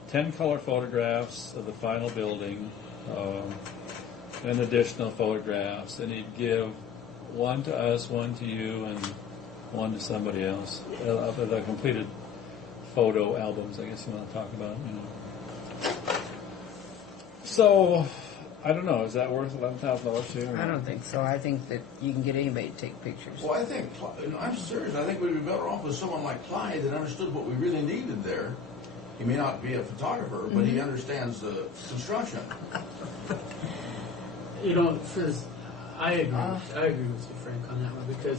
10 color photographs of the final building, and additional photographs. And he'd give one to us, one to you, and one to somebody else. Of the completed photo albums, I guess you want to talk about, you know. So, I don't know, is that worth $11,000 to you? or I not? don't think so. I think that you can get anybody to take pictures. Well, I think, I'm serious, I think we'd be better off with someone like Clyde that understood what we really needed there. He may not be a photographer, but he understands the construction. You know, I agree with you, Frank, on that one, because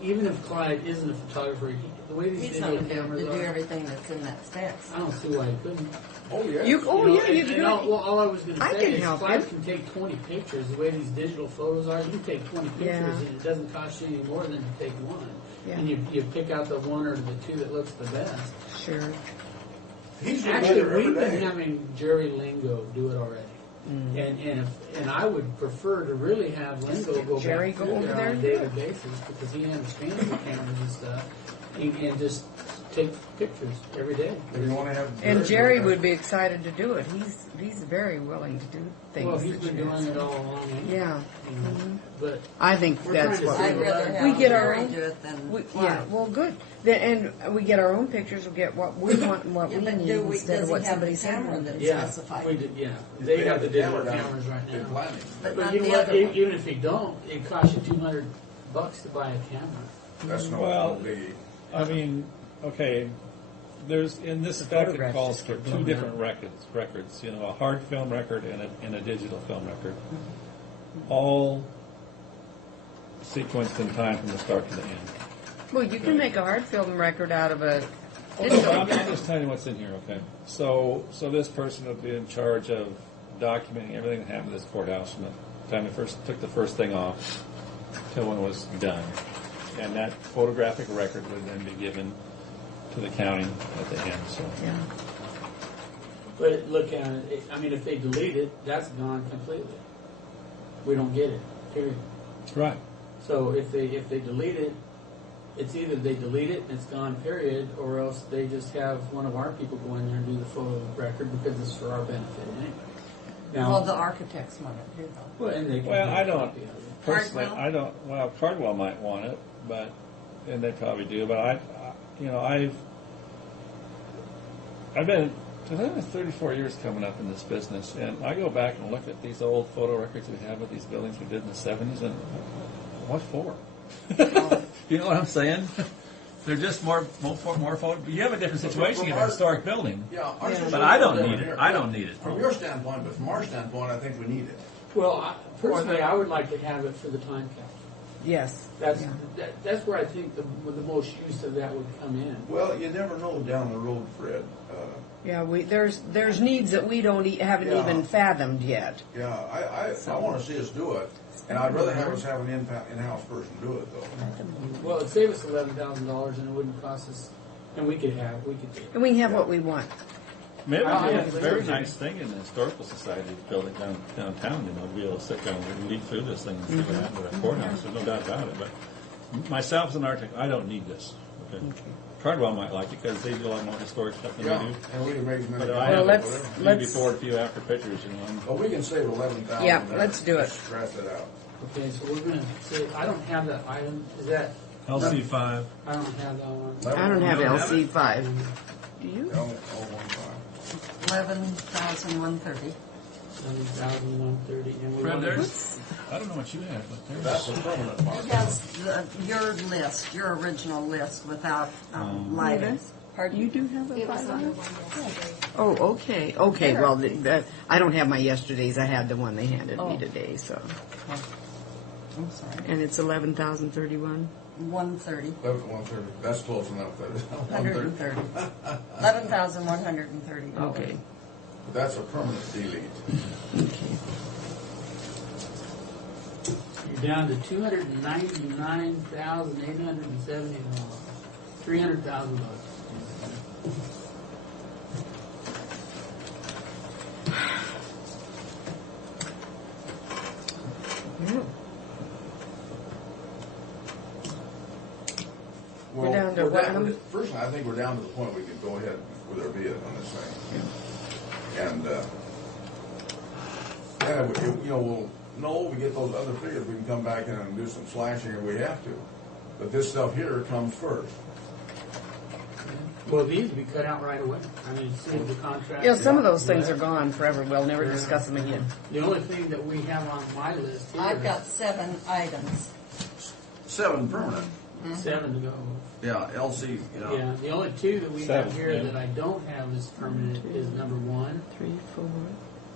even if Clyde isn't a photographer, the way these He's not digital gonna be able cameras to do are, everything that's in that specs. I don't see why he couldn't. Oh, yeah. You And can. all I was going to I say can is help Clyde you. can take 20 pictures. The way these digital photos are, you can take 20 pictures, Yeah. and it doesn't cost you any more than to take one. Yeah. And you pick out the one or the two that looks the best. Sure. He's doing Actually, better every we've been day. having Jerry Lingo do it already. And I would prefer to really have Lingo go Jerry back go through over there there on a and do daily it? basis because he understands the cameras and stuff, and just take pictures every day. If you want to have. And Jerry would be excited to do it. He's very willing to do things. Well, he's that been you doing ask. it all along. Anyway, Yeah. you know. But I think We're that's trying to what save I'd rather have we get our Jerry own. do it than We, Clyde. yeah, well, good. And we get our own pictures. We get what we want and what Yeah, we but need does instead of he what have somebody the said. camera that's yeah, specified? we did. Yeah, they have the digital cameras right now. But But not you know the what? other one. Even if you don't, it costs you $200 to buy a camera. That's no Well, biggie. I mean, okay, there's, in this spec, it photographs calls just for get two blown different records, you know, a hard film record and a digital film record. All sequenced in time from the start to the end. Well, you can make a hard film record out of a Okay, digital. I'm just telling you what's in here, okay? So this person would be in charge of documenting everything that happened at this courthouse from the time they first took the first thing off till when it was done. And that photographic record would then be given to the county at the end, so. Yeah. But look at it. I mean, if they delete it, that's gone completely. We don't get it. Period. Right. So if they delete it, it's either they delete it and it's gone. Period, or else they just have one of our people go in there and do the photo record because it's for our benefit anyway. Now, Well, the architects want it too, though. well, and they can Well, make I a don't, copy of it. personally, Cardwell? I don't, well, Cardwell might want it, but, and they probably do, but I've been 34 years coming up in this business, and I go back and look at these old photo records we have of these buildings we did in the 70s, and what for? You know what I'm saying? They're just more photo. You have a different situation in a historic building, Yeah, but I don't need it. I don't need it. From your standpoint, but from our standpoint, I think we need it. Well, personally, I would like to have it for the time capsule. Yes. That's Yeah. that's where I think the most use of that would come in. Well, you never know down the road, Fred. Yeah, there's needs that we haven't Yeah. even fathomed yet. Yeah, I want to see us do it, and I'd rather have us have an in-house person do it, though. Well, it'd save us $11,000, and it wouldn't cost us. And we could do it. And we can have what we want. Maybe I it'd have be a very to- nice thing in the historical society building downtown, you know, to be able to sit down and leaf through this thing and see what happened at the courthouse. There's no doubt about it. But myself as an architect, I don't need this. Okay. Cardwell might like it because they do a lot more historic stuff than Yeah, we do. and we can make as many. But I copies have or let's- whatever. a few before, a few after pictures, you know. But we can save 11,000. Yeah, there. let's do it. Just scratch it out. Okay, so we're gonna say I don't have that item. Is that LC5. I don't have that one. I don't have You don't have LC5. Do you? No, 015. 11,130. 11,130, and we Fred, want there's, I don't know what you have, but there's. That's a permanent mark. He has your list, your original list without lighting. Pardon? You do have It was on the a one yesterday. Oh, okay. Okay, There. well, I don't have my yesterday's. I had the one they handed me Oh. today, so. I'm sorry. And it's 11,031. 130. 130. That's close enough. That is 130. 11,130. Okay. But that's a permanent delete. You're down to $299,870. $300,000. We're down to what number? Personally, I think we're down to the point we could go ahead with our bid on this thing. And, we'll know we get those other figures, we can come back in and do some slashing if we have to. But this stuff here comes first. Well, these would be cut out right away. I mean, as soon as the contract. Yeah, some of those things are gone forever. We'll never discuss them again. The only thing that we have on my list here. I've got 7 items. 7 permanent. 7 to go. Yeah, LC, you know. Yeah, the only 2 that we have 7, here yeah. that I don't have as permanent is number 1, 3, 4.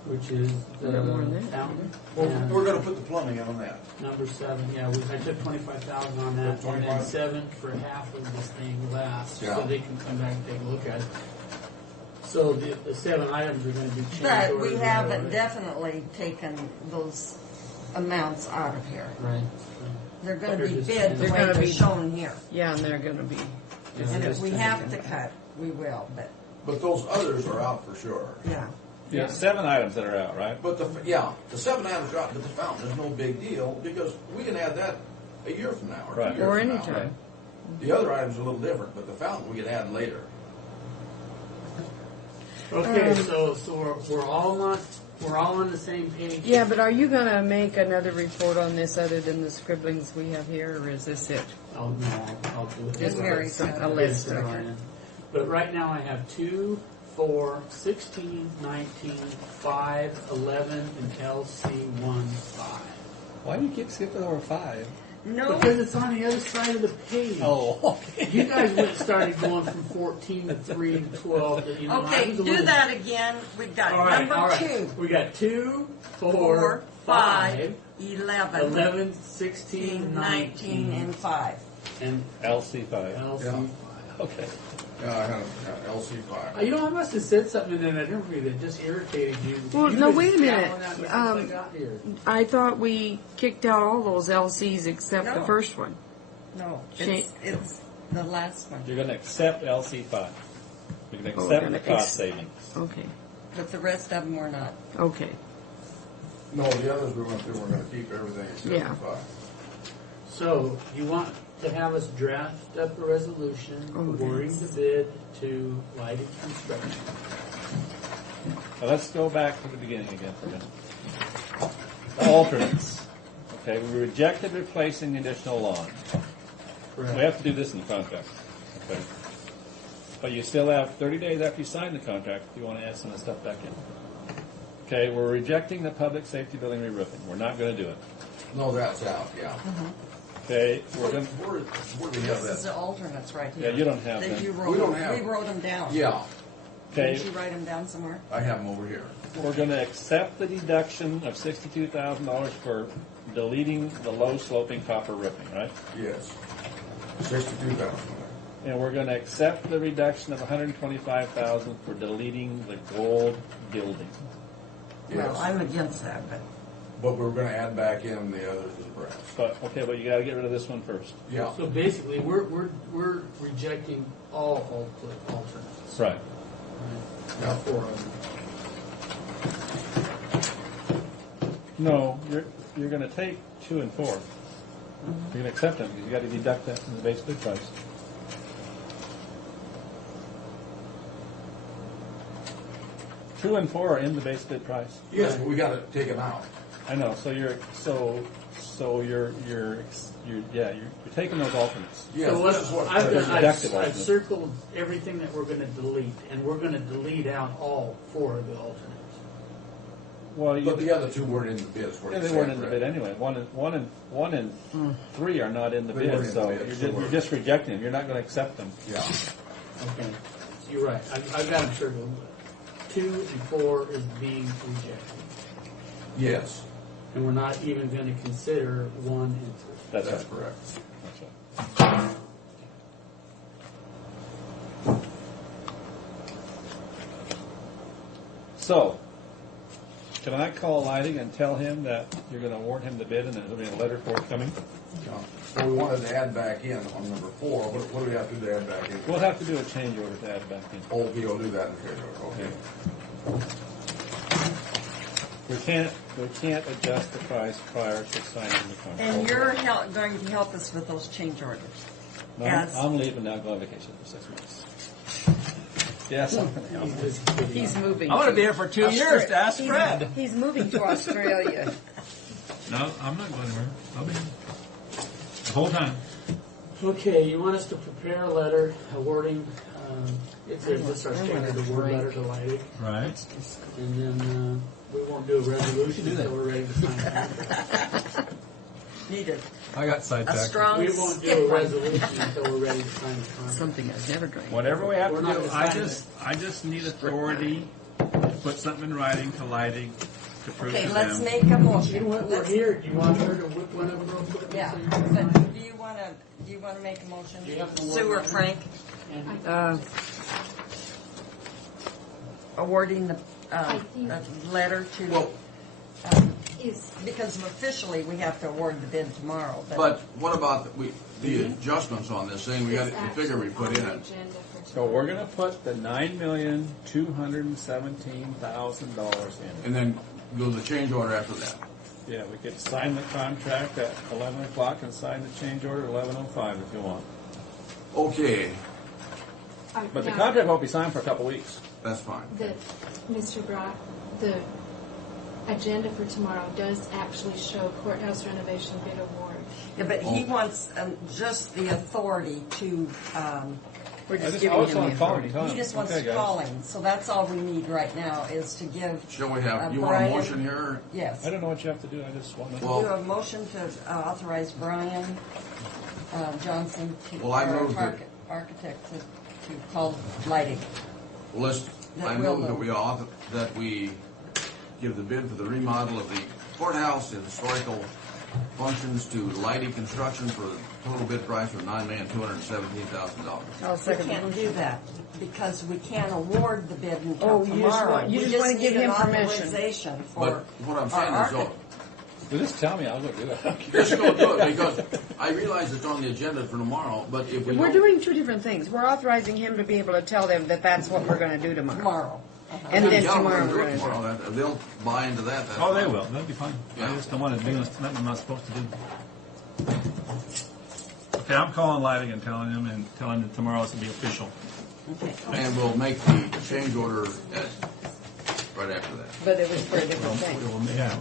which is the We got more than that. fountain. Well, and we're gonna put the plumbing on that. number 7, yeah, I took 25,000 on that, and then 25? 7 for half of this thing last, Yeah. so they can come back and take a look at it. So the 7 items are going to be changed. But orders we right haven't away. definitely taken those amounts out of here. Right. They're gonna They're be just- bid the They're way gonna they're be- shown here. Yeah, and they're going to be. And if we have to cut, we will, but, But those others are out for sure. yeah. Yeah, 7 items that are out, right? But the 7 items are out, but the fountain is no big deal because we can add that a year from now or 2 Right. years Or from anytime. now. Right? The other items are a little different, but the fountain we can add later. Okay, so we're all on the same page. Yeah, but are you going to make another report on this other than the scribblings we have here, or is this it? Oh, no, I'll do it. Just Mary's Some- got a it. list. Yes, Okay. But right now I have 2, 4, 16, 19, 5, 11, and LC 1, 5. Why do you keep skipping over 5? No, Because it's on the other side of the page. Oh, okay. You guys went and started going from 14 to 3 to 12. To, I okay, was the do one that again. We've got All right, number all right. 2, We got 2, 4, 4, 5, 5, 11, 11, 16, 19, and 5. and LC5. LC Yeah. 5. Okay. Yeah, I had LC5. You know, I must have said something in that interview that just irritated you. Well, You no, was wait a minute. yelling at me since I got here. I thought we kicked out all those LCs except the No. first one. No, Shane- it's the last one. You're going to accept LC5. You're going to Oh, accept we're the gonna cost savings. Okay. But the rest of them were not. Okay. No, the others we went through, we're gonna keep everything except Yeah. the 5. So, you want to have us draft up a resolution awarding the bid to Lighted Construction. Now let's go back to the beginning again for a minute. The alternates. Okay, we rejected replacing the additional lawn. We have to do this in the contract. Okay. But you still have 30 days after you sign the contract if you want to add some of the stuff back in. Okay, we're rejecting the public safety building re-roofing. We're not going to do it. No, that's out, yeah. Okay, we're going Where do we have This is that? the alternates right Yeah, here. you don't have That them. you We wrote don't them. have- We wrote them down. Yeah, Okay, Did you write them down somewhere? I have them over here. we're going to accept the deduction of $62,000 for deleting the low sloping copper roofing, right? Yes. 62,000. And we're going to accept the reduction of $125,000 for deleting the gold gilding. Well, Yes. I'm against that, but But we're gonna add back in the others as brass. But okay, you got to get rid of this one first. Yeah. So basically, we're rejecting all alternates. Right. All 4 of them. No, you're going to take 2 and 4. You're going to accept them because you got to deduct that from the base bid price. Two and 4 are in the base bid price. Yes, but we gotta take them out. I know. So you're taking those alternates. Yes, So what this is what. I've done, deducted I've alternates. circled everything that we're going to delete, and we're going to delete out all 4 of the alternates. Well, But the other 2 weren't in the bids. yeah, they weren't in the bid anyway. One and 3 are not in the They weren't bid, in so the bid, you're just rejecting them. You're not going to accept them. Yeah. Okay. So you're right. I've got them circled. 2 and 4 is being rejected. Yes, And we're not even going to consider 1 and 3. That's that's right. correct. That's right. So, can I call Lighting and tell him that you're going to award him the bid and there's going to be a letter forthcoming? Yeah. So we wanted to add back in on number 4. What do we have to do to add back in? We'll have to do a change order to add it back in. Oh, we'll do that in February. Okay. We can't adjust the price prior to signing the contract. and you're going to help us with those change orders. No, Yes. I'm leaving now, going on vacation for 6 weeks. Yes, I'm going to help. He's just kidding. He's moving. I'm going to be here for 2 years to ask Fred. He's moving to Australia. No, I'm not going anywhere. I'll be here the whole time. Okay, you want us to prepare a letter awarding, it's just our standard award letter to Leidig, Right. and then we won't do a resolution until we're ready to sign it. Needed I got a sidetracked. strong We won't do stiff a one. resolution until we're ready to sign the contract. Something I've never drank. Whatever we have We're to not do, gonna sign I just need authority to put something in writing to Leidig to prove Okay, to let's them. make a You motion. know what, we're Let's- here, do you want her to whip one of them real quick? Yeah, and but say- do you wanna make a motion? Do you have to Sue award or that? Frank, And- awarding the, I think- letter to, Well, Is, because officially we have to award the bid tomorrow, but what about the adjustments on this thing? We got is the figure we put in actually on it. the agenda for So we're gonna put the $9,217,000 in. And then go to the change order after that. Yeah, we could sign the contract at 11 o'clock and sign the change order at 11:05 if you want. Okay, But the now, contract won't be signed for a couple weeks. that's fine. Mr. Brock, the agenda for tomorrow does actually show courthouse renovation bid award. Yeah, but he wants just the authority to, We're I just just giving always him the want to call authority. him. he just wants Okay, to guys. call him. So that's all we need right now is to give, Shall we have, you want a Brian? motion here? yes. I don't know what you have to do, I just want to. Well- Do a motion to authorize Brian Johnson, Well, I our moved it. architect, to call Leidig. List, That I will move that move. we give the bid for the remodel of the courthouse and historical functions to Leidy Construction for a total bid price of $9,217,000. I'll We second the can't motion. do that because we can't award the bid until Oh, you just tomorrow. want- you We just wanna need give an him permission. authorization for But what I'm saying our is, oh, architect. Just tell me, I'll go do it. just go do it, because I realize it's on the agenda for tomorrow, but if we We're don't, doing two different things. We're authorizing him to be able to tell them that that's what we're gonna do tomorrow. Tomorrow. And then Yeah, we're tomorrow gonna do we're it gonna. tomorrow, they'll buy into that. that's Oh, they fine. will, they'll be fine. Yeah. I just don't want to do something I'm not supposed to do. Okay, I'm calling Leidig and telling him that tomorrow it's gonna be official. And we'll make the change order right after that. But it was for a different thing. Yeah.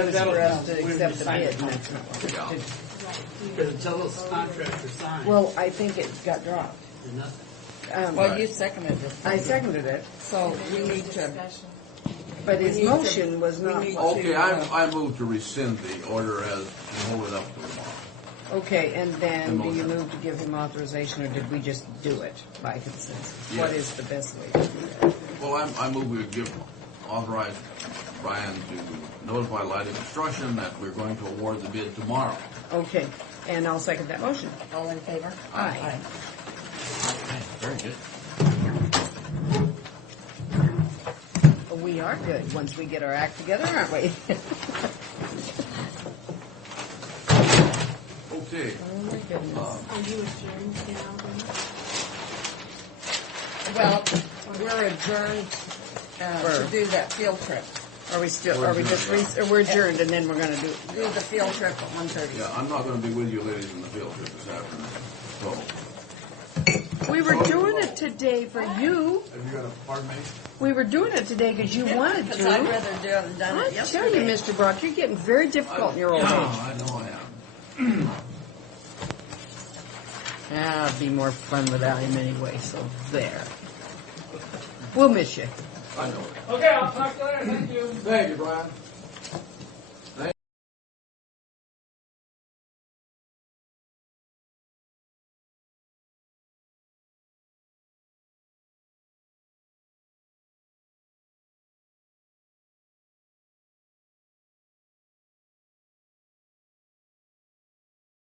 It was for us to When accept we the sign bid. the contract. Yeah. Because until those contracts are signed, Well, I think it got dropped. there's nothing. Well, you seconded it. I seconded it, So we need to, Discussion. but We his need to- motion was we not. need- Okay, I move to rescind the order as, and hold it up to tomorrow. Okay, and then The do you motion. move to give him authorization, or did we just do it by consensus? Yes. What is the best way to do that? Well, I move we authorize Brian to notify Lighting Construction that we're going to award the bid tomorrow. Okay, and I'll second that motion. all in favor? Aye. Very good. We are good once we get our act together, aren't we? Okay. Oh my goodness. Are you adjourned now? Well, we're adjourned to do that field trip. Are we still, are we just, we're adjourned and then we're gonna do, Do the field trip at 1:30. Yeah, I'm not going to be with you ladies in the field trip this afternoon. So, we were doing it today for you. have you got a, pardon me? We were doing it today because you wanted Because I'd to. rather have done I it tell you, yesterday. Mr. Brock, you're getting very difficult in your old Yeah, age. I know I am. Ah, it'd be more fun without him anyway, so there. We'll miss you. I know. Okay, I'll talk to you later, thank you. Thank you, Brian.